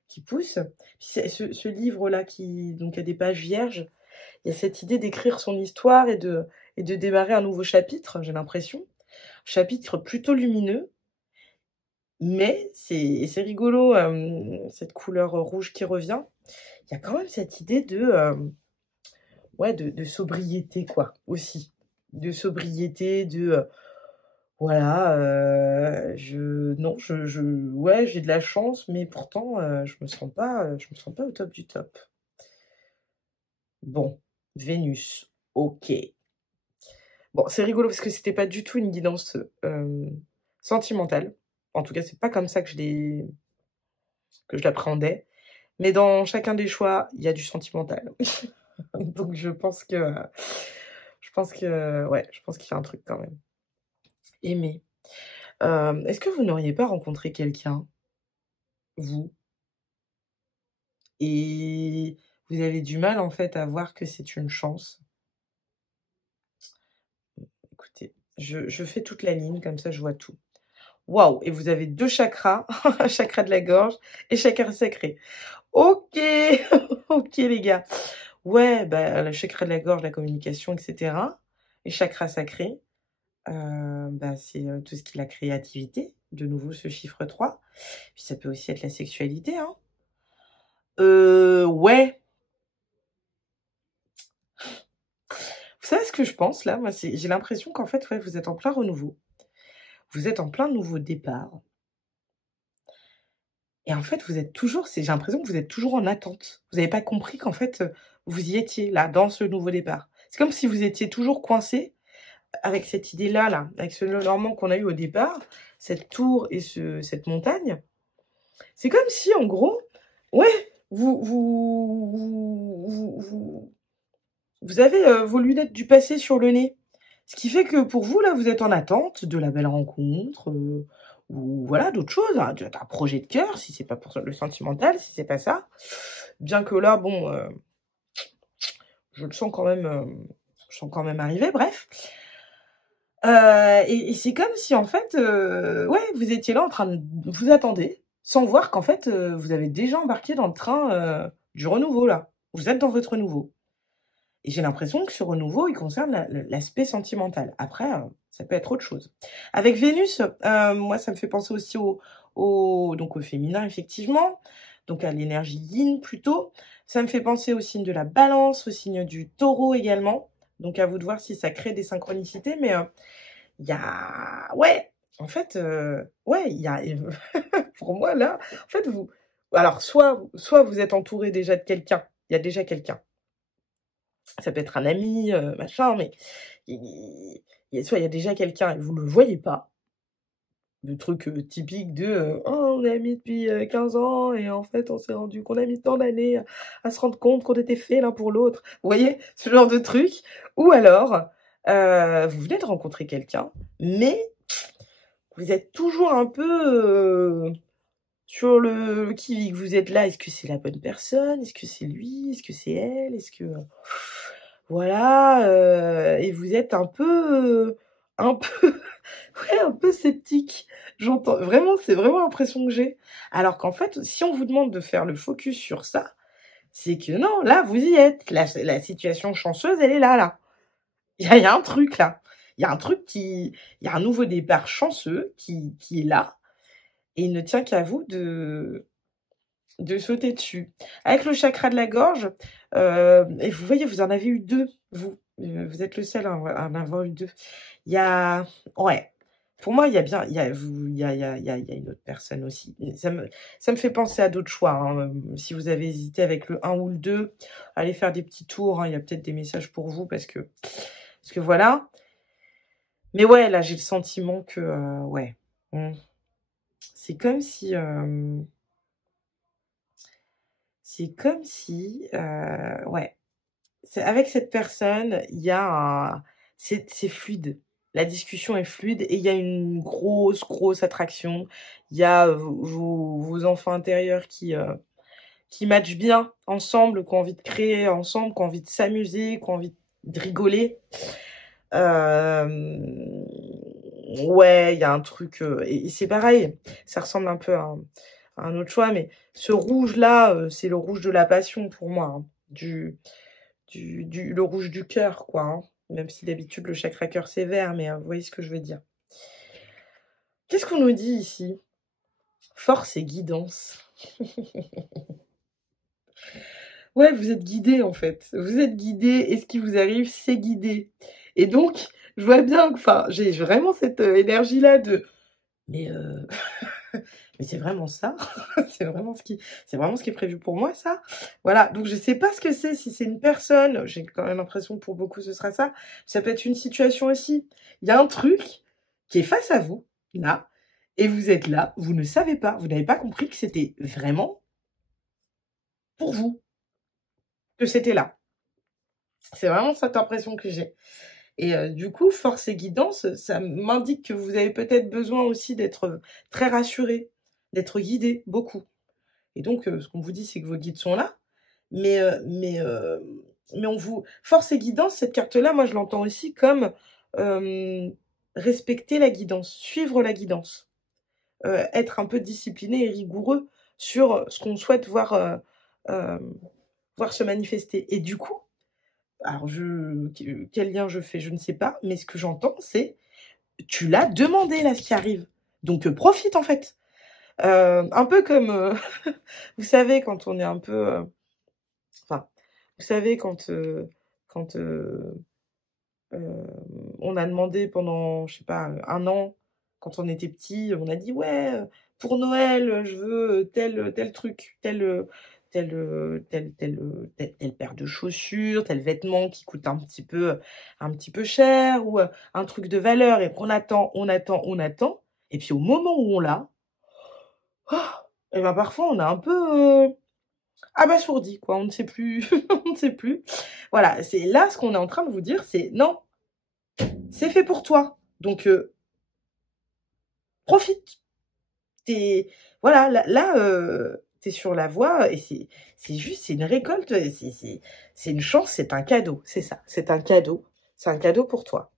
qui poussent. Puis ce livre-là, donc a des pages vierges, il y a cette idée d'écrire son histoire et de démarrer un nouveau chapitre, j'ai l'impression. Chapitre plutôt lumineux, mais c'est rigolo, cette couleur rouge qui revient. Il y a quand même cette idée de sobriété, quoi, aussi. De sobriété, voilà, non, ouais, j'ai de la chance, mais pourtant, je me sens pas au top du top. Bon, Vénus, ok. Bon, c'est rigolo parce que c'était pas du tout une guidance sentimentale. En tout cas, c'est pas comme ça que je l'appréhendais. Mais dans chacun des choix, il y a du sentimental. Donc je pense qu'il y a un truc quand même. Aimer. Est-ce que vous n'auriez pas rencontré quelqu'un, vous, et vous avez du mal en fait à voir que c'est une chance? Écoutez, je fais toute la ligne, comme ça je vois tout. Waouh! Et vous avez 2 chakras, chakra de la gorge et chakra sacré. OK! OK les gars. Ouais, bah, le chakra de la gorge, la communication, etc. Et chakra sacré, bah, c'est tout ce qui est la créativité. De nouveau, ce chiffre 3. Puis ça peut aussi être la sexualité, hein. Ouais. Vous savez ce que je pense là? Moi, j'ai l'impression qu'en fait, ouais, vous êtes en plein renouveau. Vous êtes en plein nouveau départ. Et en fait, j'ai l'impression que vous êtes toujours en attente. Vous n'avez pas compris qu'en fait, vous y étiez là, dans ce nouveau départ. C'est comme si vous étiez toujours coincé avec cette idée-là, là, avec ce Normand qu'on a eu au départ, cette tour et cette montagne. C'est comme si, en gros, ouais, vous avez vos lunettes du passé sur le nez. Ce qui fait que pour vous, là, vous êtes en attente de la belle rencontre, ou voilà, d'autres choses, hein, d'un projet de cœur, si c'est pas pour le sentimental, si c'est pas ça. Bien que là, bon, je le sens quand même arriver, bref. Et c'est comme si, en fait, ouais, vous étiez là en train de vous attendre, sans voir qu'en fait, vous avez déjà embarqué dans le train du renouveau, là. Vous êtes dans votre renouveau. Et j'ai l'impression que ce renouveau, il concerne l'aspect sentimental. Après, ça peut être autre chose. Avec Vénus, moi, ça me fait penser aussi donc au féminin, effectivement. Donc à l'énergie yin, plutôt. Ça me fait penser au signe de la balance, au signe du taureau également. Donc à vous de voir si ça crée des synchronicités. Mais il y a... Ouais, en fait, ouais, il y a... Pour moi, là, en fait, vous... Alors, soit vous êtes entouré déjà de quelqu'un. Il y a déjà quelqu'un. Ça peut être un ami, machin, mais soit il y a déjà quelqu'un et vous le voyez pas. Le truc, typique de, «Oh, on est amis depuis, 15 ans et en fait, on s'est rendu qu'on a mis tant d'années à se rendre compte qu'on était faits l'un pour l'autre». Vous voyez? Ce genre de truc. Ou alors, vous venez de rencontrer quelqu'un, mais vous êtes toujours un peu, sur le qui-vive. Vous êtes là, est-ce que c'est la bonne personne? Est-ce que c'est lui? Est-ce que c'est elle? Est-ce que voilà, et vous êtes un peu ouais, un peu sceptique. J'entends vraiment, c'est vraiment l'impression que j'ai. Alors qu'en fait, si on vous demande de faire le focus sur ça, c'est que non, là, vous y êtes. La situation chanceuse, elle est là, là. Il y a un truc là. Il y a un truc il y a un nouveau départ chanceux qui est là et il ne tient qu'à vous de sauter dessus. Avec le chakra de la gorge, et vous voyez, vous en avez eu 2, vous. Vous êtes le seul à en avoir eu 2. Il y a ouais, pour moi, il y a bien il y a une autre personne aussi. Ça me fait penser à d'autres choix, hein, si vous avez hésité avec le 1 ou le 2, allez faire des petits tours, hein, il y a peut-être des messages pour vous parce que voilà. Mais ouais, là, j'ai le sentiment que, ouais, c'est comme si, ouais, avec cette personne, il y a c'est fluide. La discussion est fluide et il y a une grosse attraction. Il y a vos enfants intérieurs qui matchent bien ensemble, qui ont envie de créer ensemble, qui ont envie de s'amuser, qui ont envie de rigoler. Ouais, il y a un truc, et c'est pareil, ça ressemble un peu à un autre choix, mais ce rouge-là, c'est le rouge de la passion pour moi, hein, le rouge du cœur, quoi, hein. Même si d'habitude le chakra cœur c'est vert, mais vous voyez ce que je veux dire. Qu'est-ce qu'on nous dit ici? Force et guidance. Ouais, vous êtes guidé en fait. Vous êtes guidé et ce qui vous arrive, c'est guidé. Et donc, je vois bien, enfin, j'ai vraiment cette énergie-là de mais mais c'est vraiment ça? C'est vraiment ce qui est prévu pour moi, ça? Voilà, donc je sais pas ce que c'est, si c'est une personne, j'ai quand même l'impression que pour beaucoup ce sera ça. Ça peut être une situation aussi. Il y a un truc qui est face à vous, là, et vous êtes là, vous ne savez pas, vous n'avez pas compris que c'était vraiment pour vous, que c'était là. C'est vraiment cette impression que j'ai. Et du coup, force et guidance, ça m'indique que vous avez peut-être besoin aussi d'être très rassuré, d'être guidé, beaucoup. Et donc, ce qu'on vous dit, c'est que vos guides sont là, mais on vous force et guidance, cette carte-là, moi, je l'entends aussi comme, respecter la guidance, suivre la guidance, être un peu discipliné et rigoureux sur ce qu'on souhaite voir se manifester. Et du coup, alors quel lien je fais, je ne sais pas, mais ce que j'entends, c'est: «Tu l'as demandé là, ce qui arrive, donc profite en fait». Un peu comme, vous savez quand on est un peu, enfin, vous savez quand, on a demandé pendant, je sais pas, 1 an, quand on était petit, on a dit: «Ouais, pour Noël, je veux tel truc, telle paire de chaussures, tel vêtement qui coûte un petit peu cher ou, un truc de valeur» et qu'on attend et puis au moment où on l'a, et ben, parfois on est un peu, abasourdi quoi, on ne sait plus on ne sait plus. Voilà, c'est là ce qu'on est en train de vous dire, c'est: «Non, c'est fait pour toi, donc profite». Tu voilà, là, tu sur la voie et c'est juste, c'est une récolte, c'est une chance, c'est un cadeau, c'est ça, c'est un cadeau pour toi.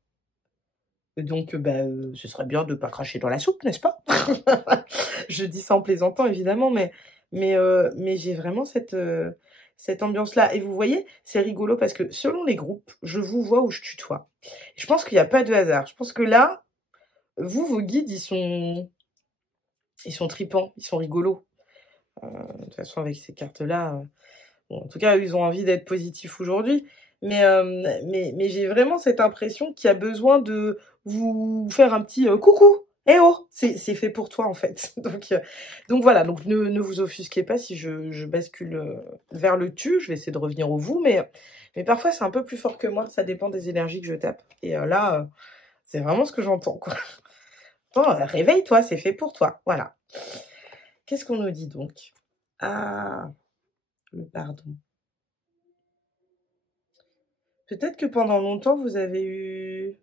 Donc bah, ce serait bien de pas cracher dans la soupe, n'est-ce pas? Je dis ça en plaisantant évidemment, mais j'ai vraiment cette ambiance-là. Et vous voyez, c'est rigolo parce que selon les groupes, je vous vois ou je tutoie. Je pense qu'il n'y a pas de hasard. Je pense que là, vous, vos guides, ils sont tripants, ils sont rigolos. De toute façon, avec ces cartes-là, bon, en tout cas, eux, ils ont envie d'être positifs aujourd'hui. Mais j'ai vraiment cette impression qu'il y a besoin de vous faire un petit coucou. Eh oh, c'est fait pour toi en fait. Donc voilà, donc ne vous offusquez pas si je bascule vers le tu. Je vais essayer de revenir au vous, mais parfois c'est un peu plus fort que moi. Ça dépend des énergies que je tape. Et là, c'est vraiment ce que j'entends, quoi. Attends, réveille-toi, c'est fait pour toi. Voilà. Qu'est-ce qu'on nous dit donc? Ah, le pardon. Peut-être que pendant longtemps, vous avez eu...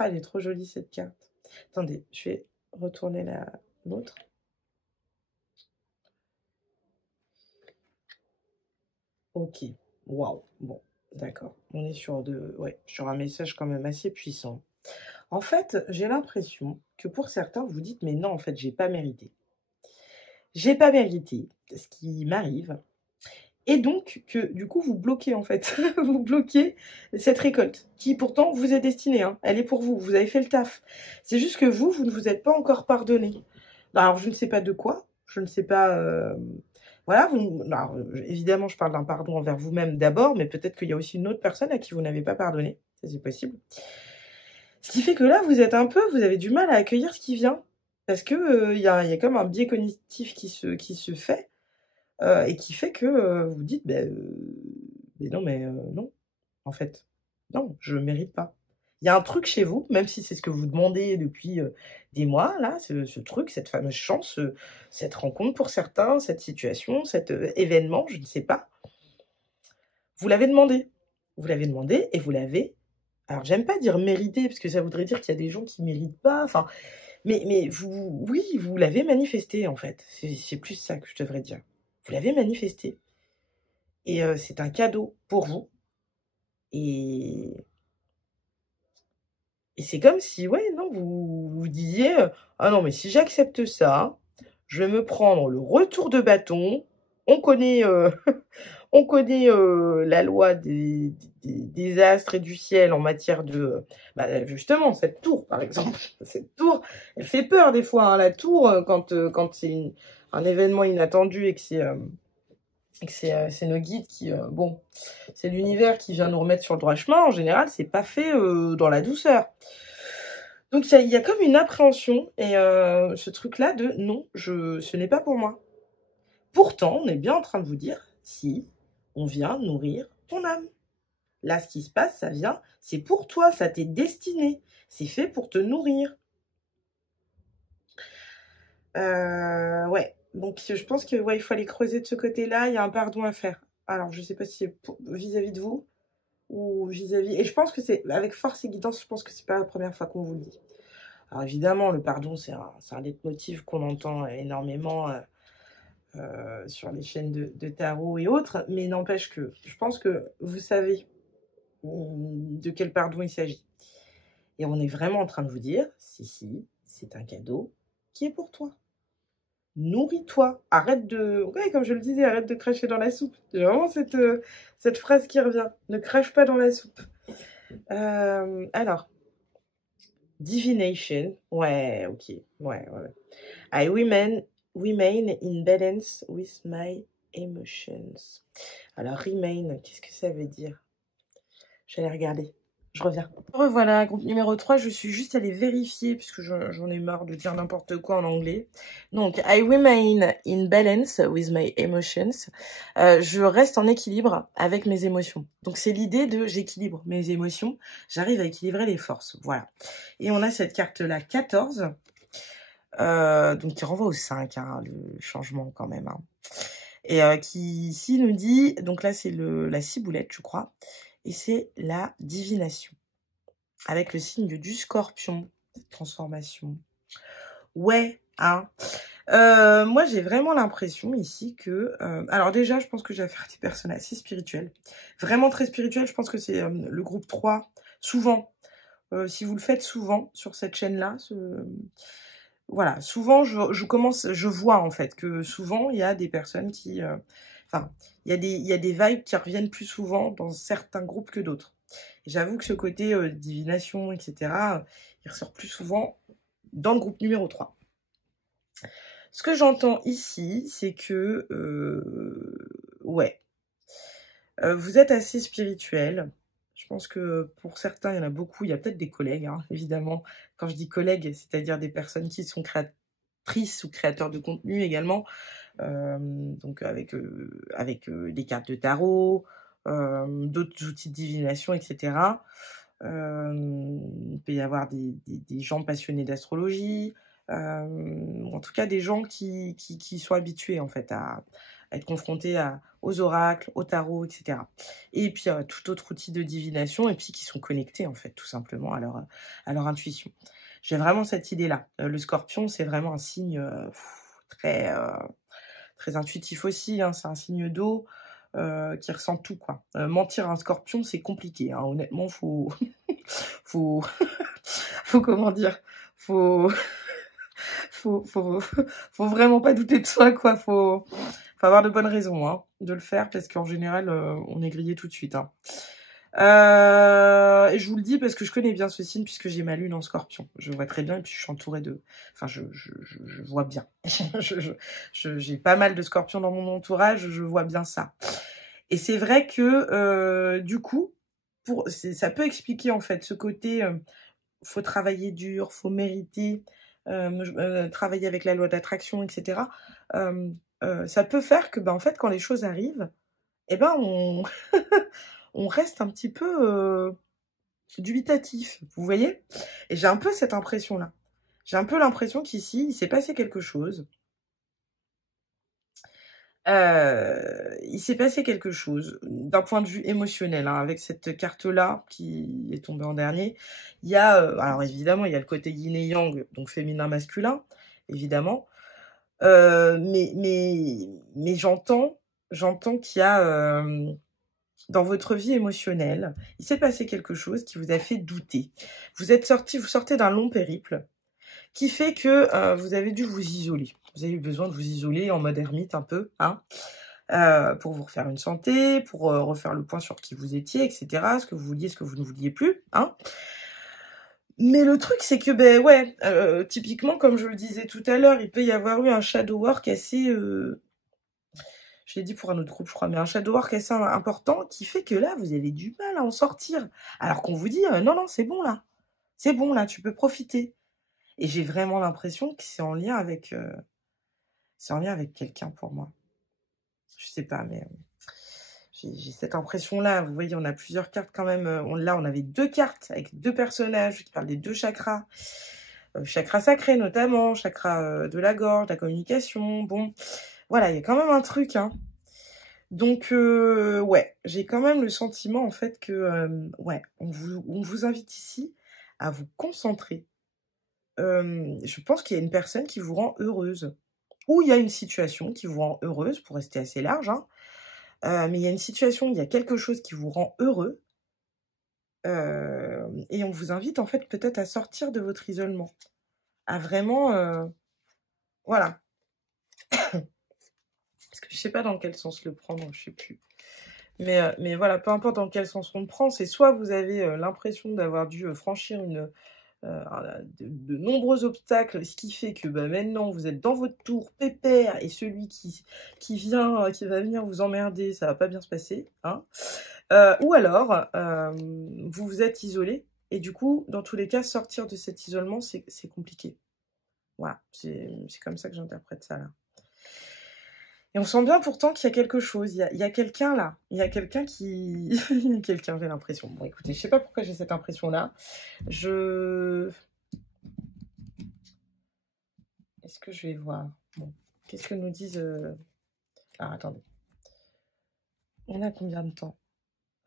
Ah, elle est trop jolie, cette carte. Attendez, je vais retourner l'autre. Ok. Waouh. Bon, d'accord. On est sur sur un message quand même assez puissant. En fait, j'ai l'impression que pour certains, vous dites, mais non, en fait, j'ai pas mérité. J'ai pas mérité ce qui m'arrive. Et donc, que du coup, vous bloquez en fait. Vous bloquez cette récolte qui pourtant vous est destinée. Hein. Elle est pour vous. Vous avez fait le taf. C'est juste que vous ne vous êtes pas encore pardonné. Alors, je ne sais pas de quoi. Je ne sais pas... Voilà. Alors, évidemment, je parle d'un pardon envers vous-même d'abord, mais peut-être qu'il y a aussi une autre personne à qui vous n'avez pas pardonné. Ça, c'est possible. Ce qui fait que là, vous avez du mal à accueillir ce qui vient. Parce que il y a comme un biais cognitif qui se fait. Et qui fait que vous dites, mais non, non, en fait, non, je ne mérite pas. Il y a un truc chez vous, même si c'est ce que vous demandez depuis des mois, là, ce truc, cette fameuse chance, cette rencontre pour certains, cette situation, cet événement, je ne sais pas. Vous l'avez demandé. Vous l'avez demandé et vous l'avez... Alors, j'aime pas dire mérité, parce que ça voudrait dire qu'il y a des gens qui ne méritent pas, enfin... Mais oui, vous l'avez manifesté, en fait. C'est plus ça que je devrais dire. Vous l'avez manifesté. Et c'est un cadeau pour vous. Et c'est comme si, ouais, non, vous disiez, ah non, mais si j'accepte ça, je vais me prendre le retour de bâton. On connaît, on connaît la loi des astres et du ciel en matière de... justement, cette tour, par exemple. Cette tour, elle fait peur des fois, hein, la tour, quand c'est un événement inattendu et que c'est nos guides qui, bon, c'est l'univers qui vient nous remettre sur le droit chemin. En général, c'est pas fait dans la douceur. Donc, il y a comme une appréhension et ce truc-là de non, ce n'est pas pour moi. Pourtant, on est bien en train de vous dire, si, on vient nourrir ton âme. Là, ce qui se passe, ça vient, c'est pour toi, ça t'est destiné. C'est fait pour te nourrir. Ouais. Donc, je pense que il faut aller creuser de ce côté-là. Il y a un pardon à faire. Alors, je ne sais pas si c'est vis-à-vis de vous ou vis-à-vis... Et je pense que c'est, avec force et guidance, je pense que c'est pas la première fois qu'on vous le dit. Alors, évidemment, le pardon, c'est un leitmotiv qu'on entend énormément sur les chaînes de tarot et autres. Mais n'empêche que je pense que vous savez de quel pardon il s'agit. Et on est vraiment en train de vous dire, si, c'est un cadeau qui est pour toi. Nourris-toi, arrête de... Ouais, comme je le disais, arrête de cracher dans la soupe. C'est vraiment cette phrase qui revient. Ne crache pas dans la soupe. Alors, divination. Ouais, ok. Ouais. I remain in balance with my emotions. Alors, remain, qu'est-ce que ça veut dire? Je vais aller regarder. Je reviens. Revoilà, groupe numéro 3, je suis juste allée vérifier puisque j'en ai marre de dire n'importe quoi en anglais. Donc, I remain in balance with my emotions. Je reste en équilibre avec mes émotions. Donc, c'est l'idée de j'équilibre mes émotions. J'arrive à équilibrer les forces. Voilà. Et on a cette carte-là, 14. Donc, qui renvoie au 5, hein, le changement quand même. Hein. Et qui ici nous dit, donc là, c'est la ciboulette, je crois. Et c'est la divination. Avec le signe du scorpion. Transformation. Ouais, hein. Moi, j'ai vraiment l'impression ici que... alors déjà, je pense que j'ai affaire à des personnes assez spirituelles. Vraiment très spirituelles. Je pense que c'est le groupe 3. Souvent. Si vous le faites souvent sur cette chaîne-là. Voilà. Souvent, je vois en fait que souvent, il y a des personnes qui Enfin, il y a des vibes qui reviennent plus souvent dans certains groupes que d'autres. Et j'avoue que ce côté divination, etc., il ressort plus souvent dans le groupe numéro 3. Ce que j'entends ici, c'est que, ouais, vous êtes assez spirituel. Je pense que pour certains, il y en a beaucoup. Il y a peut-être des collègues, hein, évidemment. Quand je dis collègues, c'est-à-dire des personnes qui sont créatrices ou créateurs de contenu également. Donc avec des cartes de tarot, d'autres outils de divination, etc. Il peut y avoir des gens passionnés d'astrologie, en tout cas des gens qui sont habitués en fait à être confrontés aux oracles, au tarot, etc. Et puis tout autre outil de divination, et puis qui sont connectés en fait tout simplement à leur intuition. J'ai vraiment cette idée-là. Le scorpion, c'est vraiment un signe très, très intuitif aussi, hein, c'est un signe d'eau. Qui ressent tout quoi. Mentir à un scorpion, c'est compliqué, hein. Honnêtement, faut faut faut comment dire, faut faut faut faut vraiment pas douter de soi quoi. Faut avoir de bonnes raisons hein, de le faire parce qu'en général on est grillé tout de suite hein. Et je vous le dis parce que je connais bien ce signe puisque j'ai ma lune en scorpion. Je vois très bien et puis je suis entourée de... Enfin, je vois bien. J'ai pas mal de scorpions dans mon entourage, je vois bien ça. Et c'est vrai que du coup, ça peut expliquer en fait ce côté faut travailler dur, faut mériter, travailler avec la loi d'attraction, etc. Ça peut faire que, en fait, quand les choses arrivent, eh ben, on reste un petit peu dubitatif, vous voyez? Et j'ai un peu cette impression-là. J'ai un peu l'impression qu'ici, il s'est passé quelque chose. Il s'est passé quelque chose d'un point de vue émotionnel, hein, avec cette carte-là qui est tombée en dernier. Il y a, alors évidemment, il y a le côté yin et yang, donc féminin-masculin, évidemment. Mais j'entends qu'il y a, dans votre vie émotionnelle, il s'est passé quelque chose qui vous a fait douter. Vous sortez d'un long périple qui fait que vous avez dû vous isoler. Vous avez eu besoin de vous isoler en mode ermite un peu, hein, pour vous refaire une santé, pour refaire le point sur qui vous étiez, etc. Ce que vous vouliez, ce que vous ne vouliez plus, hein. Mais le truc, c'est que, ben ouais, typiquement, comme je le disais tout à l'heure, il peut y avoir eu un shadow work assez... je l'ai dit pour un autre groupe, je crois, mais un shadow work assez important qui fait que là, vous avez du mal à en sortir. Alors qu'on vous dit, non, non, c'est bon là. C'est bon là, tu peux profiter. Et j'ai vraiment l'impression que c'est en lien avec quelqu'un pour moi. Je sais pas, mais j'ai cette impression-là. Vous voyez, on a plusieurs cartes quand même. Là, on avait 2 cartes avec 2 personnages qui parlent des 2 chakras. Chakra sacré notamment, chakra de la gorge, de la communication. Bon, voilà, il y a quand même un truc, hein. Donc, ouais, j'ai quand même le sentiment en fait que, ouais, on vous invite ici à vous concentrer. Je pense qu'il y a une personne qui vous rend heureuse. Ou il y a une situation qui vous rend heureuse, pour rester assez large, hein. Mais il y a une situation, il y a quelque chose qui vous rend heureux, et on vous invite en fait peut-être à sortir de votre isolement, à vraiment, voilà. Parce que je sais pas dans quel sens le prendre, je sais plus. Mais voilà, peu importe dans quel sens on le prend, c'est soit vous avez l'impression d'avoir dû franchir de nombreux obstacles, ce qui fait que maintenant vous êtes dans votre tour pépère et celui qui va venir vous emmerder, ça va pas bien se passer, hein. Ou alors vous vous êtes isolé et du coup, dans tous les cas, sortir de cet isolement, c'est compliqué. Voilà, c'est comme ça que j'interprète ça là. Et on sent bien pourtant qu'il y a quelque chose, il y a quelqu'un là, il y a quelqu'un qui... il y a quelqu'un, j'ai l'impression. Bon écoutez, je sais pas pourquoi j'ai cette impression-là. Est-ce que je vais voir? Bon, qu'est-ce que nous disent... Ah, attendez. On a combien de temps?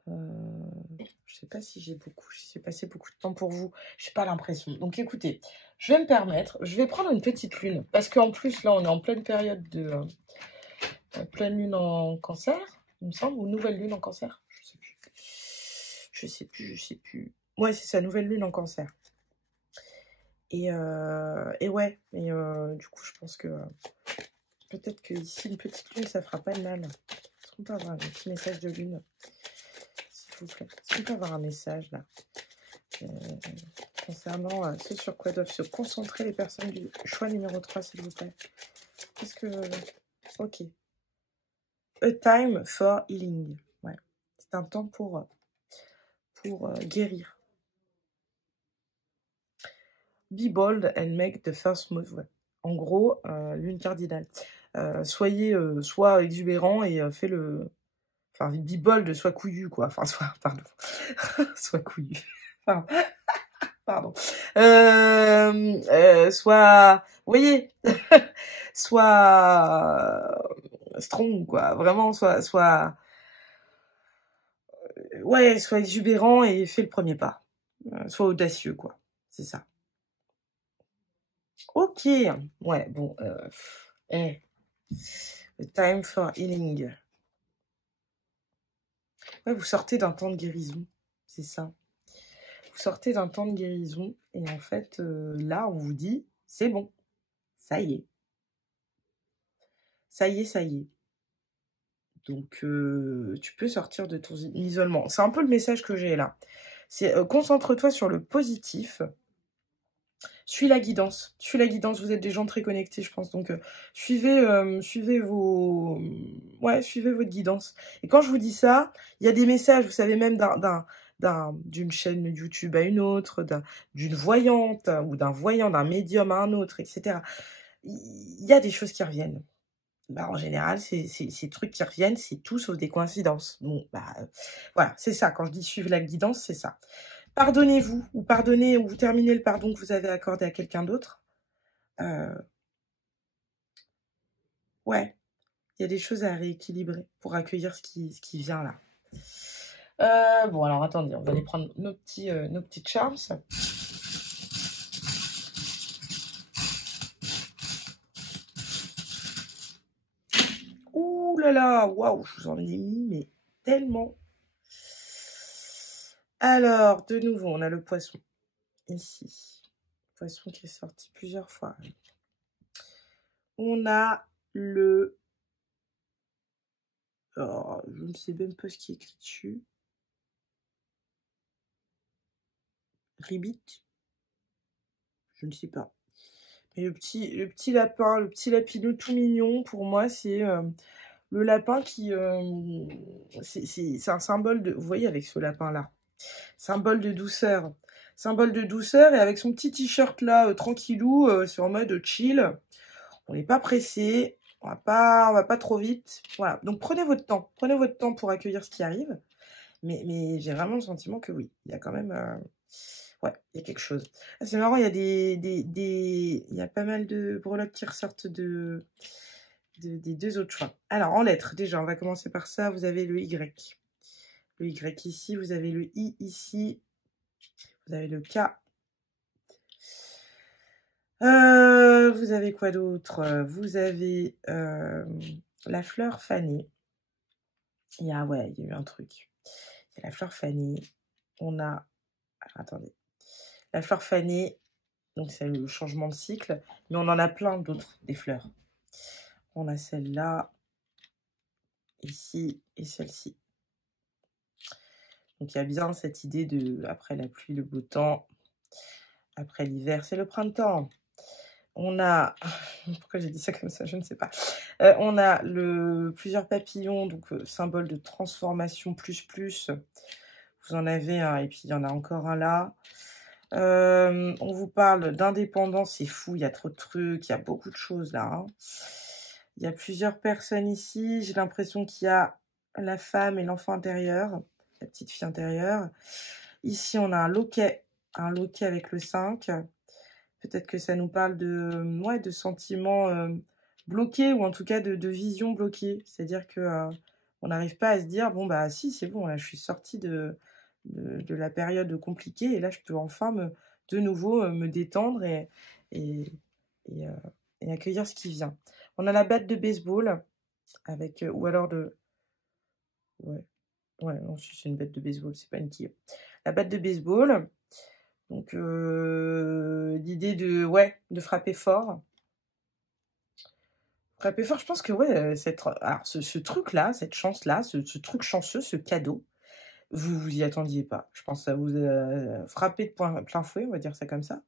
Je sais pas si j'ai passé beaucoup de temps pour vous. J'ai pas l'impression. Donc écoutez, je vais me permettre, je vais prendre une petite lune, parce qu'en plus là on est en pleine période de pleine lune en cancer, il me semble, ou nouvelle lune en cancer, je sais plus. Je sais plus. Ouais, c'est ça, nouvelle lune en cancer. Et ouais, du coup je pense que peut-être que ici une petite lune ça fera pas de mal. qu'on peut avoir un petit message de lune, s'il vous plaît? Est-ce qu'on peut avoir un message, là, concernant ce sur quoi doivent se concentrer les personnes du choix numéro 3, s'il vous plaît? Qu'est-ce que... Ok. A time for healing. Ouais. C'est un temps pour guérir. Be bold and make the first move. Ouais. En gros, lune cardinale. Soyez soit exubérant et fait le... Enfin, be bold, soit couillu, quoi. Enfin, soit... Pardon. soit couillu. Pardon. Soit... Vous voyez soit strong, quoi. Vraiment, soit... Ouais, soit exubérant et fait le premier pas. Soit audacieux, quoi. C'est ça. Ok. Ouais, bon. Time for healing. Ouais, vous sortez d'un temps de guérison. C'est ça. Vous sortez d'un temps de guérison. Et en fait, là, on vous dit, c'est bon. Ça y est. Ça y est, ça y est. Donc, tu peux sortir de ton isolement. C'est un peu le message que j'ai là. C'est concentre-toi sur le positif. Suis la guidance. Suis la guidance. Vous êtes des gens très connectés, je pense. Donc, suivez vos... Ouais, suivez votre guidance. Et quand je vous dis ça, il y a des messages, vous savez, même d'une chaîne YouTube à une autre, d'une voyante ou d'un voyant, d'un médium à un autre, etc. Il y a des choses qui reviennent. Bah, en général, ces trucs qui reviennent, c'est tout sauf des coïncidences. Bon, bah, voilà, c'est ça. Quand je dis suivre la guidance, c'est ça. Pardonnez-vous, ou pardonnez, ou vous terminez le pardon que vous avez accordé à quelqu'un d'autre. Ouais, il y a des choses à rééquilibrer pour accueillir ce qui vient là. Bon, alors attendez, on va aller prendre nos petits charms. Ouh là là, waouh, je vous en ai mis, mais tellement. Alors, de nouveau, on a le poisson, ici. Poisson qui est sorti plusieurs fois. On a le... Oh, je ne sais même pas ce qui est écrit dessus. Ribbit. Je ne sais pas. Mais le petit lapin, le petit lapinou tout mignon, pour moi, c'est le lapin qui... c'est un symbole de... Vous voyez, avec ce lapin-là. Symbole de douceur. Symbole de douceur, et avec son petit t-shirt là, tranquillou, c'est en mode chill. On n'est pas pressé, on va pas trop vite. Voilà, donc prenez votre temps pour accueillir ce qui arrive. Mais j'ai vraiment le sentiment que oui, il y a quand même... ouais, il y a quelque chose. Ah, c'est marrant, il y a il y a pas mal de breloques qui ressortent des deux autres choix. Alors, en lettres, déjà, on va commencer par ça. Vous avez le Y. Le Y ici, vous avez le I ici. Vous avez le K. Vous avez quoi d'autre? Vous avez la fleur fanée. Ouais, il y a eu un truc. Il y a la fleur fanée. On a... Alors, attendez. La fleur fanée, donc c'est le changement de cycle. Mais on en a plein d'autres, des fleurs. On a celle-là, ici, et celle-ci. Donc il y a bien cette idée de, après la pluie, le beau temps. Après l'hiver, c'est le printemps. On a... Pourquoi j'ai dit ça comme ça? Je ne sais pas. On a plusieurs papillons, donc symbole de transformation plus. Vous en avez un, et puis il y en a encore un là. On vous parle d'indépendance, c'est fou, il y a trop de trucs, il y a beaucoup de choses là. Hein. Il y a plusieurs personnes ici. J'ai l'impression qu'il y a la femme et l'enfant intérieur, la petite fille intérieure. Ici, on a un loquet avec le 5. Peut-être que ça nous parle de sentiments bloqués, ou en tout cas de vision bloquée. C'est-à-dire que on n'arrive pas à se dire, bon, bah si, c'est bon, là, je suis sortie de la période compliquée, et là, je peux enfin de nouveau me détendre et accueillir ce qui vient. On a la batte de baseball, avec, ou alors de... Ouais, non, si c'est une batte de baseball, c'est pas une quille. La batte de baseball, donc l'idée de frapper fort. Frappez fort, je pense que ouais, alors ce truc-là, cette chance-là, ce truc chanceux, ce cadeau, vous vous y attendiez pas. Je pense que ça vous a frappé de plein fouet, on va dire ça comme ça.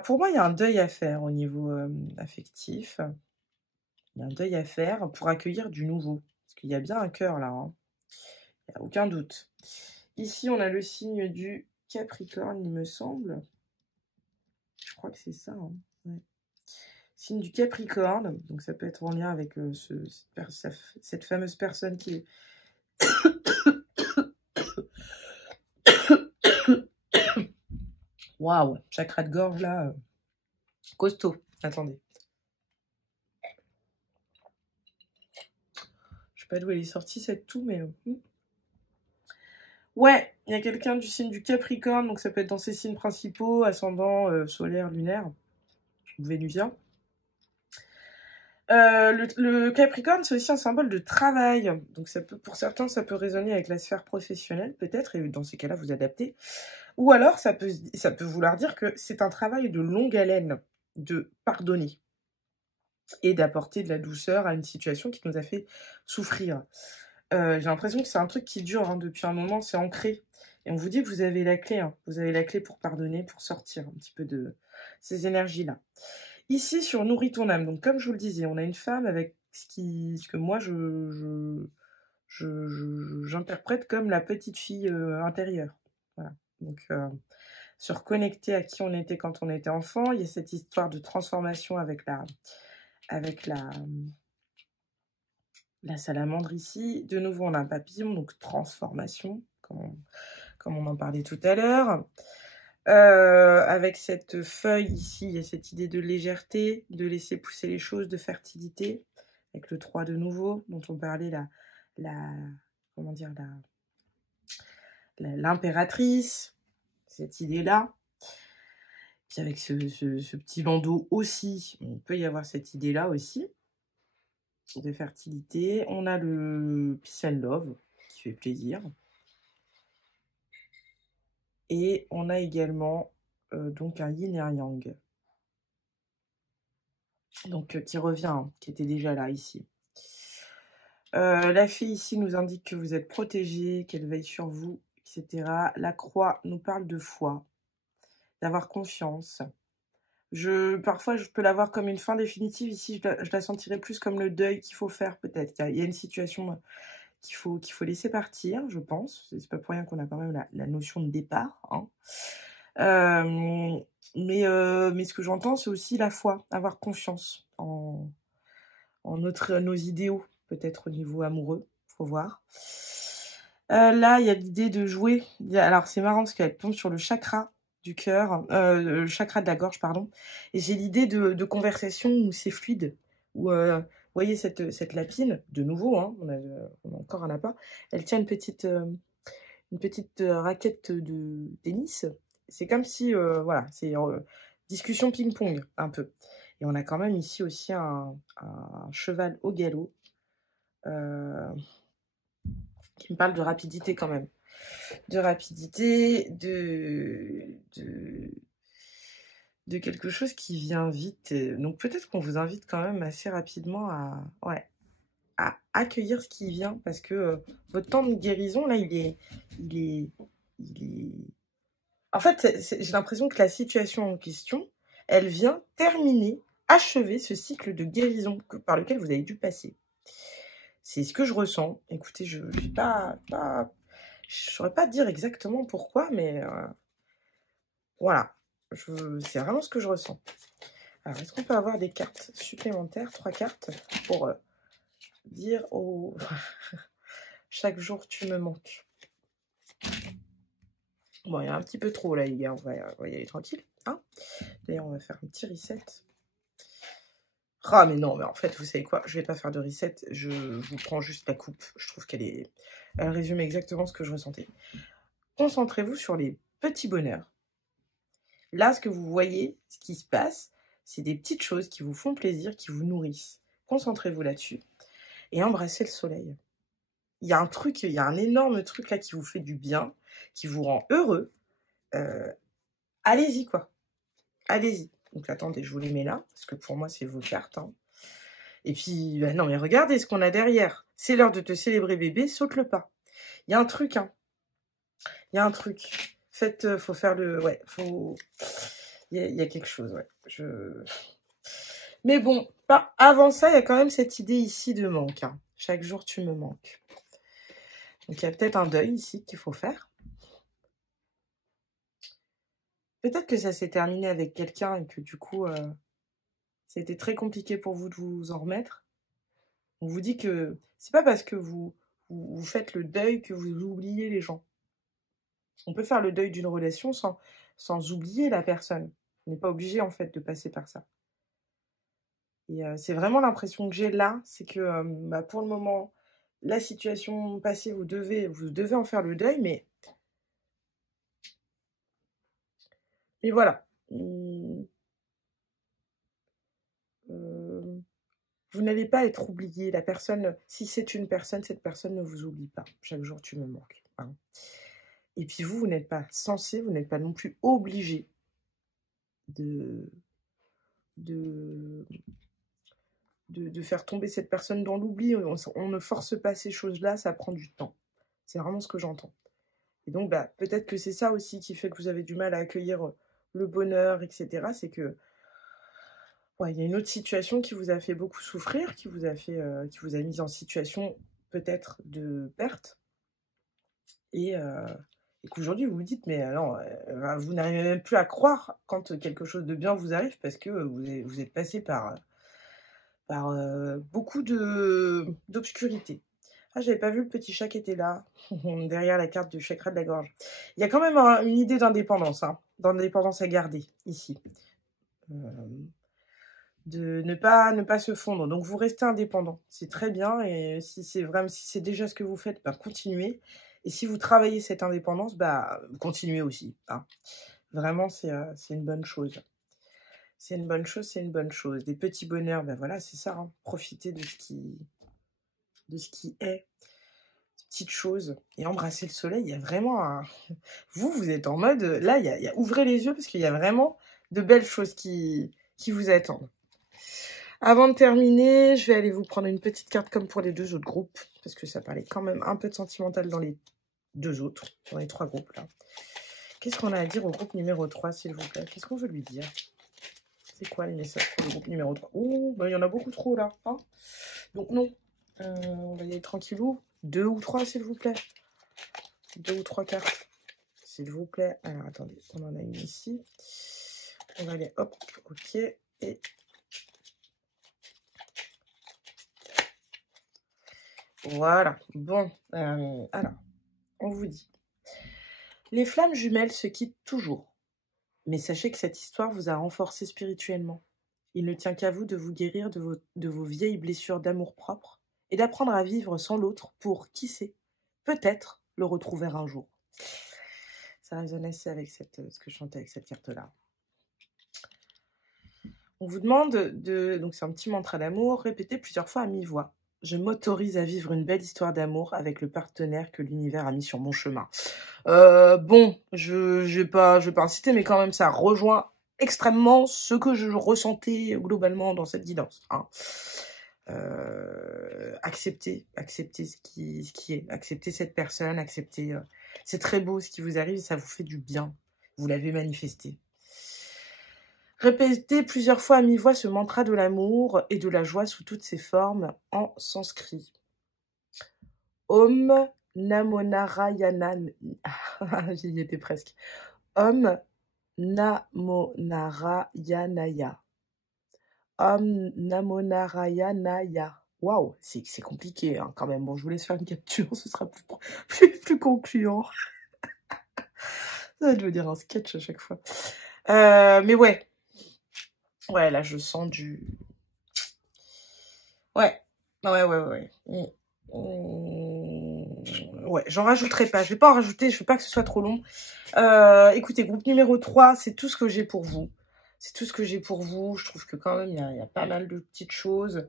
Pour moi, il y a un deuil à faire au niveau, affectif. Il y a un deuil à faire pour accueillir du nouveau. Parce qu'il y a bien un cœur là, hein, il y a aucun doute. Ici, on a le signe du Capricorne, il me semble. Je crois que c'est ça, hein, ouais. Signe du Capricorne, donc ça peut être en lien avec, cette fameuse personne qui est waouh, chakra de gorge là, costaud. Attendez. Je sais pas d'où elle est sortie cette toux, mais ouais, il y a quelqu'un du signe du Capricorne, donc ça peut être dans ses signes principaux, ascendant, solaire, lunaire, vénusien. Le Capricorne, c'est aussi un symbole de travail. Donc ça peut, pour certains, ça peut résonner avec la sphère professionnelle, peut-être, et dans ces cas-là, vous adaptez. Ou alors, ça peut vouloir dire que c'est un travail de longue haleine, de pardonner et d'apporter de la douceur à une situation qui nous a fait souffrir. J'ai l'impression que c'est un truc qui dure hein, depuis un moment, c'est ancré. Et on vous dit que vous avez la clé, hein. Vous avez la clé pour pardonner, pour sortir un petit peu de ces énergies-là. Ici, sur Nourris ton âme, donc comme je vous le disais, on a une femme avec ce que moi, j'interprète comme la petite fille intérieure. Voilà. Donc, se reconnecter à qui on était quand on était enfant. Il y a cette histoire de transformation avec la salamandre ici. De nouveau, on a un papillon, donc transformation, comme on en parlait tout à l'heure. Avec cette feuille ici, il y a cette idée de légèreté, de laisser pousser les choses, de fertilité. Avec le 3 de nouveau, dont on parlait, comment dire, l'impératrice, cette idée-là. Puis avec ce petit bandeau aussi, il peut y avoir cette idée-là aussi, de fertilité. On a le Peace and Love, qui fait plaisir. Et on a également donc un Yin et un Yang. Donc qui revient, hein, qui était déjà là ici. La fée ici nous indique que vous êtes protégé, qu'elle veille sur vous, etc. La croix nous parle de foi, d'avoir confiance. Parfois, je peux la voir comme une fin définitive. Ici, je la sentirais plus comme le deuil qu'il faut faire, peut-être. Il y a une situation qu'il faut laisser partir, je pense. C'est pas pour rien qu'on a quand même la notion de départ. Hein. Mais ce que j'entends, c'est aussi la foi, avoir confiance en nos idéaux, peut-être au niveau amoureux, faut voir. Là, il y a l'idée de jouer. Alors, c'est marrant parce qu'elle tombe sur le chakra du cœur, le chakra de la gorge, pardon. Et j'ai l'idée de conversation où c'est fluide, où, vous voyez cette lapine, de nouveau, hein, on a encore un lapin, elle tient une petite raquette de tennis. C'est comme si, voilà, c'est discussion ping-pong, un peu. Et on a quand même ici aussi un cheval au galop qui me parle de rapidité quand même. De rapidité, de quelque chose qui vient vite. Donc peut-être qu'on vous invite quand même assez rapidement à accueillir ce qui vient parce que votre temps de guérison, là, il est... En fait, j'ai l'impression que la situation en question, elle vient terminer, achever ce cycle de guérison par lequel vous avez dû passer. C'est ce que je ressens. Écoutez, je ne saurais pas dire exactement pourquoi, mais voilà. C'est vraiment ce que je ressens. Alors, est-ce qu'on peut avoir des cartes supplémentaires, 3 cartes, pour dire oh, chaque jour tu me manques. Bon, il y a un petit peu trop là, les gars. On va y aller tranquille. Hein. D'ailleurs, on va faire un petit reset. Ah, mais non, mais en fait, vous savez quoi? Je vais pas faire de reset. Je vous prends juste la coupe. Je trouve elle résume exactement ce que je ressentais. Concentrez-vous sur les petits bonheurs. Là, ce que vous voyez, ce qui se passe, c'est des petites choses qui vous font plaisir, qui vous nourrissent. Concentrez-vous là-dessus et embrassez le soleil. Il y a un énorme truc là qui vous fait du bien, qui vous rend heureux. Allez-y, quoi. Allez-y. Donc, attendez, je vous les mets là, parce que pour moi, c'est vos cartes. Hein. Et puis, bah, non, mais regardez ce qu'on a derrière. C'est l'heure de te célébrer, bébé, saute le pas. Il y a un truc, hein. Il y a un truc. Faites, faut faire le... Ouais, faut... Il y a quelque chose, ouais. Mais bon, avant ça, il y a quand même cette idée ici de manque. Hein. Chaque jour, tu me manques. Donc, il y a peut-être un deuil ici qu'il faut faire. Peut-être que ça s'est terminé avec quelqu'un et que du coup, ça a été très compliqué pour vous de vous en remettre. On vous dit que c'est pas parce que vous faites le deuil que vous oubliez les gens. On peut faire le deuil d'une relation sans oublier la personne. On n'est pas obligé en fait de passer par ça. Et c'est vraiment l'impression que j'ai là, c'est que bah, pour le moment, la situation passée, vous devez en faire le deuil, mais voilà. Vous n'allez pas être oublié. La personne, si c'est une personne, cette personne ne vous oublie pas. Chaque jour, tu me manques. Hein. Et puis vous n'êtes pas censé, vous n'êtes pas non plus obligé de faire tomber cette personne dans l'oubli. On ne force pas ces choses-là, ça prend du temps. C'est vraiment ce que j'entends. Et donc, bah, peut-être que c'est ça aussi qui fait que vous avez du mal à accueillir le bonheur, etc. C'est que ouais, il y a une autre situation qui vous a fait beaucoup souffrir, qui vous a mis en situation peut-être de perte. Et qu'aujourd'hui, vous vous dites, mais non, vous n'arrivez même plus à croire quand quelque chose de bien vous arrive parce que vous êtes passé par beaucoup d'obscurité. Ah, j'avais pas vu le petit chat qui était là, derrière la carte du chakra de la gorge. Il y a quand même une idée d'indépendance, hein, d'indépendance à garder, ici. De ne pas se fondre. Donc, vous restez indépendant. C'est très bien. Et si c'est déjà ce que vous faites, bah, continuez. Et si vous travaillez cette indépendance, bah, continuez aussi. Hein. Vraiment, c'est une bonne chose. C'est une bonne chose, c'est une bonne chose. Des petits bonheurs, ben voilà, c'est ça. Hein. Profitez de ce qui est. Des petites choses. Et embrasser le soleil, il y a vraiment un... Vous êtes en mode... Là, ouvrez les yeux parce qu'il y a vraiment de belles choses qui vous attendent. Avant de terminer, je vais aller vous prendre une petite carte comme pour les deux autres groupes. Parce que ça parlait quand même un peu de sentimental dans les deux autres. Dans les trois groupes, là. Qu'est-ce qu'on a à dire au groupe numéro 3, s'il vous plaît? Qu'est-ce qu'on veut lui dire? C'est quoi les messages pour le groupe numéro 3? Oh, ben, il y en a beaucoup trop, là. Hein, donc, non. On va y aller tranquillou. 2 ou 3, s'il vous plaît. 2 ou 3 cartes. S'il vous plaît. Alors, attendez. On en a une ici. On va aller, hop, ok. Et... Voilà. Bon. Alors, on vous dit. Les flammes jumelles se quittent toujours. Mais sachez que cette histoire vous a renforcé spirituellement. Il ne tient qu'à vous de vous guérir de vos vieilles blessures d'amour-propre et d'apprendre à vivre sans l'autre pour, qui sait, peut-être le retrouver un jour. Ça résonne assez avec ce que je chantais avec cette carte-là. On vous demande donc c'est un petit mantra d'amour, répétez plusieurs fois à mi-voix. Je m'autorise à vivre une belle histoire d'amour avec le partenaire que l'univers a mis sur mon chemin. Bon, je vais pas inciter, mais quand même, ça rejoint extrêmement ce que je ressentais globalement dans cette guidance. Hein. Accepter ce qui est, accepter cette personne, accepter... c'est très beau ce qui vous arrive, ça vous fait du bien. Vous l'avez manifesté. Répétez plusieurs fois à mi-voix ce mantra de l'amour et de la joie sous toutes ses formes en sanskrit. Om Namo Narayana... J'y étais presque. Om Namo Narayanaya. Om Namo Narayanaya. Waouh, c'est compliqué hein, quand même. Bon, je vous laisse faire une capture, ce sera plus concluant. Ça va devenir un sketch à chaque fois. Mais ouais. Ouais, là, je sens du... Ouais. Ouais, j'en rajouterai pas. Je vais pas en rajouter, je veux pas que ce soit trop long. Écoutez, groupe numéro 3, c'est tout ce que j'ai pour vous. C'est tout ce que j'ai pour vous. Je trouve que quand même, il y a pas mal de petites choses.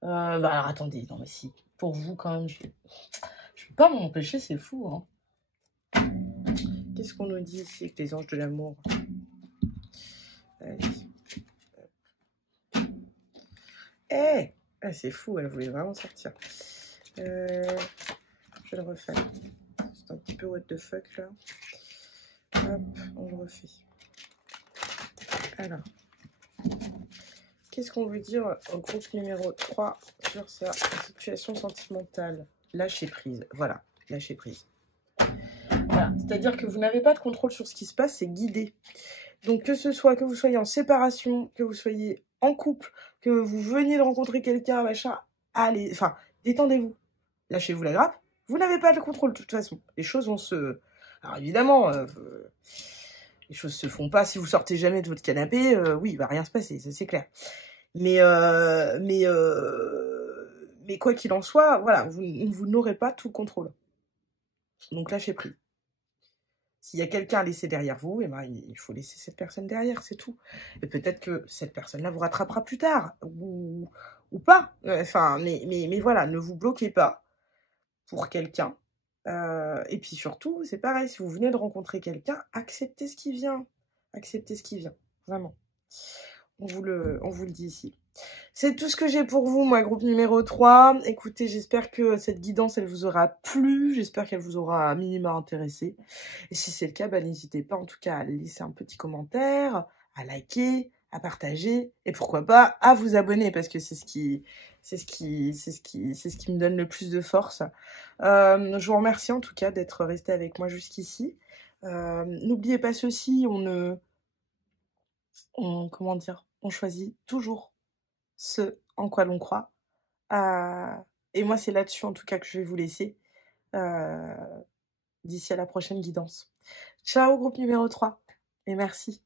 Bah alors, attendez, non mais si. Pour vous, quand même, je peux pas m'empêcher, c'est fou. Hein. Qu'est-ce qu'on nous dit ici avec les anges de l'amour? Allez, C'est fou, elle voulait vraiment sortir. Je le refais. C'est un petit peu what the fuck là. Hop, on le refait. Alors, qu'est-ce qu'on veut dire au groupe numéro 3 sur sa situation sentimentale? Lâcher prise. Voilà, lâcher prise. Voilà. C'est-à-dire que vous n'avez pas de contrôle sur ce qui se passe, c'est guidé. Donc que ce soit que vous soyez en séparation, que vous soyez en couple, que vous veniez de rencontrer quelqu'un, machin, allez, enfin, détendez-vous. Lâchez-vous la grappe. Vous n'avez pas le contrôle de toute façon. Les choses vont se... Alors évidemment, les choses se font pas si vous sortez jamais de votre canapé. Oui, il va rien se passer, ça c'est clair. Mais quoi qu'il en soit, voilà, vous n'aurez pas tout le contrôle. Donc lâchez prise. S'il y a quelqu'un à laisser derrière vous, eh ben, il faut laisser cette personne derrière, c'est tout. Et peut-être que cette personne-là vous rattrapera plus tard, ou pas. Enfin, mais voilà, ne vous bloquez pas pour quelqu'un. Et puis surtout, c'est pareil, si vous venez de rencontrer quelqu'un, acceptez ce qui vient. Acceptez ce qui vient, vraiment. On vous le dit ici. C'est tout ce que j'ai pour vous, moi, groupe numéro 3. Écoutez, j'espère que cette guidance, elle vous aura plu. J'espère qu'elle vous aura un minimum intéressé. Et si c'est le cas, bah, n'hésitez pas en tout cas à laisser un petit commentaire, à liker, à partager et pourquoi pas à vous abonner parce que c'est ce qui me donne le plus de force. Je vous remercie en tout cas d'être resté avec moi jusqu'ici. N'oubliez pas ceci, comment dire, on choisit toujours ce en quoi l'on croit. Et moi, c'est là-dessus, en tout cas, que je vais vous laisser d'ici à la prochaine guidance. Ciao, groupe numéro 3, et merci.